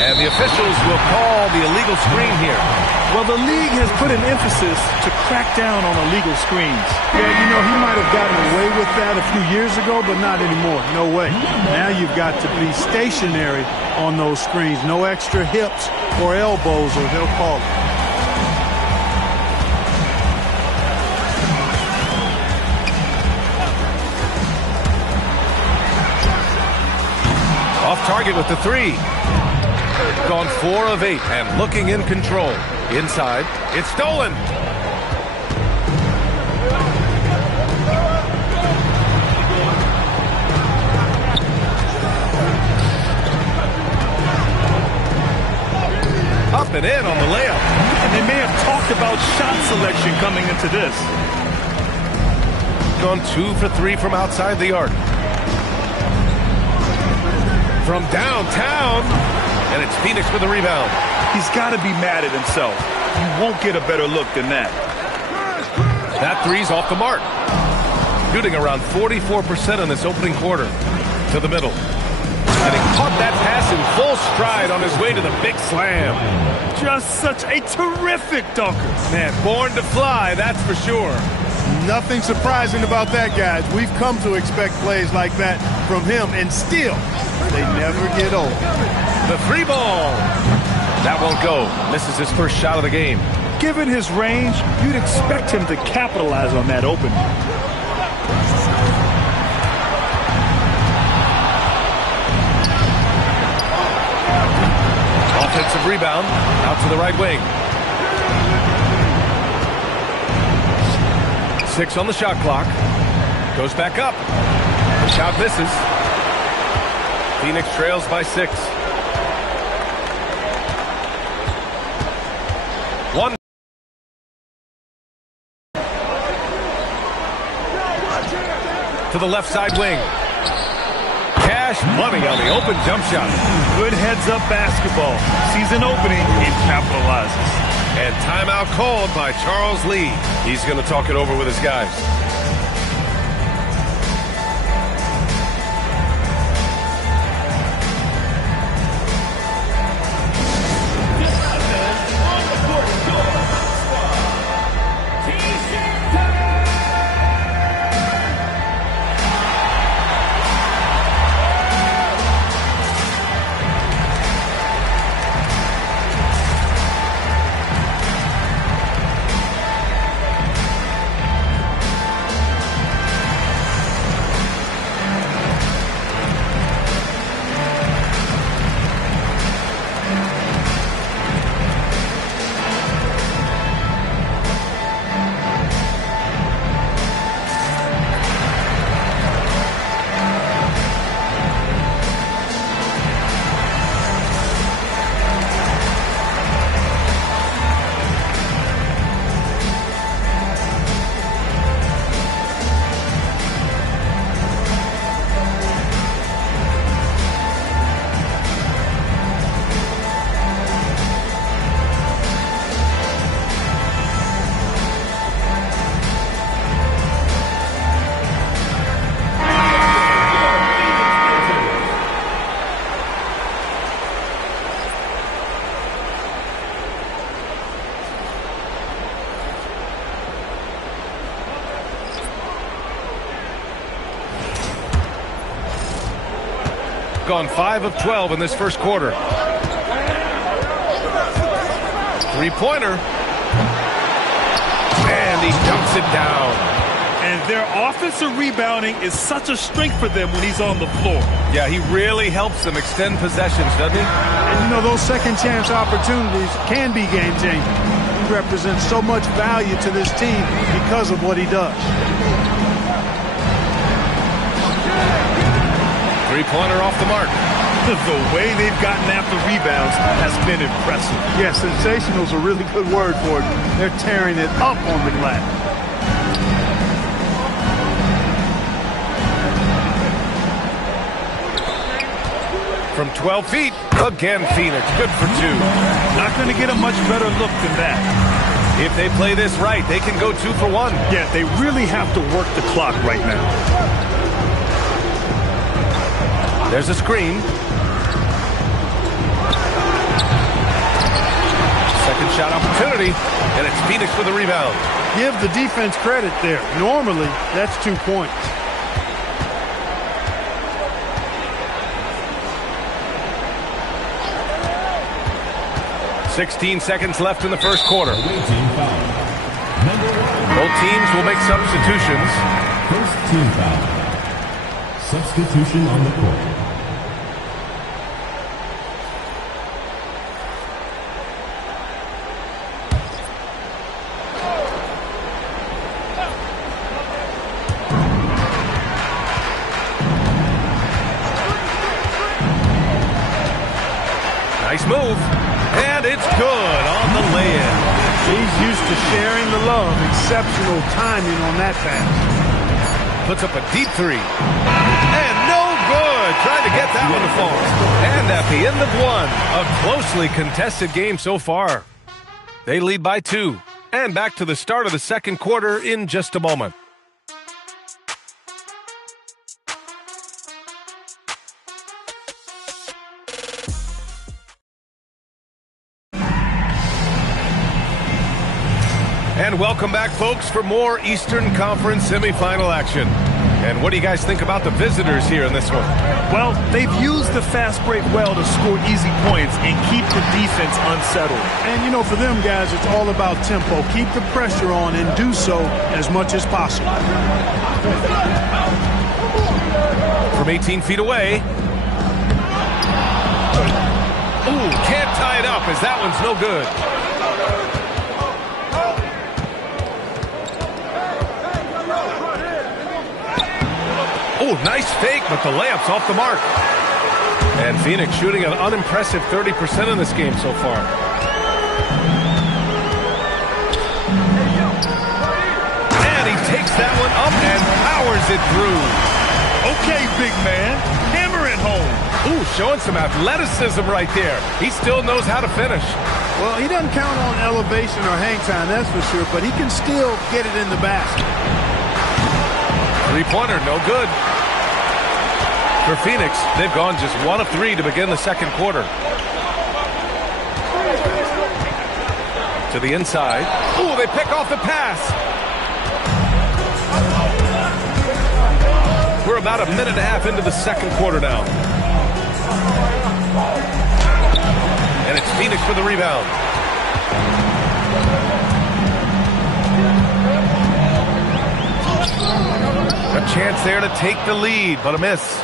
And the officials will call the illegal screen here. Well, the league has put an emphasis to crack down on illegal screens. Yeah, you know, he might have gotten away with that a few years ago, but not anymore. No way. Now you've got to be stationary on those screens. No extra hips or elbows, or they'll call it. Off target with the three. Gone 4 of 8 and looking in control. Inside, it's stolen. Up and in on the layup. And they may have talked about shot selection coming into this. Gone 2 for 3 from outside the arc. From downtown, and it's Phoenix with the rebound. He's got to be mad at himself. You won't get a better look than that. That three's off the mark. Shooting around 44% in this opening quarter. To the middle. And he caught that pass in full stride on his way to the big slam. Just such a terrific dunker. Man, born to fly, that's for sure. Nothing surprising about that, guys. We've come to expect plays like that from him, and still, they never get old. The free ball. That won't go. Misses his first shot of the game. Given his range, you'd expect him to capitalize on that opening. Offensive rebound. Out to the right wing. 6 on the shot clock. Goes back up. The shot misses. Phoenix trails by 6. 1. To the left side wing. Cash money on the open jump shot. Good heads-up basketball. Sees an opening and capitalizes. And timeout called by Charles Lee. He's going to talk it over with his guys. gone 5 of 12 in this first quarter. Three-pointer. And he dumps it down. And their offensive rebounding is such a strength for them when he's on the floor. Yeah, he really helps them extend possessions, doesn't he? And, you know, those second-chance opportunities can be game-changing. He represents so much value to this team because of what he does. Three-pointer off the mark. The way they've gotten after rebounds has been impressive. Yeah, sensational is a really good word for it. They're tearing it up on the glass. From 12 feet, again Phoenix, good for 2. Not going to get a much better look than that. If they play this right, they can go 2 for 1. Yeah, they really have to work the clock right now. There's a screen. Second shot opportunity, and it's Phoenix with the rebound. Give the defense credit there. Normally, that's 2 points. .16 seconds left in the first quarter. Both teams will make substitutions. First team foul. Substitution on the court. Nice move. And it's good on the lay-in. He's used to sharing the love. Exceptional timing on that pass. Puts up a deep 3. And no good. Trying to get that one to fall. And at the end of 1, a closely contested game so far. They lead by 2. And back to the start of the second quarter in just a moment. And welcome back, folks, for more Eastern Conference semifinal action. And what do you guys think about the visitors here in this one? Well, they've used the fast break well to score easy points and keep the defense unsettled. And, you know, for them guys, it's all about tempo. Keep the pressure on and do so as much as possible. From 18 feet away. Ooh, can't tie it up as that one's no good. Oh, nice fake, but the layup's off the mark. And Phoenix shooting an unimpressive 30% in this game so far. And he takes that one up and powers it through. Okay, big man, hammer it home. Ooh, showing some athleticism right there. He still knows how to finish. Well, he doesn't count on elevation or hang time, that's for sure, but he can still get it in the basket. Three-pointer, no good. For Phoenix, they've gone just 1 of 3 to begin the second quarter. To the inside. Ooh, they pick off the pass. We're about a minute and a half into the second quarter now. And it's Phoenix for the rebound. A chance there to take the lead, but a miss.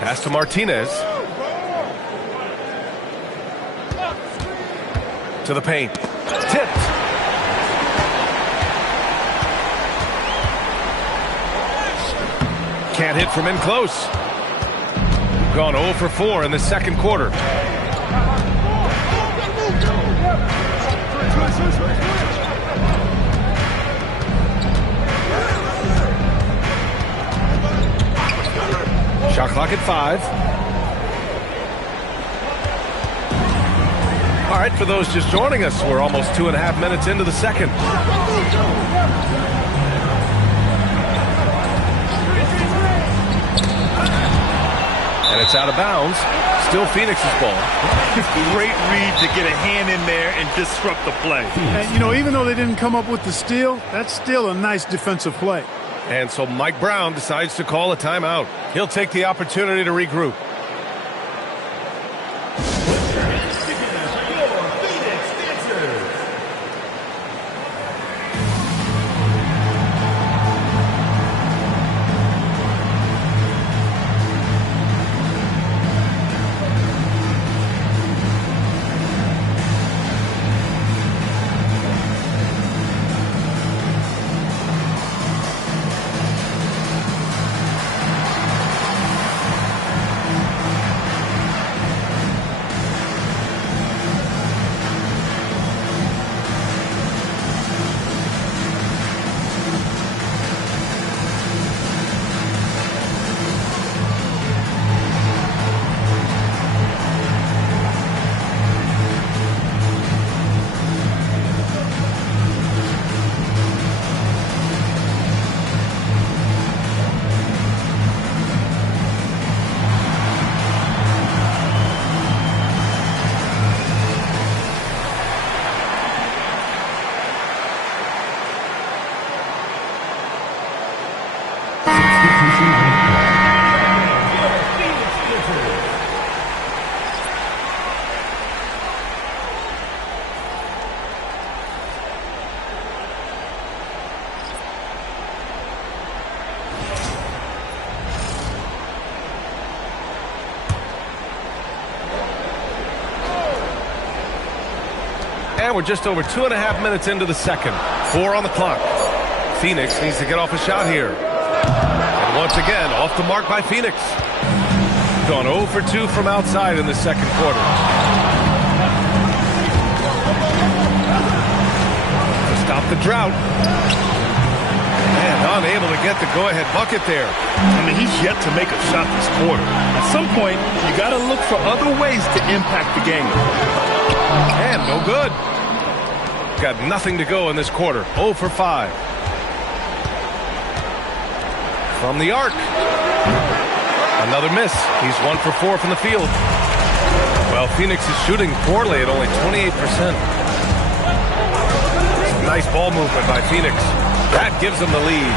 Pass to Martinez. To the paint. Tipped. Can't hit from in close. Gone 0 for 4 in the second quarter. Shot clock at 5. All right, for those just joining us, we're almost 2.5 minutes into the second. And it's out of bounds. Still Phoenix's ball. Great read to get a hand in there and disrupt the play. And, you know, even though they didn't come up with the steal, that's still a nice defensive play. And so Mike Brown decides to call a timeout. He'll take the opportunity to regroup. And we're just over 2.5 minutes into the second. 4 on the clock. Phoenix needs to get off a shot here. And once again, off the mark by Phoenix. Gone 0 for 2 from outside in the second quarter. To stop the drought. And unable to get the go-ahead bucket there. I mean, he's yet to make a shot this quarter. At some point, you got to look for other ways to impact the game. And no good. Got nothing to go in this quarter. 0 for 5. From the arc. Another miss. He's 1 for 4 from the field. Well, Phoenix is shooting poorly at only 28%. Nice ball movement by Phoenix. That gives them the lead.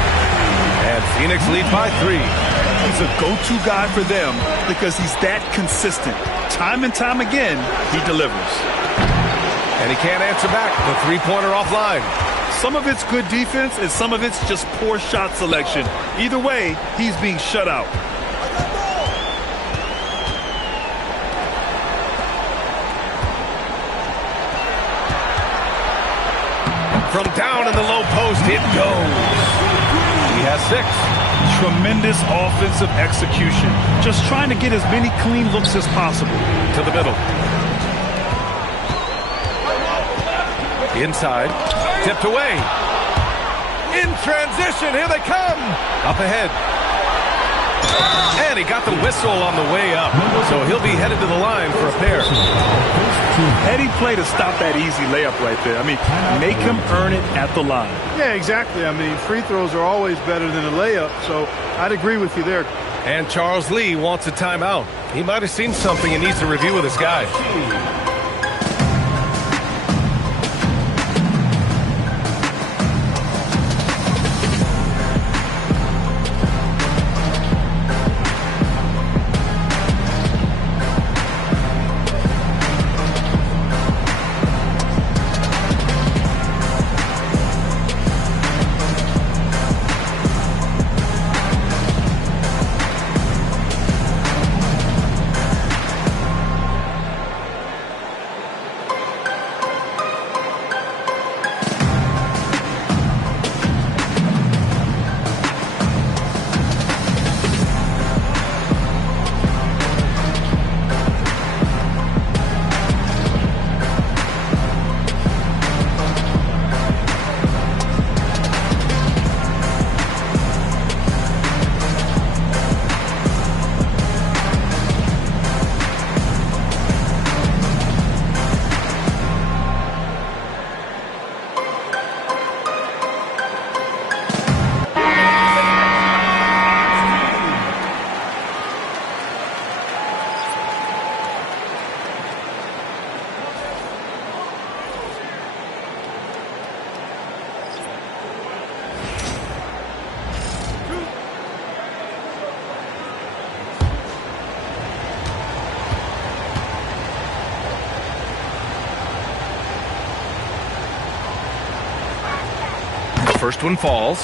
And Phoenix leads by 3. He's a go-to guy for them because he's that consistent. Time and time again, he delivers. And he can't answer back. The three-pointer offline. Some of it's good defense, and some of it's just poor shot selection. Either way, he's being shut out. From down in the low post, it goes. He has 6. Tremendous offensive execution. Just trying to get as many clean looks as possible. To the middle. Inside. Tipped away. In transition. Here they come. Up ahead. And he got the whistle on the way up. So he'll be headed to the line for a pair. Heady play to stop that easy layup right there. I mean, make him earn it at the line. Yeah, exactly. I mean, free throws are always better than a layup, so I'd agree with you there. And Charles Lee wants a timeout. He might have seen something and needs to review with his guy. First one falls.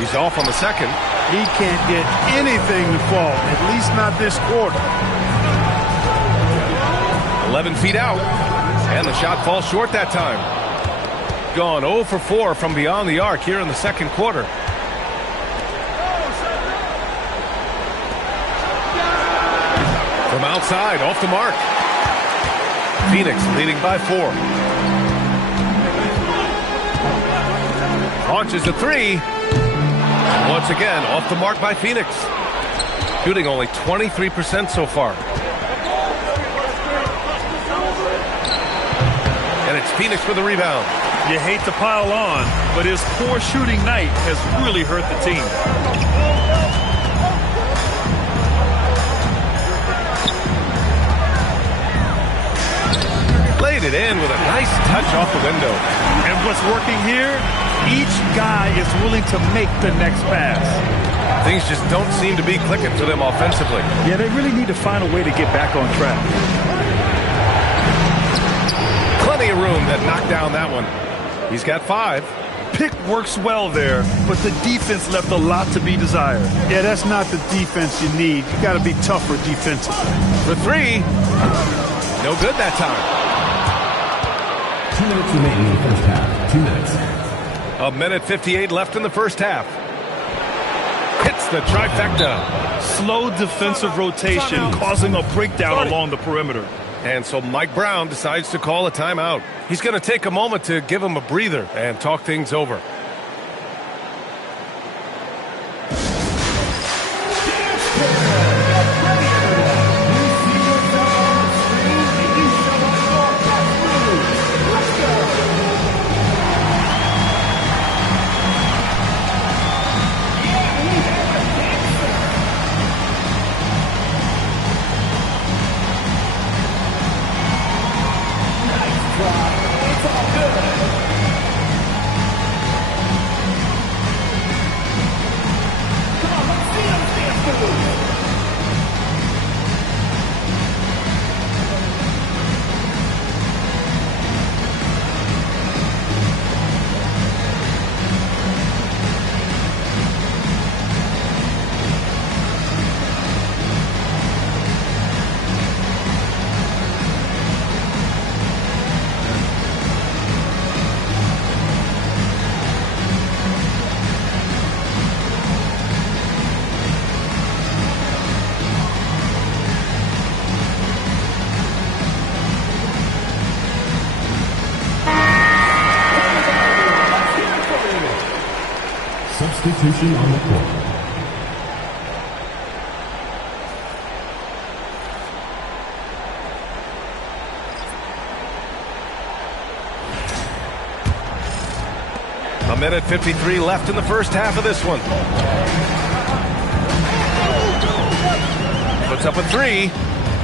He's off on the second. He can't get anything to fall, at least not this quarter. 11 feet out, and the shot falls short that time. Gone 0 for 4 from beyond the arc here in the second quarter. From outside, off the mark. Phoenix leading by 4. Launches a 3. Once again, off the mark by Phoenix. Shooting only 23% so far. And it's Phoenix for the rebound. You hate to pile on, but his poor shooting night has really hurt the team. Laid it in with a nice touch off the window. And what's working here? Each guy is willing to make the next pass. Things just don't seem to be clicking for them offensively. Yeah, they really need to find a way to get back on track. Plenty of room that knocked down that one. He's got 5. Pick works well there, but the defense left a lot to be desired. Yeah, that's not the defense you need. You got to be tougher defensively. For 3. No good that time. 2 minutes remaining in the first half. 2 minutes. A minute 58 left in the first half. Hits the trifecta. Slow defensive rotation causing a breakdown along the perimeter. And so Mike Brown decides to call a timeout. He's going to take a moment to give him a breather and talk things over. Substitution on the court. A minute 53 left in the first half of this one. Puts up a 3.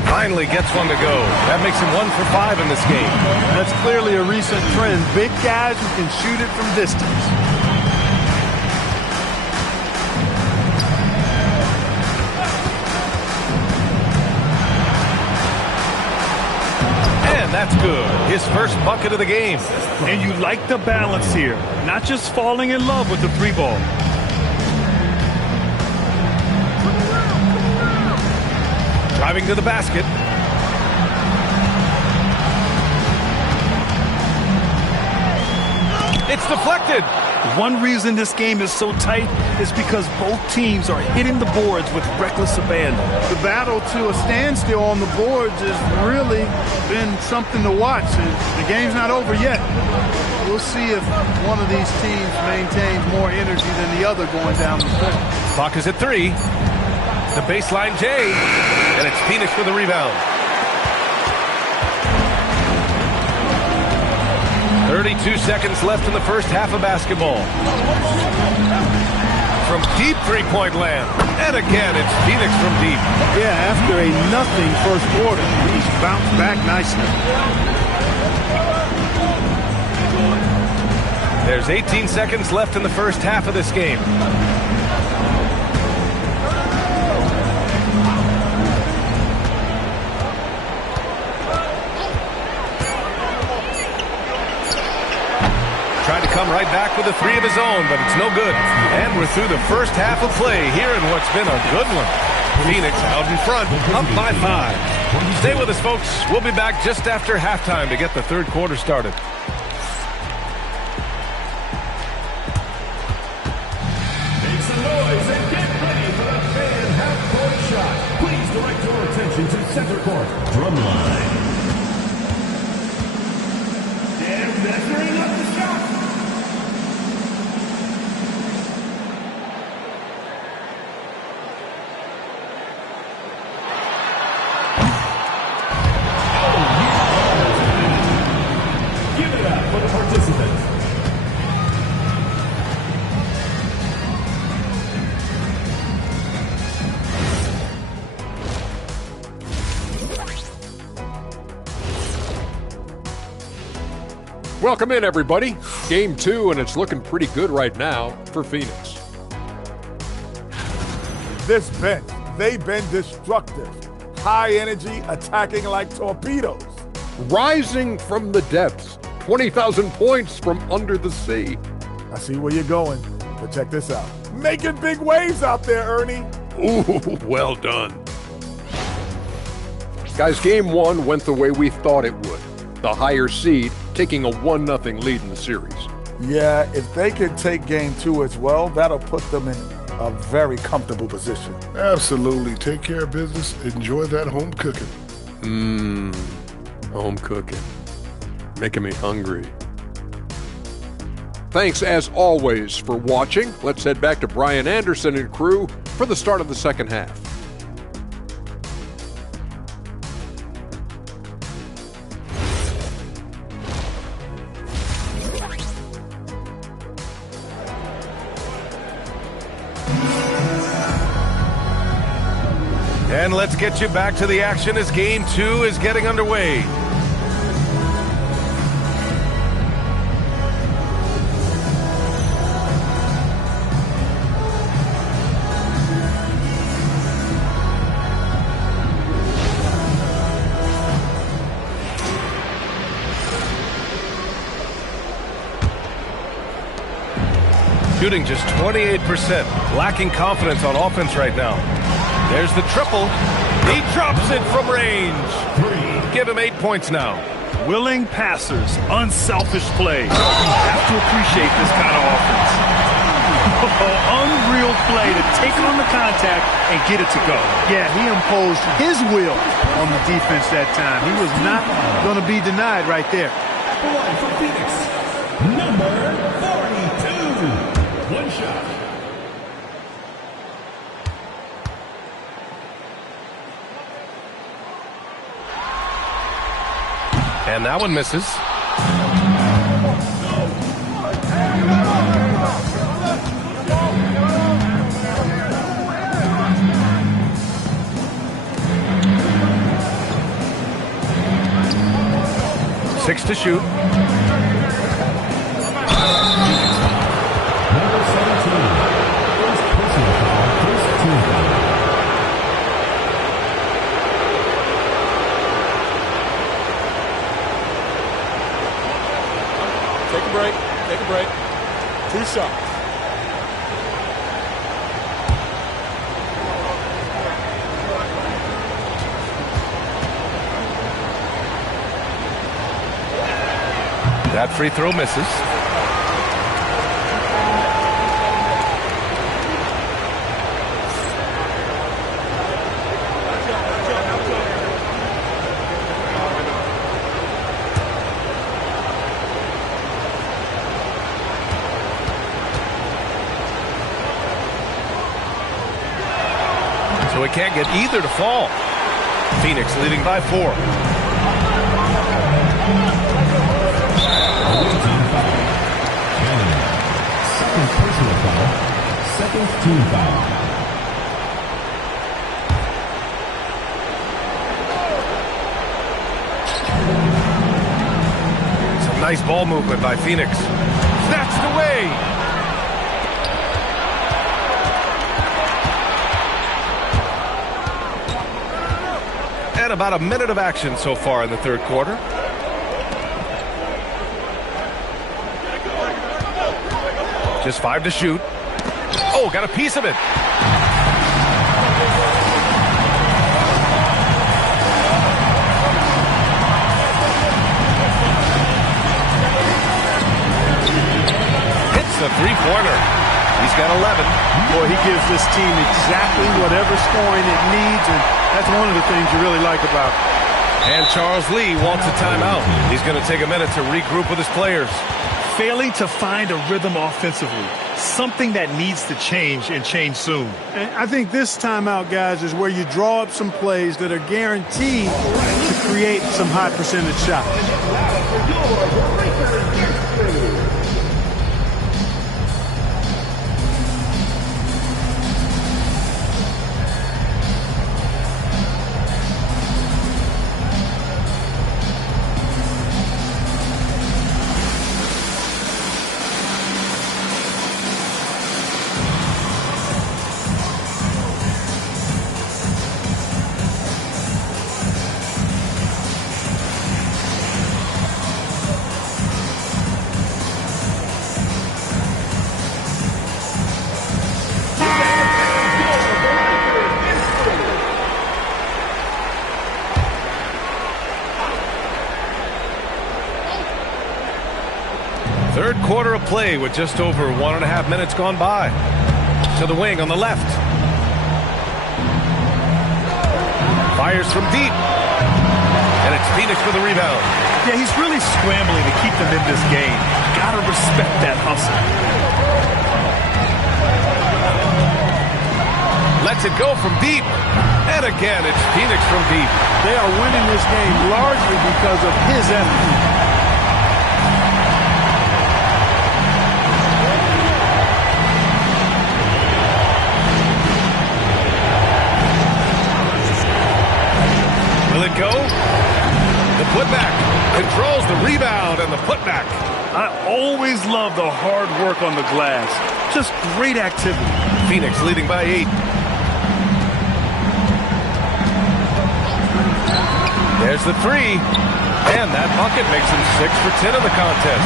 Finally gets one to go. That makes him 1 for 5 in this game. That's clearly a recent trend. Big guys who can shoot it from distance. That's good. His first bucket of the game. And you like the balance here. Not just falling in love with the 3 ball. Driving to the basket. It's deflected. One reason this game is so tight is because both teams are hitting the boards with reckless abandon. The battle to a standstill on the boards has really been something to watch. The game's not over yet. We'll see if one of these teams maintains more energy than the other going down the stretch. Clock is at 3. The baseline J, and it's Phoenix for the rebound. 32 seconds left in the first half of basketball. From deep three-point land. And again, it's Phoenix from deep. Yeah, after a nothing first quarter, he's bounced back nicely. There's 18 seconds left in the first half of this game. Tried to come right back with a three of his own, but it's no good. And we're through the first half of play here in what's been a good one. Phoenix out in front, up by 5. Stay with us, folks. We'll be back just after halftime to get the third quarter started. Make some noise and get ready for the fan half-court shot. Please direct your attention to center court. Drumline. And measuring up the shot. Give it up for the participants. Welcome in, everybody. Game 2, and it's looking pretty good right now for Phoenix. This bench, they've been destructive. High energy, attacking like torpedoes. Rising from the depths, 20,000 points from under the sea. I see where you're going, but check this out. Making big waves out there, Ernie. Ooh, well done. Guys, game 1 went the way we thought it would. The higher seed taking a 1-0 lead in the series. Yeah, if they can take game 2 as well, that'll put them in a very comfortable position. Absolutely. Take care of business. Enjoy that home cooking. Home cooking. Making me hungry. Thanks, as always, for watching. Let's head back to Brian Anderson and crew for the start of the second half. And let's get you back to the action as game 2 is getting underway. Shooting just 28%, lacking confidence on offense right now. There's the triple. He drops it from range. Give him 8 points now. Willing passers, unselfish play. Have to appreciate this kind of offense. Unreal play to take on the contact and get it to go. Yeah, he imposed his will on the defense that time. He was not going to be denied right there. One for Phoenix. Number 42. One shot. And that one misses. Six to shoot. Number 17. First personal foul. First team foul. Take a break. Take a break. 2 shots. That free throw misses. So we can't get either to fall. Phoenix leading by 4. Second personal foul. Second team foul. Nice ball movement by Phoenix. Snatched away. And about a minute of action so far in the third quarter. Just 5 to shoot. Oh, got a piece of it. Hits the three-pointer. He's got 11. Boy, he gives this team exactly whatever scoring it needs, and that's one of the things you really like about it. And Charles Lee wants a timeout. He's going to take a minute to regroup with his players. Failing to find a rhythm offensively, something that needs to change and change soon. And I think this timeout, guys, is where you draw up some plays that are guaranteed to create some high percentage shots. Third quarter of play with just over 1.5 minutes gone by. To the wing on the left. Fires from deep. And it's Phoenix for the rebound. Yeah, he's really scrambling to keep them in this game. Gotta respect that hustle. Lets it go from deep. And again, it's Phoenix from deep. They are winning this game largely because of his effort. Will it go? The putback controls the rebound and the putback. I always love the hard work on the glass. Just great activity. Phoenix leading by 8. There's the three. And that bucket makes him 6 for 10 in the contest.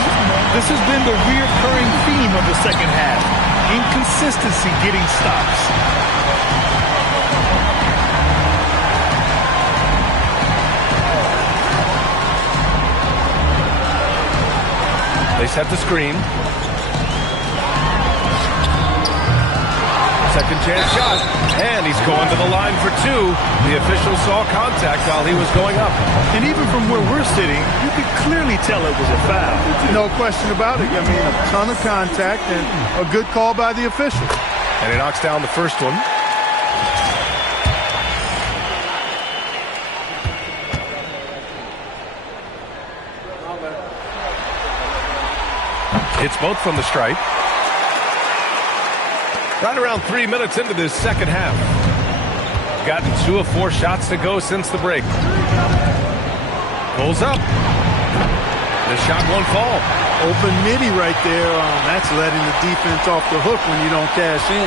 This has been the reoccurring theme of the second half. Inconsistency getting stops. They set the screen. Second chance shot. And he's going to the line for 2. The official saw contact while he was going up. And even from where we're sitting, you could clearly tell it was a foul. No question about it. I mean, a ton of contact and a good call by the official. And he knocks down the first one. Hits both from the stripe. Right around 3 minutes into this second half. Gotten 2 of 4 shots to go since the break. Pulls up. The shot won't fall. Open midi right there. That's letting the defense off the hook when you don't cash in.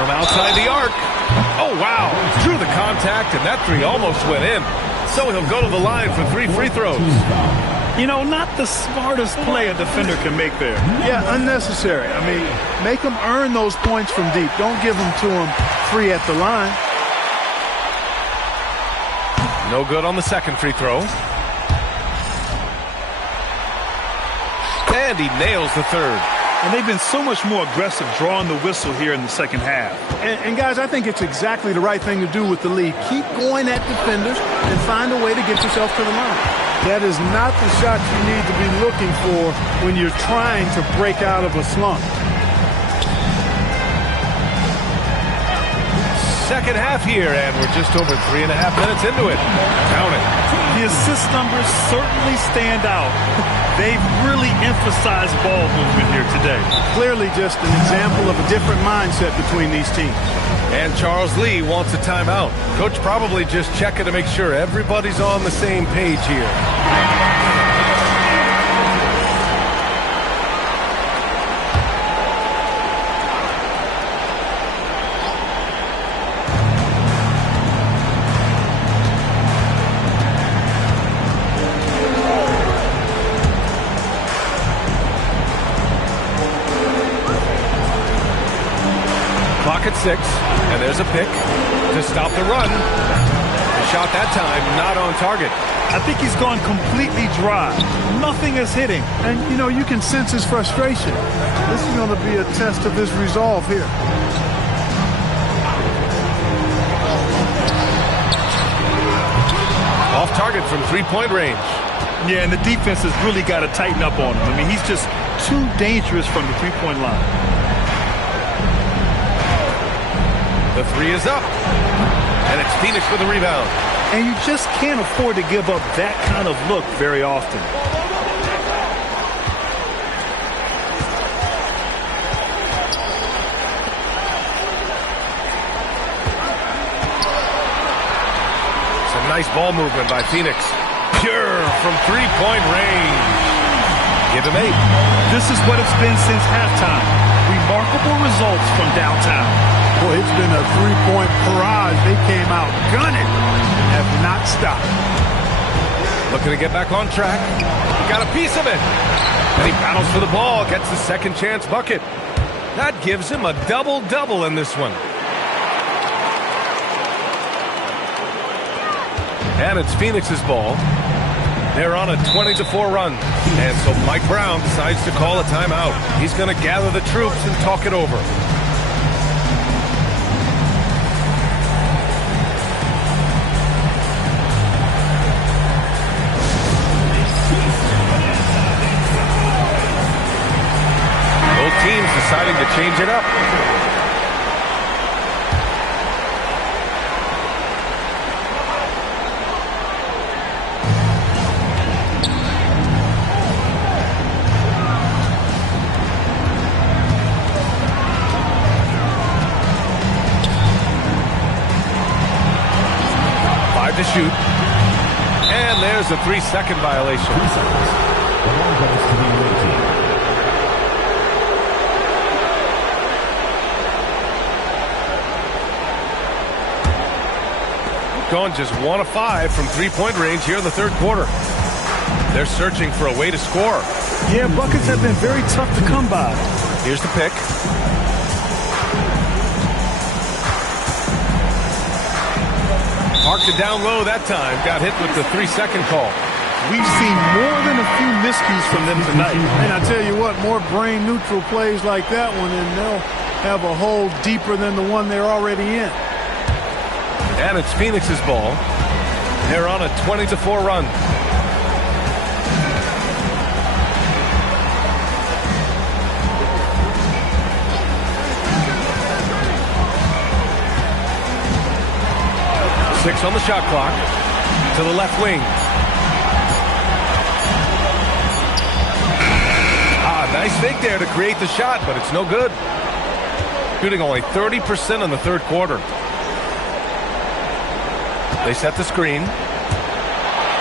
From outside the arc. Oh, wow. Drew the contact, and that 3 almost went in. So he'll go to the line for 3 free throws. You know, not the smartest play a defender can make there. Yeah, unnecessary. I mean, make them earn those points from deep. Don't give them to them free at the line. No good on the second free throw. And he nails the third. And they've been so much more aggressive drawing the whistle here in the second half. And guys, I think it's exactly the right thing to do with the lead. Keep going at defenders and find a way to get yourself to the line. That is not the shot you need to be looking for when you're trying to break out of a slump. Second half here, and we're just over 3.5 minutes into it. Count it. The assist numbers certainly stand out. They've really emphasized ball movement here today. Clearly just an example of a different mindset between these teams. And Charles Lee wants a timeout. Coach probably just checking to make sure everybody's on the same page here. Clock at 6, and there's a pick to stop the run. The shot that time not on target. I think he's gone completely dry. Nothing is hitting. And, you know, you can sense his frustration. This is going to be a test of his resolve here. Off target from three-point range. Yeah, and the defense has really got to tighten up on him. I mean, he's just too dangerous from the three-point line. The three is up. And it's Phoenix with a rebound. And you just can't afford to give up that kind of look very often. Some nice ball movement by Phoenix. Pure from three-point range. Give him 8. This is what it's been since halftime. Remarkable results from downtown. Boy, it's been a three-point barrage. They came out gunning and have not stopped. Looking to get back on track. He got a piece of it. And he battles for the ball, gets the second chance bucket. That gives him a double-double in this one. And it's Phoenix's ball. They're on a 20-4 run. And so Mike Brown decides to call a timeout. He's going to gather the troops and talk it over. Both teams deciding to change it up. To shoot. And there's a 3-second violation. 3 seconds. The ball goes to the away team. Going just 1 of 5 from three-point range here in the third quarter. They're searching for a way to score. Yeah, buckets have been very tough to come by. Here's the pick. Marked it down low that time. Got hit with the 3-second call. We've seen more than a few miscues from them tonight. And I tell you what, more brain-neutral plays like that one, and they'll have a hole deeper than the one they're already in. And it's Phoenix's ball. They're on a 20-4 run. Six on the shot clock. To the left wing. Nice fake there to create the shot, but it's no good. Shooting only 30% in the third quarter. They set the screen.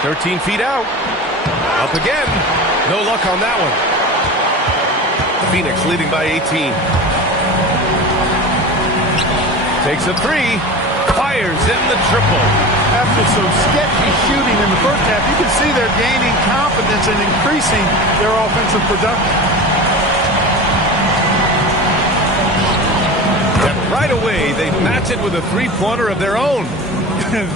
13 feet out. Up again. No luck on that one. Phoenix leading by 18. Takes a 3. Fires in the triple. After some sketchy shooting in the first half, you can see they're gaining confidence and increasing their offensive production. And right away, they match it with a three-pointer of their own.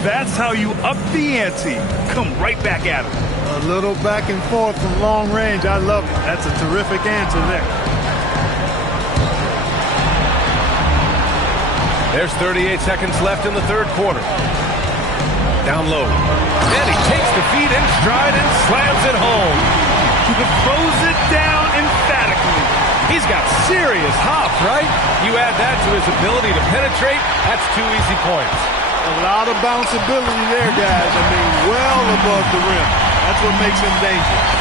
That's how you up the ante. Come right back at them. A little back and forth from long range. I love it. That's a terrific answer there. There's 38 seconds left in the third quarter. Down low. And he takes the feed in stride and slams it home. He throws it down emphatically. He's got serious hops, right? You add that to his ability to penetrate, that's 2 easy points. A lot of bounceability there, guys. I mean, well above the rim. That's what makes him dangerous.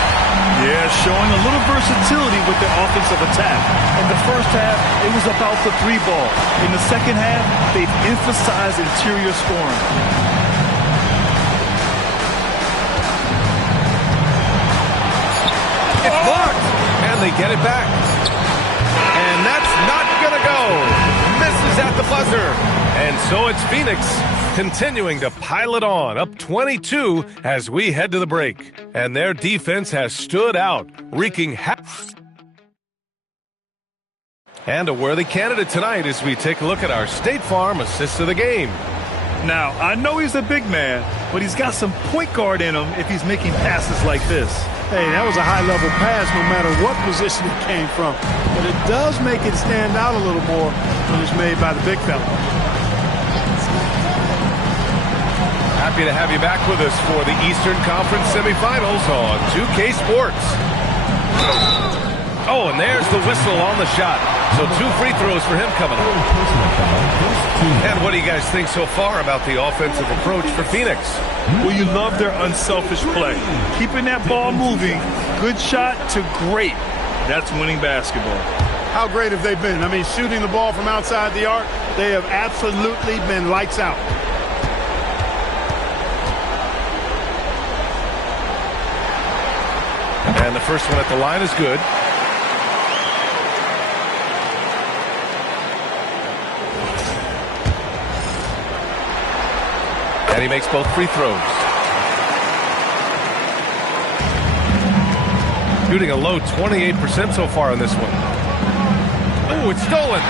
Yeah, showing a little versatility with their offensive attack. In the first half, it was about the three ball. In the second half, they've emphasized interior scoring. It's blocked, and they get it back. And that's not going to go. Misses at the buzzer. And so it's Phoenix continuing to pile it on, up 22 as we head to the break. And their defense has stood out, wreaking havoc. And a worthy candidate tonight as we take a look at our State Farm assist of the game. Now, I know he's a big man, but he's got some point guard in him if he's making passes like this. Hey, that was a high-level pass no matter what position it came from. But it does make it stand out a little more when it's made by the big fella. Happy to have you back with us for the Eastern Conference semifinals on 2K Sports. Oh, and there's the whistle on the shot. So 2 free throws for him coming up. And what do you guys think so far about the offensive approach for Phoenix? Well, you love their unselfish play. Keeping that ball moving, good shot to great. That's winning basketball. How great have they been? I mean, shooting the ball from outside the arc, they have absolutely been lights out. And the first one at the line is good. And he makes both free throws. Shooting a low 28% so far in this one. Oh, it's stolen.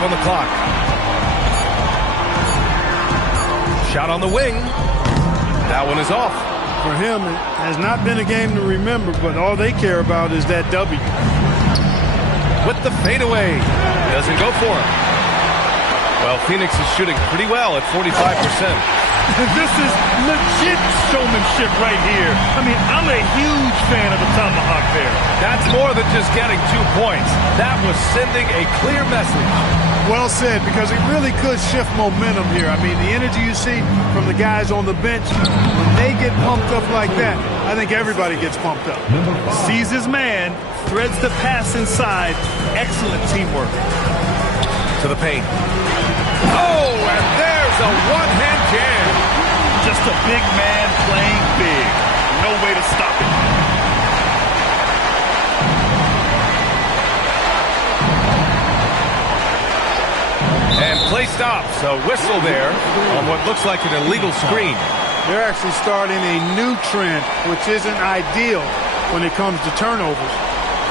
On the clock. Shot on the wing. That one is off. For him, it has not been a game to remember, but all they care about is that W. With the fadeaway. Doesn't go for him. Well, Phoenix is shooting pretty well at 45%. This is legit showmanship right here. I mean, I'm a huge fan of the tomahawk there. That's more than just getting 2 points. That was sending a clear message. Well said, because it really could shift momentum here. I mean, the energy you see from the guys on the bench, when they get pumped up like that, I think everybody gets pumped up. Sees his man, threads the pass inside. Excellent teamwork. To the paint. Oh, and there's a one-hand jam. Just a big man playing big. No way to stop it. And play stops. A whistle there on what looks like an illegal screen. They're actually starting a new trend, which isn't ideal when it comes to turnovers.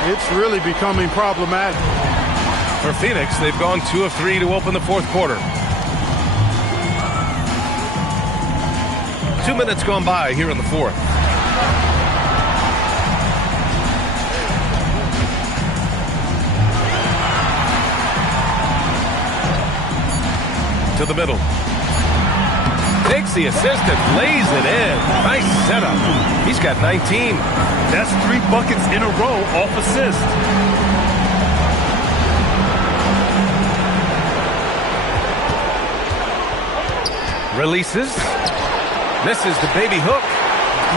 It's really becoming problematic. For Phoenix, they've gone 2 of 3 to open the fourth quarter. 2 minutes gone by here in the fourth. To the middle. Takes the assist and lays it in. Nice setup. He's got 19. That's 3 buckets in a row off assist. Releases. Misses the baby hook.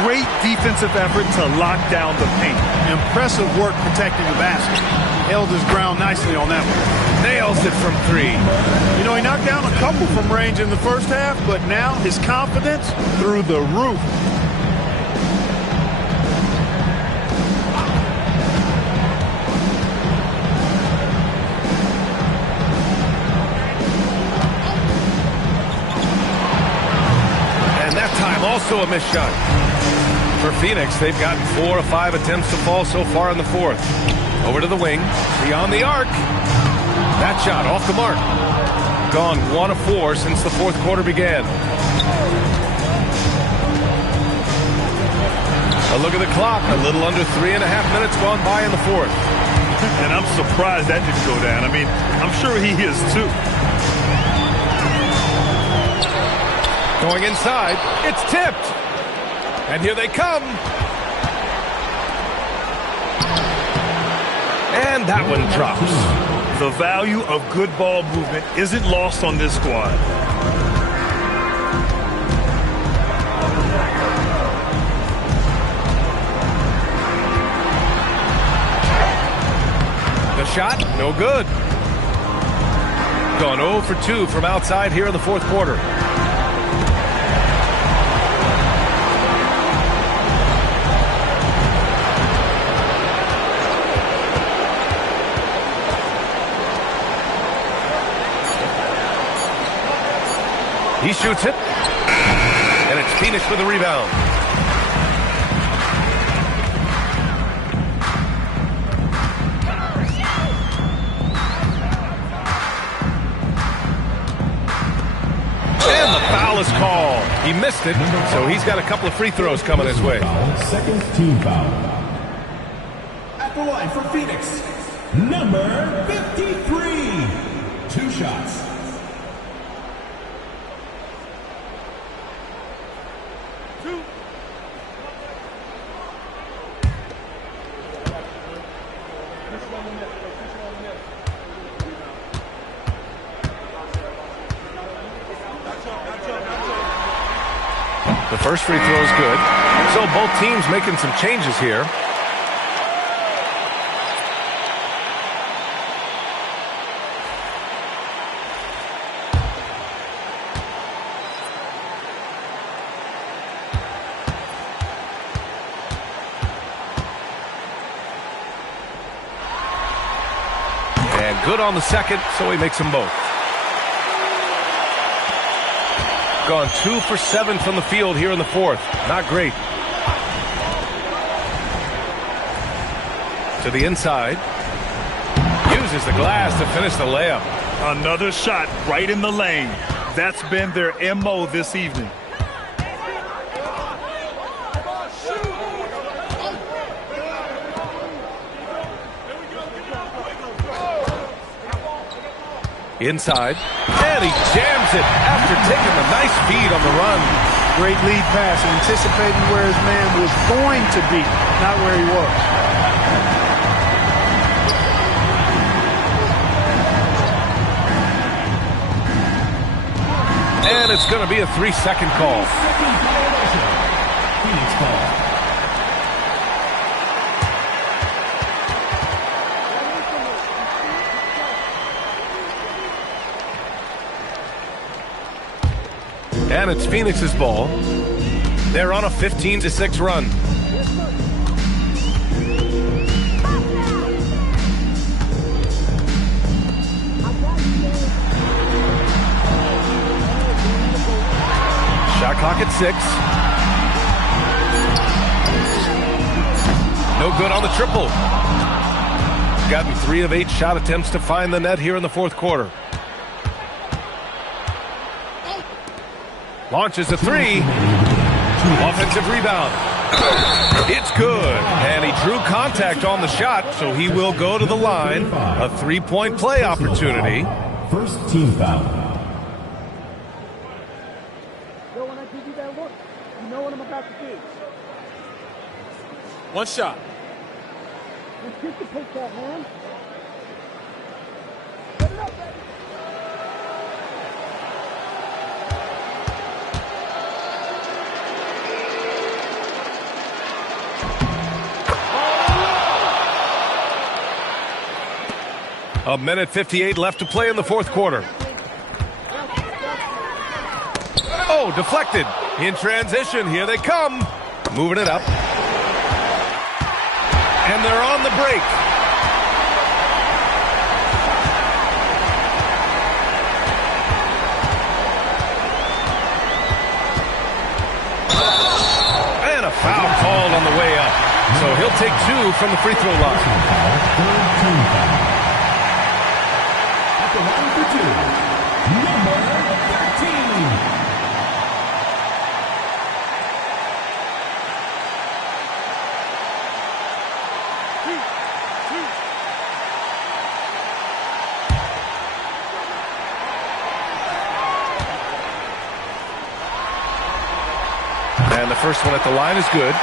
Great defensive effort to lock down the paint. Impressive work protecting the basket. Held his ground nicely on that one. Nails it from 3. You know, he knocked down a couple from range in the first half, but now his confidence through the roof. And that time also a missed shot. For Phoenix, they've gotten 4 of 5 attempts to fall so far in the fourth. Over to the wing, beyond the arc. That shot off the mark. Gone 1 of 4 since the fourth quarter began. A look at the clock. A little under 3.5 minutes gone by in the fourth. And I'm surprised that didn't go down. I mean, I'm sure he is too. Going inside. It's tipped. And here they come. And that one drops. The value of good ball movement isn't lost on this squad. The shot, no good. Gone 0 for 2 from outside here in the fourth quarter. He shoots it. And it's Phoenix with the rebound. And the foul is called. He missed it, so he's got a couple of free throws coming his way. Second team foul. At the line for Phoenix, number 53. 2 shots. The first free throw is good. So both teams making some changes here. And good on the second, so he makes them both. Gone 2 for 7 from the field here in the fourth. Not great. To the inside. Uses the glass to finish the layup. Another shot right in the lane. That's been their MO this evening. Inside, and he jams it after taking a nice feed on the run. Great lead pass, anticipating where his man was going to be, not where he was. And it's going to be a 3-second call. Phoenix ball. And it's Phoenix's ball. They're on a 15-6 run. Shot clock at 6. No good on the triple. Gotten 3 of 8 shot attempts to find the net here in the fourth quarter. Launches a 3. Offensive rebound. It's good. And he drew contact on the shot, so he will go to the line. A 3-point play opportunity. First team foul. So when I give you that look, you know what I'm about to do. One shot. Anticipate that, man. A minute 58 left to play in the fourth quarter. Oh, deflected. In transition, here they come. Moving it up. And they're on the break. And a foul called on the way up. So he'll take 2 from the free throw line. The line for 2, number 13. And the first one at the line is good.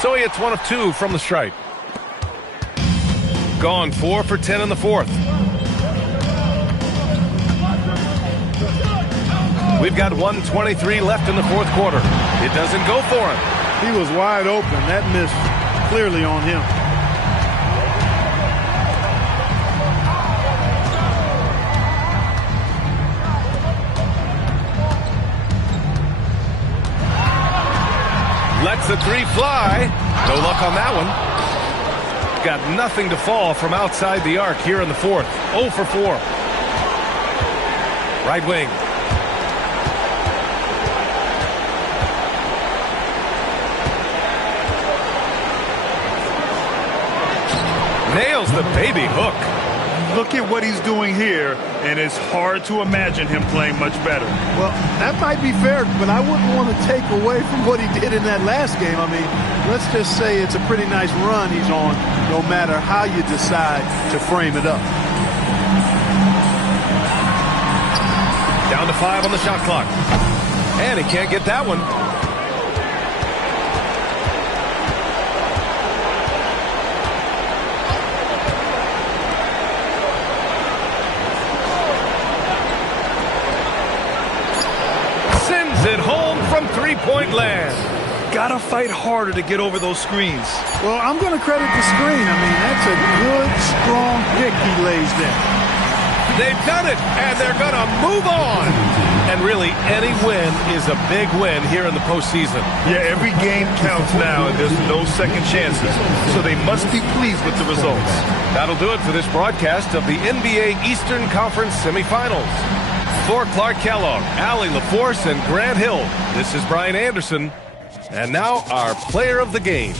So he hits 1 of 2 from the stripe. Gone 4 for 10 in the fourth. We've got 1:23 left in the fourth quarter. It doesn't go for him. He was wide open. That missed clearly on him. Lets the three fly. No luck on that one. Got nothing to fall from outside the arc here in the fourth. 0 for 4. Right wing. Nails the baby hook. Look at what he's doing here, and it's hard to imagine him playing much better. Well, that might be fair, but I wouldn't want to take away from what he did in that last game. I mean, let's just say it's a pretty nice run he's on, no matter how you decide to frame it up. Down to 5 on the shot clock. And he can't get that one. It home from three-point land. Gotta fight harder to get over those screens. Well, I'm going to credit the screen. I mean, that's a good, strong pick he lays there. They've done it, and they're going to move on. And really, any win is a big win here in the postseason. Yeah, every game counts now, and there's no second chances. So they must be pleased with the results. That'll do it for this broadcast of the NBA Eastern Conference semifinals. For Clark Kellogg, Allie LaForce, and Grant Hill, this is Brian Anderson. And now our player of the game.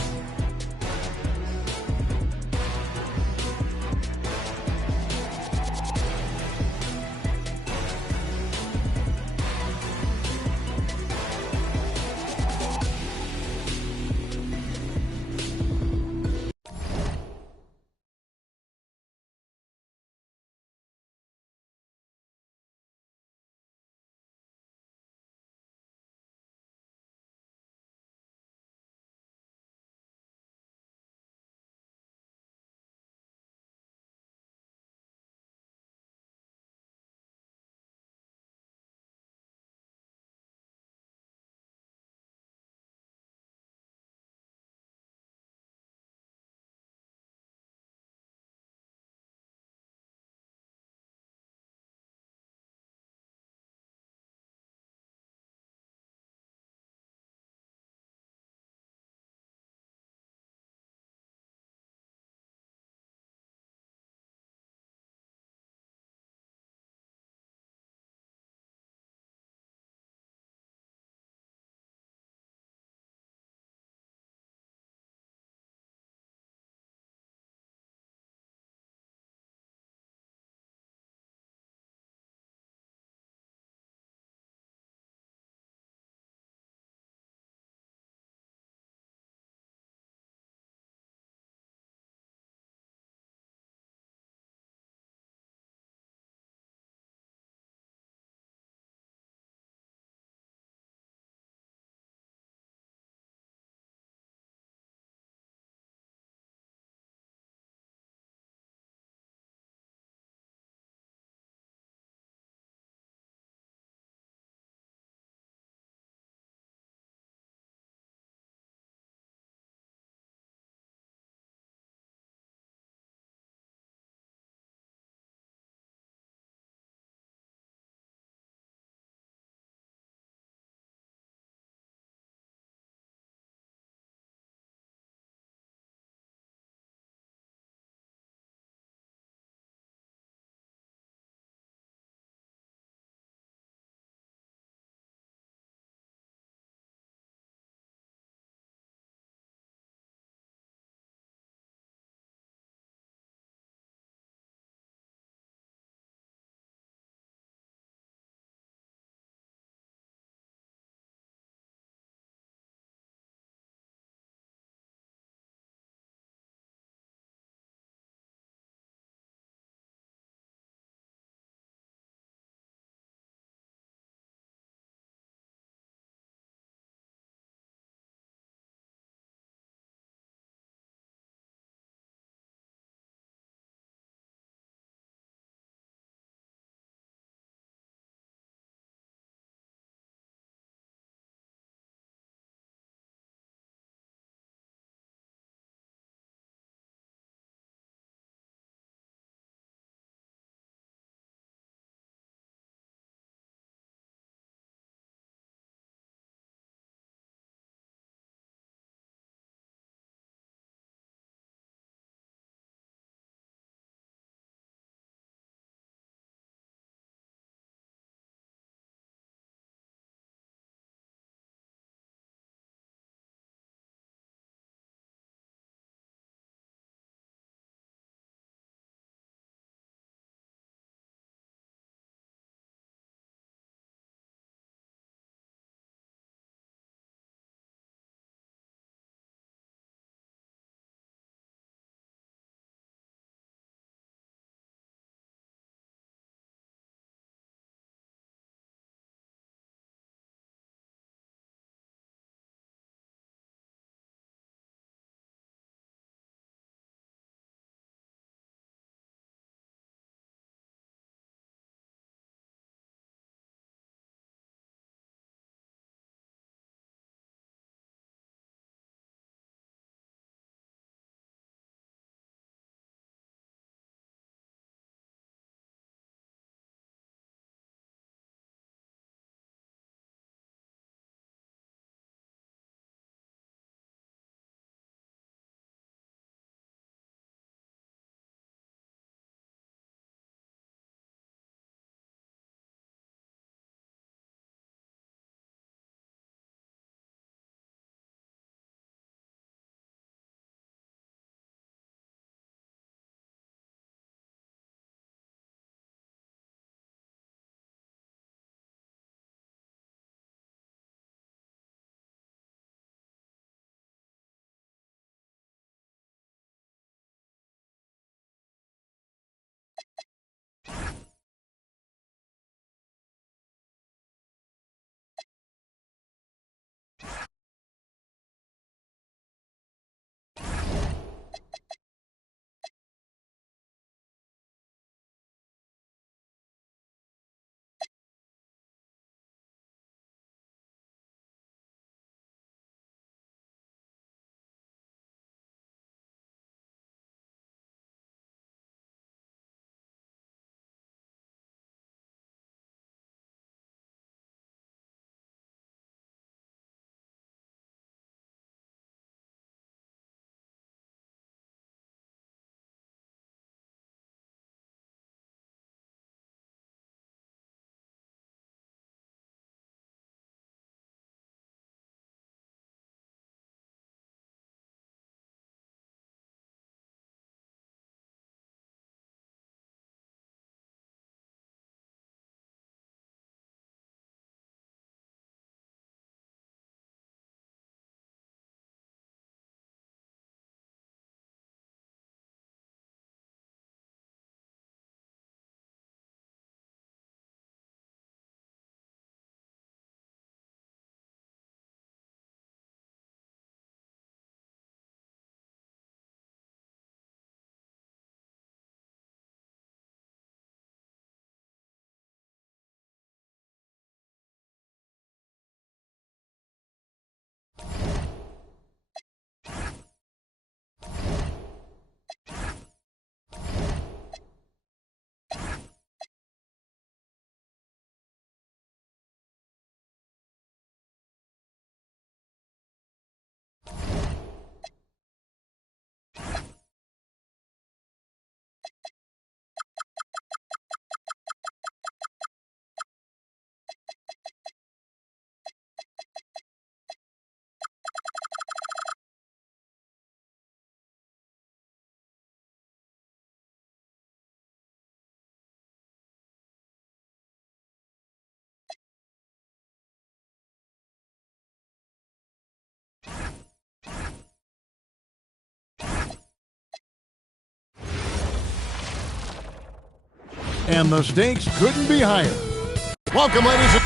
And the stakes couldn't be higher. Welcome, ladies and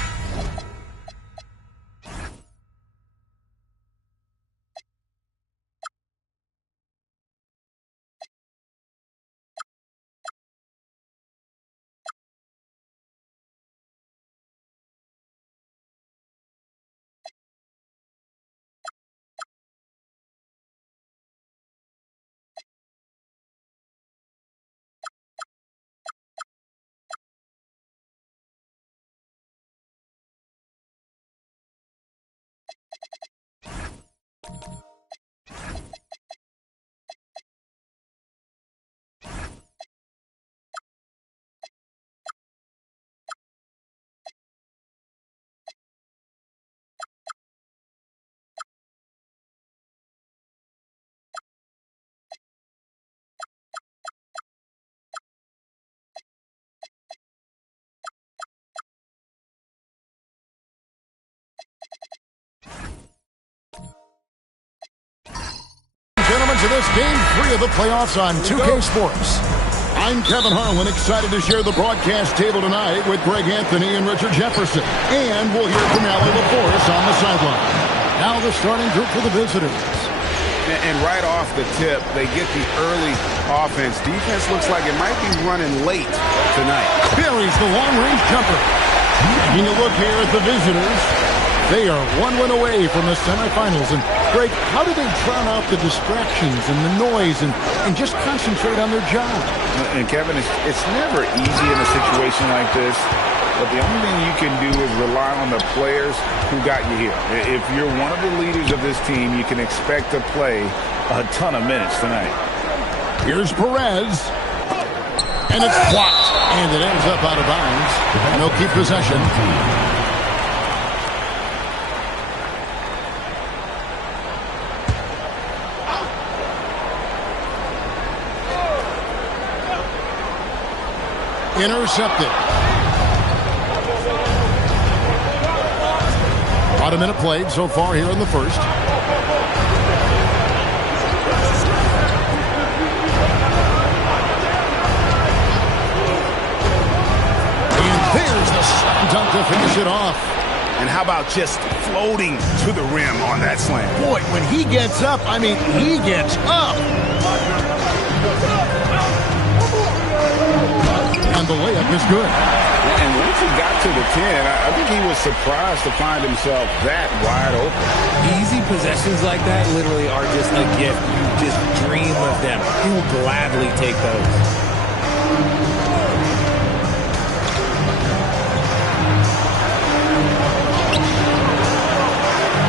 gentlemen, to this Game 3 of the playoffs on 2K Sports. I'm Kevin Harlan, excited to share the broadcast table tonight with Greg Anthony and Richard Jefferson. And we'll hear from Allie LaForce on the sideline. Now the starting group for the visitors. And right off the tip, they get the early offense. Defense looks like it might be running late tonight. Buries the long-range jumper. When you look here at the visitors, they are one win away from the semifinals. And, Greg, how do they drown out the distractions and the noise and just concentrate on their job? And, Kevin, it's never easy in a situation like this. But the only thing you can do is rely on the players who got you here. If you're one of the leaders of this team, you can expect to play a ton of minutes tonight. Here's Perez. And it's blocked. And it ends up out of bounds. And they'll keep possession. Intercepted. About a minute played so far here in the first. And there's the slam dunk to finish it off. And how about just floating to the rim on that slam? Boy, when he gets up, I mean, he gets up. And the layup is good. And once he got to the 10, I think he was surprised to find himself that wide open. Easy possessions like that literally are just a gift. You just dream of them. He'll gladly take those.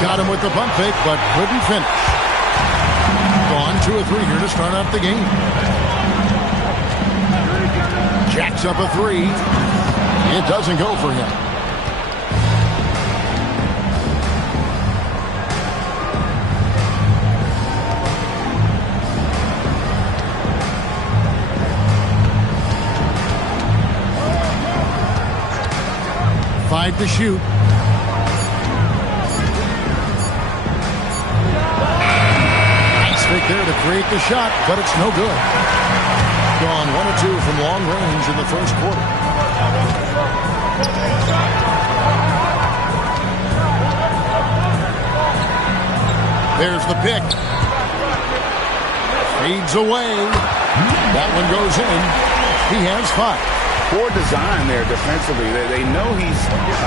Got him with the pump fake, but couldn't finish. Gone 2 or 3 here to start out the game. Jacks up a 3. It doesn't go for him. Five to shoot. Nice fake there to create the shot, but it's no good. Gone 1 or 2 from long range in the first quarter. There's the pick. Fades away. That one goes in. He has 5. Poor design there defensively. They know he's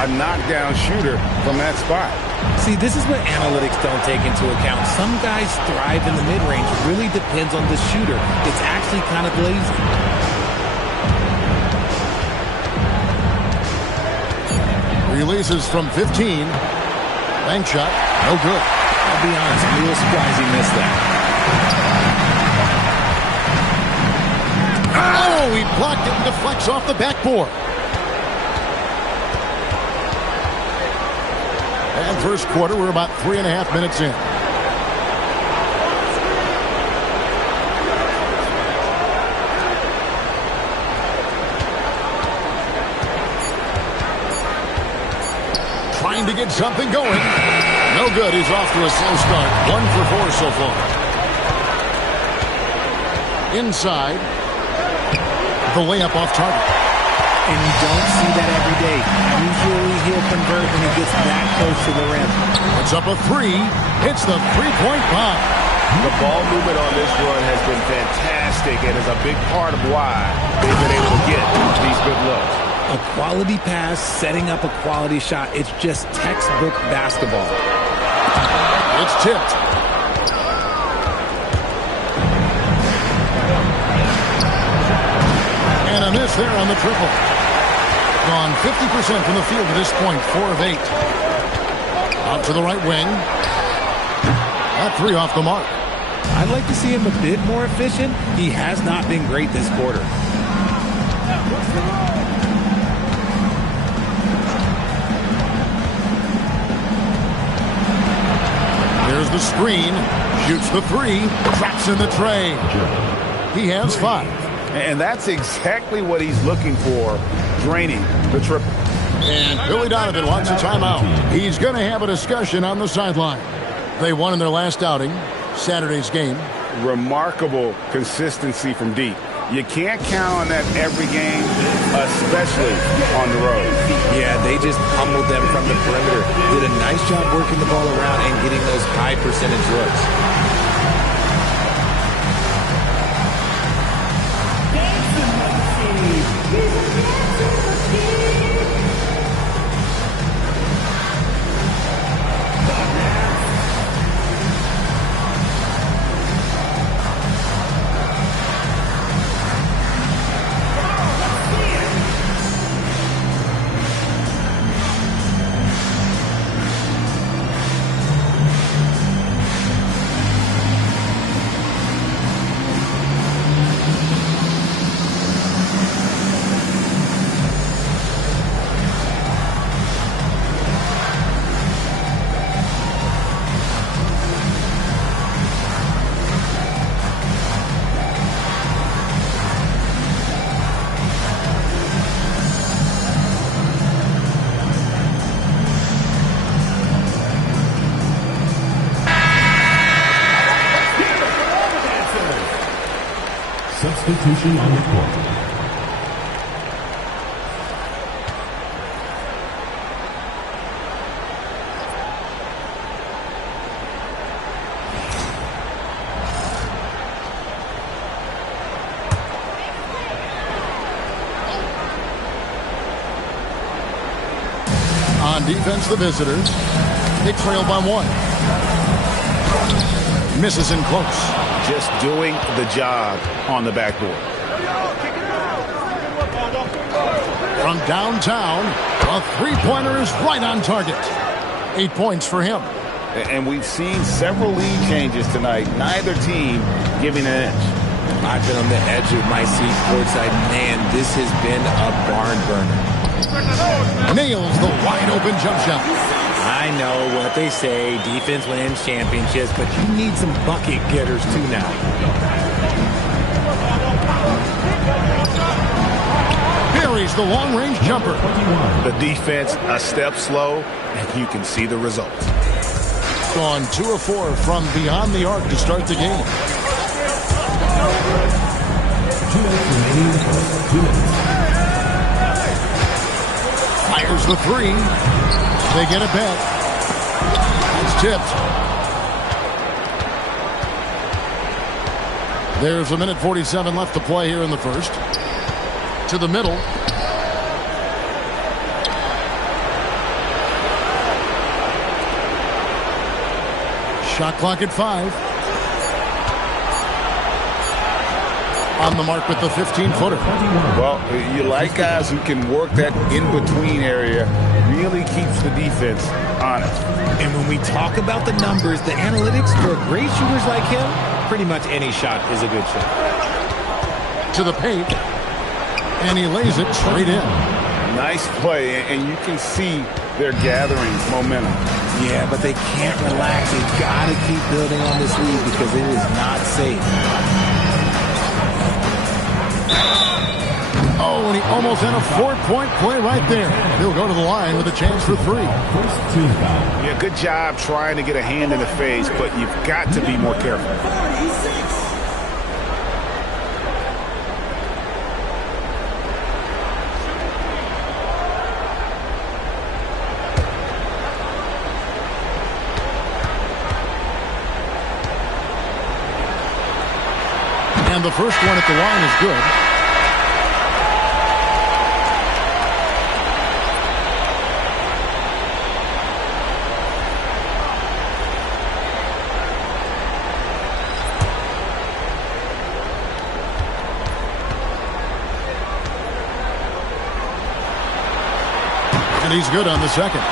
a knockdown shooter from that spot. See, this is what analytics don't take into account. Some guys thrive in the mid-range. Really depends on the shooter. It's actually kind of lazy. Releases from 15. Bank shot. No good. I'll be honest, I'm a little surprised he missed that. Oh, he blocked it and deflects off the backboard. And first quarter, we're about 3.5 minutes in. Trying to get something going. No good. He's off to a slow start. 1 for 4 so far. Inside. The layup off target. and you don't see that every day. Usually he'll convert when he gets that close to the rim. Puts up a three. It's the three-point bomb. The ball movement on this run has been fantastic and is a big part of why they've been able to get these good looks. A quality pass, setting up a quality shot. It's just textbook basketball. It's tipped. And a miss there on the triple. Gone 50% from the field to this point, 4 of 8. Out to the right wing. That three off the mark. I'd like to see him a bit more efficient. He has not been great this quarter. There's the screen. Shoots the three. Traps in the tray. He has 5. And that's exactly what he's looking for, draining the triple. And Billy Donovan wants a timeout. He's going to have a discussion on the sideline. They won in their last outing, Saturday's game. Remarkable consistency from deep. You can't count on that every game, especially on the road. Yeah, they just pummeled them from the perimeter. Did a nice job working the ball around and getting those high percentage looks. Substitution on the court. On defense, the visitors. They trail by 1. Misses in close. Just doing the job on the backboard. From downtown, a three-pointer is right on target. 8 points for him. And we've seen several lead changes tonight. Neither team giving an inch. I've been on the edge of my seat courtside. Man, this has been a barn burner. Nails the wide-open jump shot. I know what they say, defense wins championships, but you need some bucket getters too now. Buries the long-range jumper. The defense a step slow, and you can see the result. Gone 2 of 4 from beyond the arc to start the game. 2 minutes remaining. 2 minutes. Fires the three. They get it back. It's tipped. There's 1:47 left to play here in the first. To the middle. Shot clock at 5. On the mark with the 15-footer. Well, you like guys who can work that in-between area. Really keeps the defense honest. And when we talk about the numbers, the analytics for great shooters like him, pretty much any shot is a good shot. To the paint. And he lays it straight in. Nice play, and you can see they're gathering momentum. Yeah, but they can't relax. They've got to keep building on this lead because it is not safe. Oh, and he almost had a 4-point play right there. He'll go to the line with a chance for 3. Yeah, good job trying to get a hand in the face, but you've got to be more careful. And the first one at the line is good. And he's good on the second.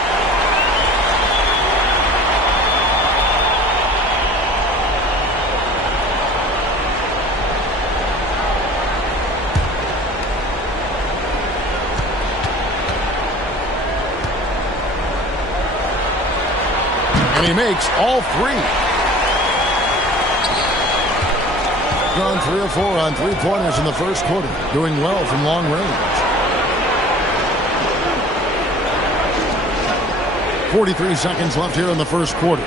And he makes all three. Gone 3 of 4 on three-pointers in the first quarter. Doing well from long range. 43 seconds left here in the first quarter.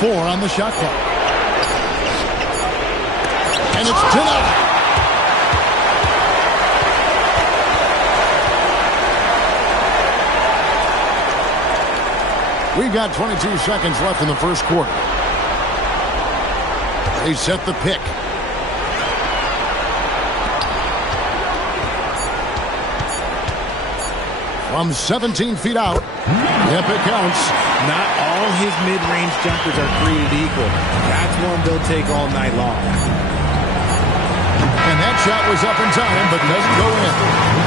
Four on the shot clock. And it's denied. We've got 22 seconds left in the first quarter. They set the pick. From 17 feet out. Yep, it counts. Not all his mid-range jumpers are created equal. That's one they'll take all night long. And that shot was up in time, but doesn't go in.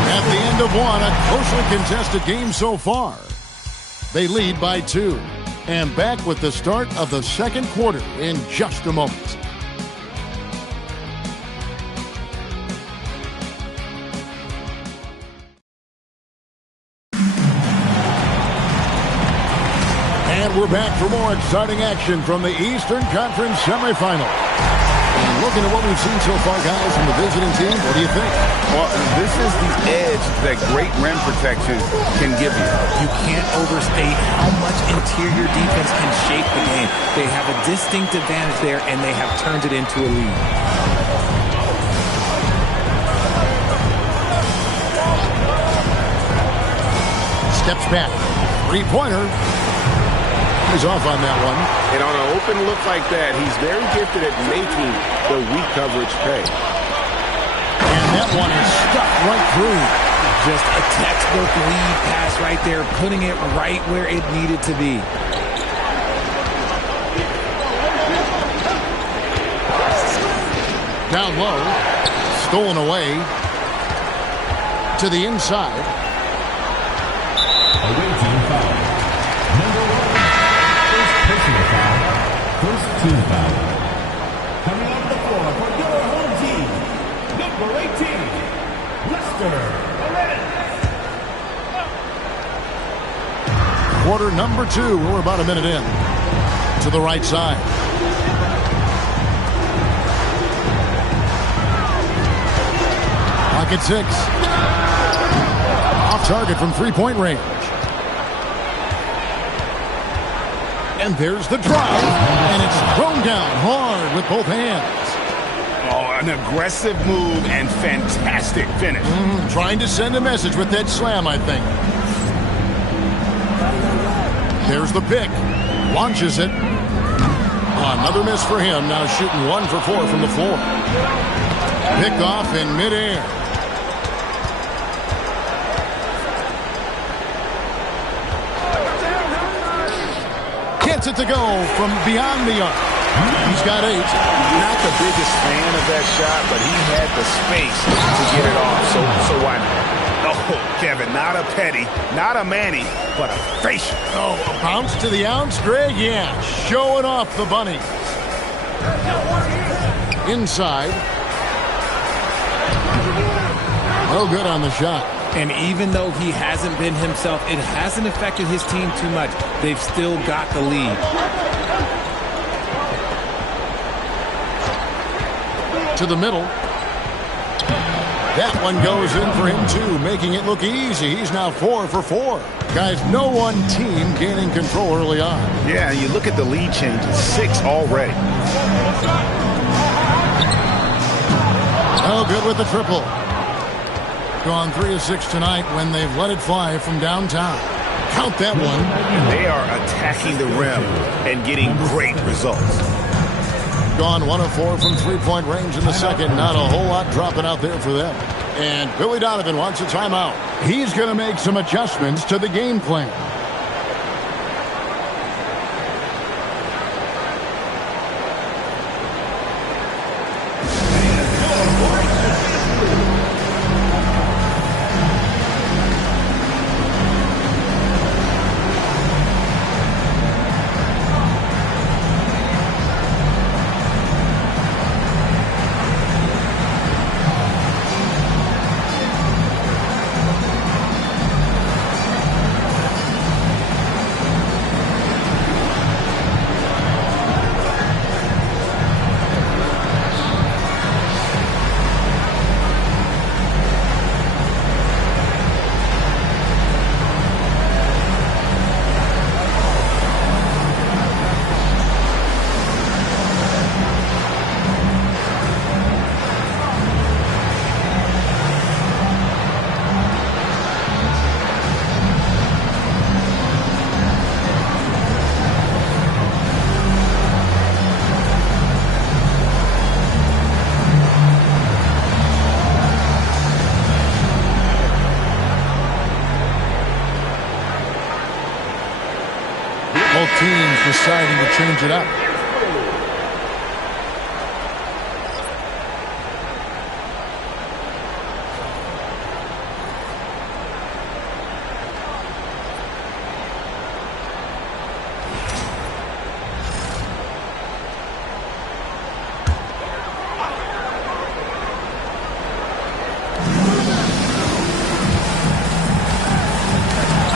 At the end of one, a closely contested game so far. They lead by 2. And back with the start of the second quarter in just a moment. And we're back for more exciting action from the Eastern Conference semifinal. And looking at what we've seen so far, guys, from the visiting team, what do you think? Well, this is the edge that great rim protection can give you. You can't overstate how much interior defense can shape the game. They have a distinct advantage there, and they have turned it into a lead. Steps back. Three-pointer. He's off on that one. And on an open look like that, he's very gifted at making the weak coverage pay. And that one is stuck right through. Just a textbook lead pass right there, putting it right where it needed to be. Down low. Stolen away. To the inside. Away team foul. Number 1. Personal foul. First team foul. Coming off the floor for your home team. Number 18. Lester. Quarter number 2. We're about a minute in. To the right side. Pocket 6. Off target from three-point range. And there's the drive. And it's thrown down hard with both hands. Oh, an aggressive move and fantastic finish. Trying to send a message with that slam, I think. There's the pick. Launches it. Another miss for him. Now shooting 1 for 4 from the floor. Pick off in midair. Gets it to go from beyond the arc. He's got 8. Not the biggest fan of that shot, but he had the space to get it off, so why not? Oh, Kevin, not a petty, not a Manny, but a facial. Oh, a bounce to the ounce, Greg? Yeah, showing off the bunnies. Inside. No good on the shot. And even though he hasn't been himself, it hasn't affected his team too much. They've still got the lead. To the middle. That one goes in for him, too, making it look easy. He's now 4 for 4. Guys, no one team gaining control early on. Yeah, you look at the lead change. It's 6 already. Oh, good with the triple. Gone 3 of 6 tonight when they've let it fly from downtown. Count that one. They are attacking the rim and getting great results. Gone 1 of 4 from three-point range in the second. Not a whole lot dropping out there for them. And Billy Donovan wants a timeout. He's going to make some adjustments to the game plan. Teams deciding to change it up.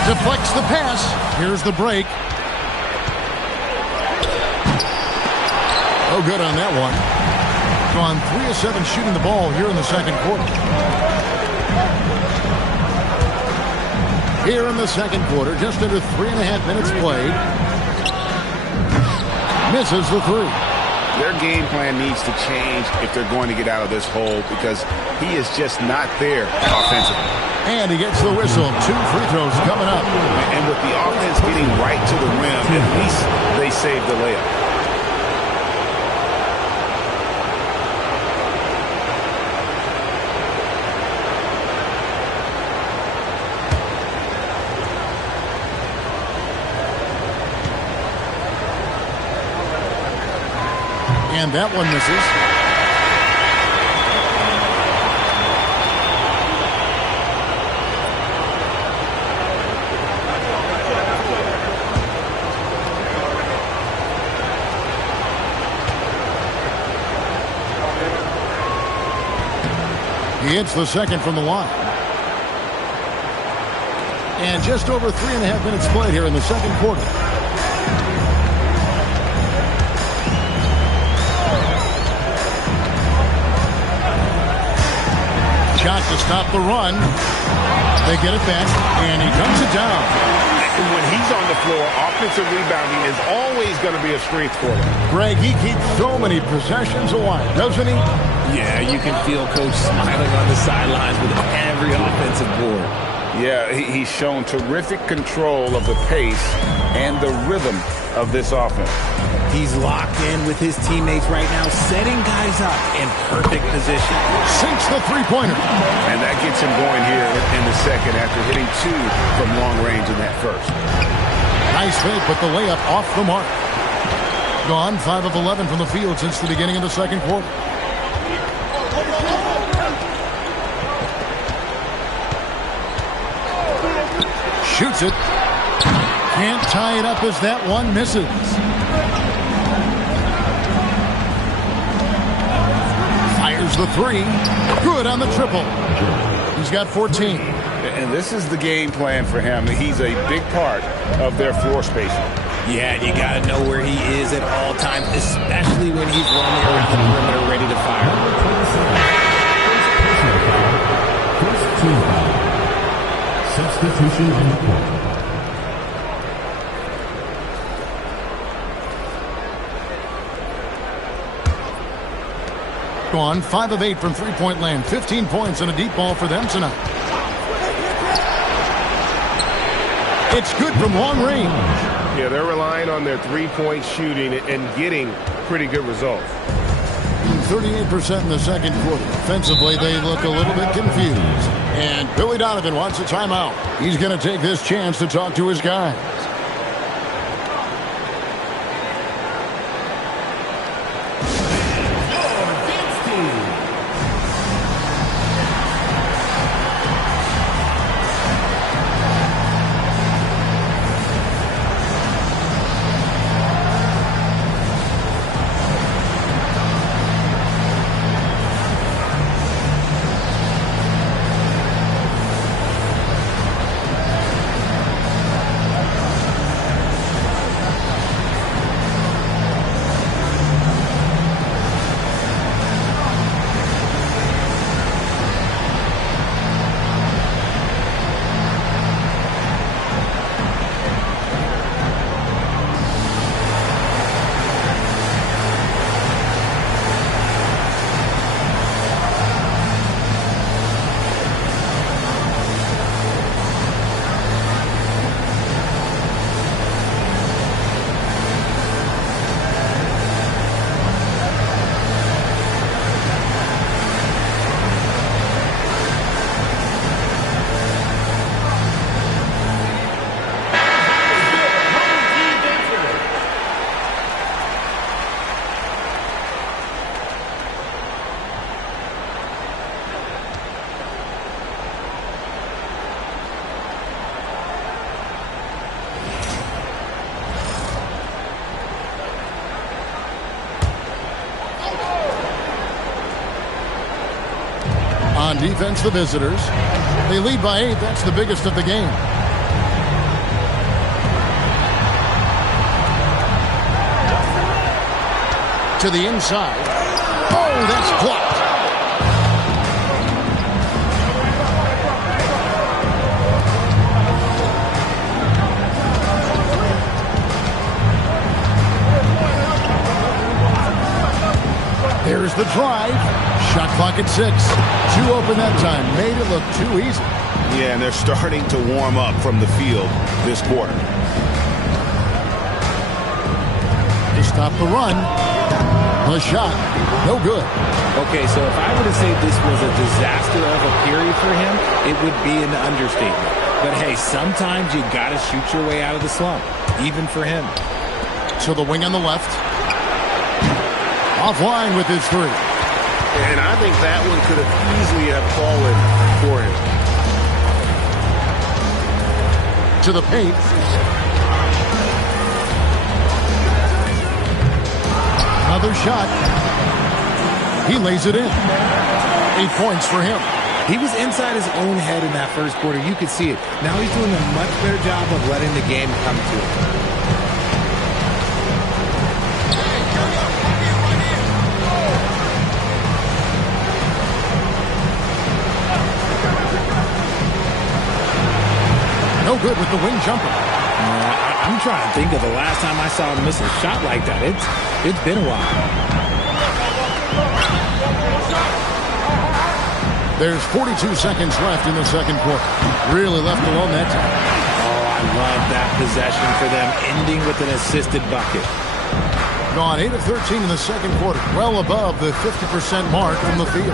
Deflects the pass. Here's the break. No good on that one. Gone 3 of 7 shooting the ball here in the second quarter. Here in the second quarter, just under 3.5 minutes played. Misses the three. Their game plan needs to change if they're going to get out of this hole because he is just not there offensively. And he gets the whistle. 2 free throws coming up. And with the offense getting right to the rim, at least they saved the layup. And that one misses. He hits the second from the line. And just over 3.5 minutes played here in the second quarter. Shot to stop the run. They get it back, and he comes it down. When he's on the floor, offensive rebounding is always going to be a strength for him. Greg, he keeps so many possessions alive, doesn't he? Yeah, you can feel Coach smiling on the sidelines with every offensive board. Yeah, he's shown terrific control of the pace and the rhythm of this offense. He's locked in with his teammates right now, setting guys up in perfect position. Sinks the three-pointer. And that gets him going here in the second after hitting 2 from long range in that first. Nice fake, but the layup off the mark. Gone 5 of 11 from the field since the beginning of the second quarter. Shoots it. Can't tie it up as that one misses. Fires the three. Good on the triple. He's got 14. And this is the game plan for him. He's a big part of their floor spacing. Yeah, you got to know where he is at all times, especially when he's roaming around the perimeter ready to fire. First team foul. Substitution on the court. Gone 5 of 8 from three-point land. 15 points and a deep ball for them tonight. It's good from long range. Yeah, they're relying on their three-point shooting and getting pretty good results. 38% in the second quarter. Offensively, they look a little bit confused. And Billy Donovan wants a timeout. He's going to take this chance to talk to his guys. On defense, the visitors. They lead by 8. That's the biggest of the game. To the inside. Oh, that's blocked. There's the drive. Shot clock at 6. Too open that time. Made it look too easy. Yeah, and they're starting to warm up from the field this quarter. They stop the run. The shot, no good. Okay, so if I were to say this was a disaster of a period for him, it would be an understatement. But hey, sometimes you got to shoot your way out of the slump, even for him. To the wing on the left. Offline with his three. And I think that one could have easily have fallen for him. To the paint. Another shot. He lays it in. 8 points for him. He was inside his own head in that first quarter. You could see it. Now he's doing a much better job of letting the game come to him. No good with the wing jumper. I'm trying to think of the last time I saw him miss a shot like that. It's been a while. There's 42 seconds left in the second quarter. Really left alone that time. Oh, I love that possession for them, ending with an assisted bucket. Gone 8 of 13 in the second quarter. Well above the 50% mark from the field.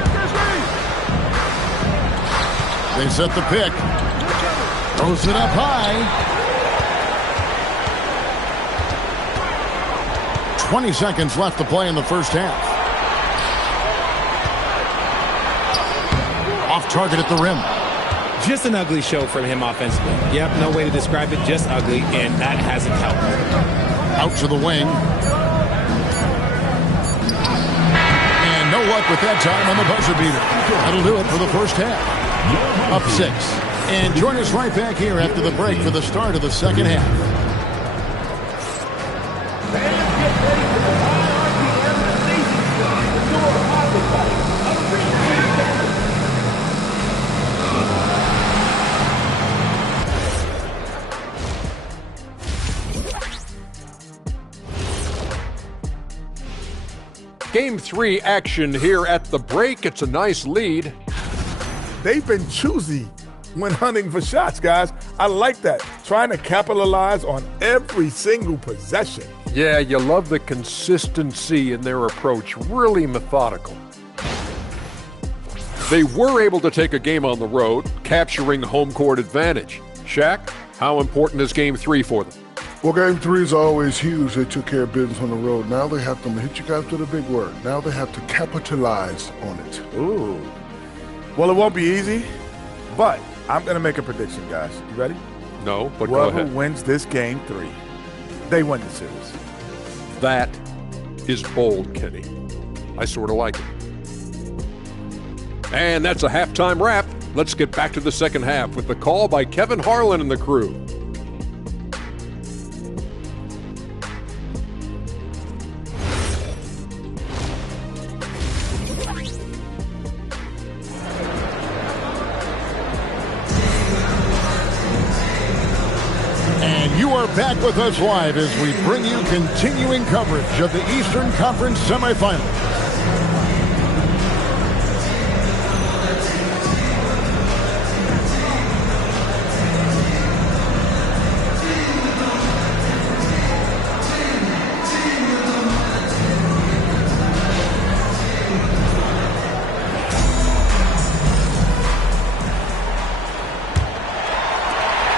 They set the pick. Throws it up high. 20 seconds left to play in the first half. Off target at the rim. Just an ugly show from him offensively. Yep, no way to describe it, just ugly, and that hasn't helped. Out to the wing. And no luck with that time on the buzzer beater. That'll do it for the first half. Up 6. And join us right back here after the break for the start of the second half. Game 3 action here at the break. It's a nice lead. They've been choosy when hunting for shots, guys. I like that. Trying to capitalize on every single possession. Yeah, you love the consistency in their approach. Really methodical. They were able to take a game on the road, capturing home court advantage. Shaq, how important is Game 3 for them? Well, Game 3 is always huge. They took care of business on the road. Now they have to hit you guys with a big word. Now they have to capitalize on it. Ooh. Well, it won't be easy, but I'm going to make a prediction, guys. You ready? No, but go Whoever ahead. wins this Game 3, they win the series. That is bold, Kenny. I sort of like it. And that's a halftime wrap. Let's get back to the second half with the call by Kevin Harlan and the crew. And you are back with us live as we bring you continuing coverage of the Eastern Conference semifinals.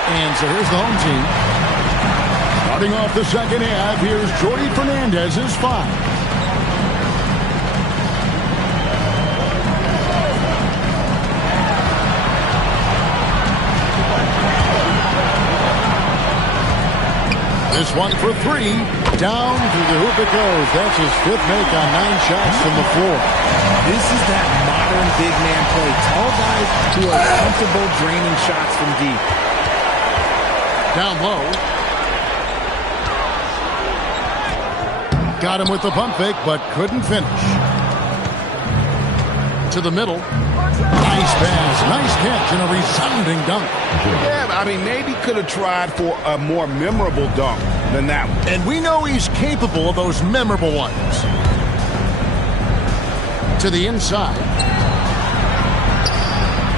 And so here's the home team. Starting off the second half, here's Jordy Fernandez's 5. This one for 3. Down through the hoop it goes. That's his 5th make on 9 shots from the floor. This is that modern big man play. Tall guys who are comfortable draining shots from deep. Down low. Got him with the pump fake, but couldn't finish. To the middle. Nice pass, nice catch, and a resounding dunk. Yeah, I mean, maybe could have tried for a more memorable dunk than that one. And we know he's capable of those memorable ones. To the inside.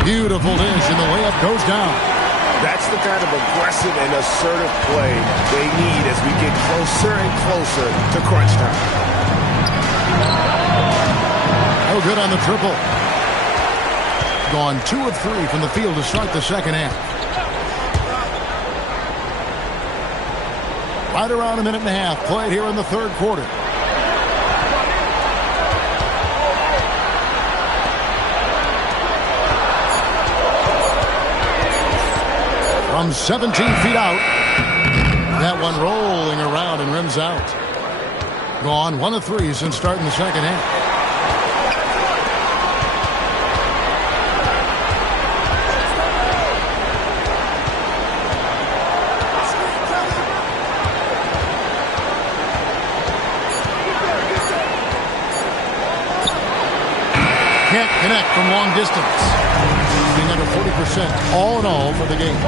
Beautiful dish, and the layup goes down. That's the kind of aggressive and assertive play they need as we get closer and closer to crunch time. No good on the triple. Gone 2 of 3 from the field to start the second half. Right around a minute and a half played here in the third quarter. From 17 feet out. That one rolling around and rims out. Gone 1 of 3 since starting the second half. Can't connect from long distance. Being under 40% all in all for the game.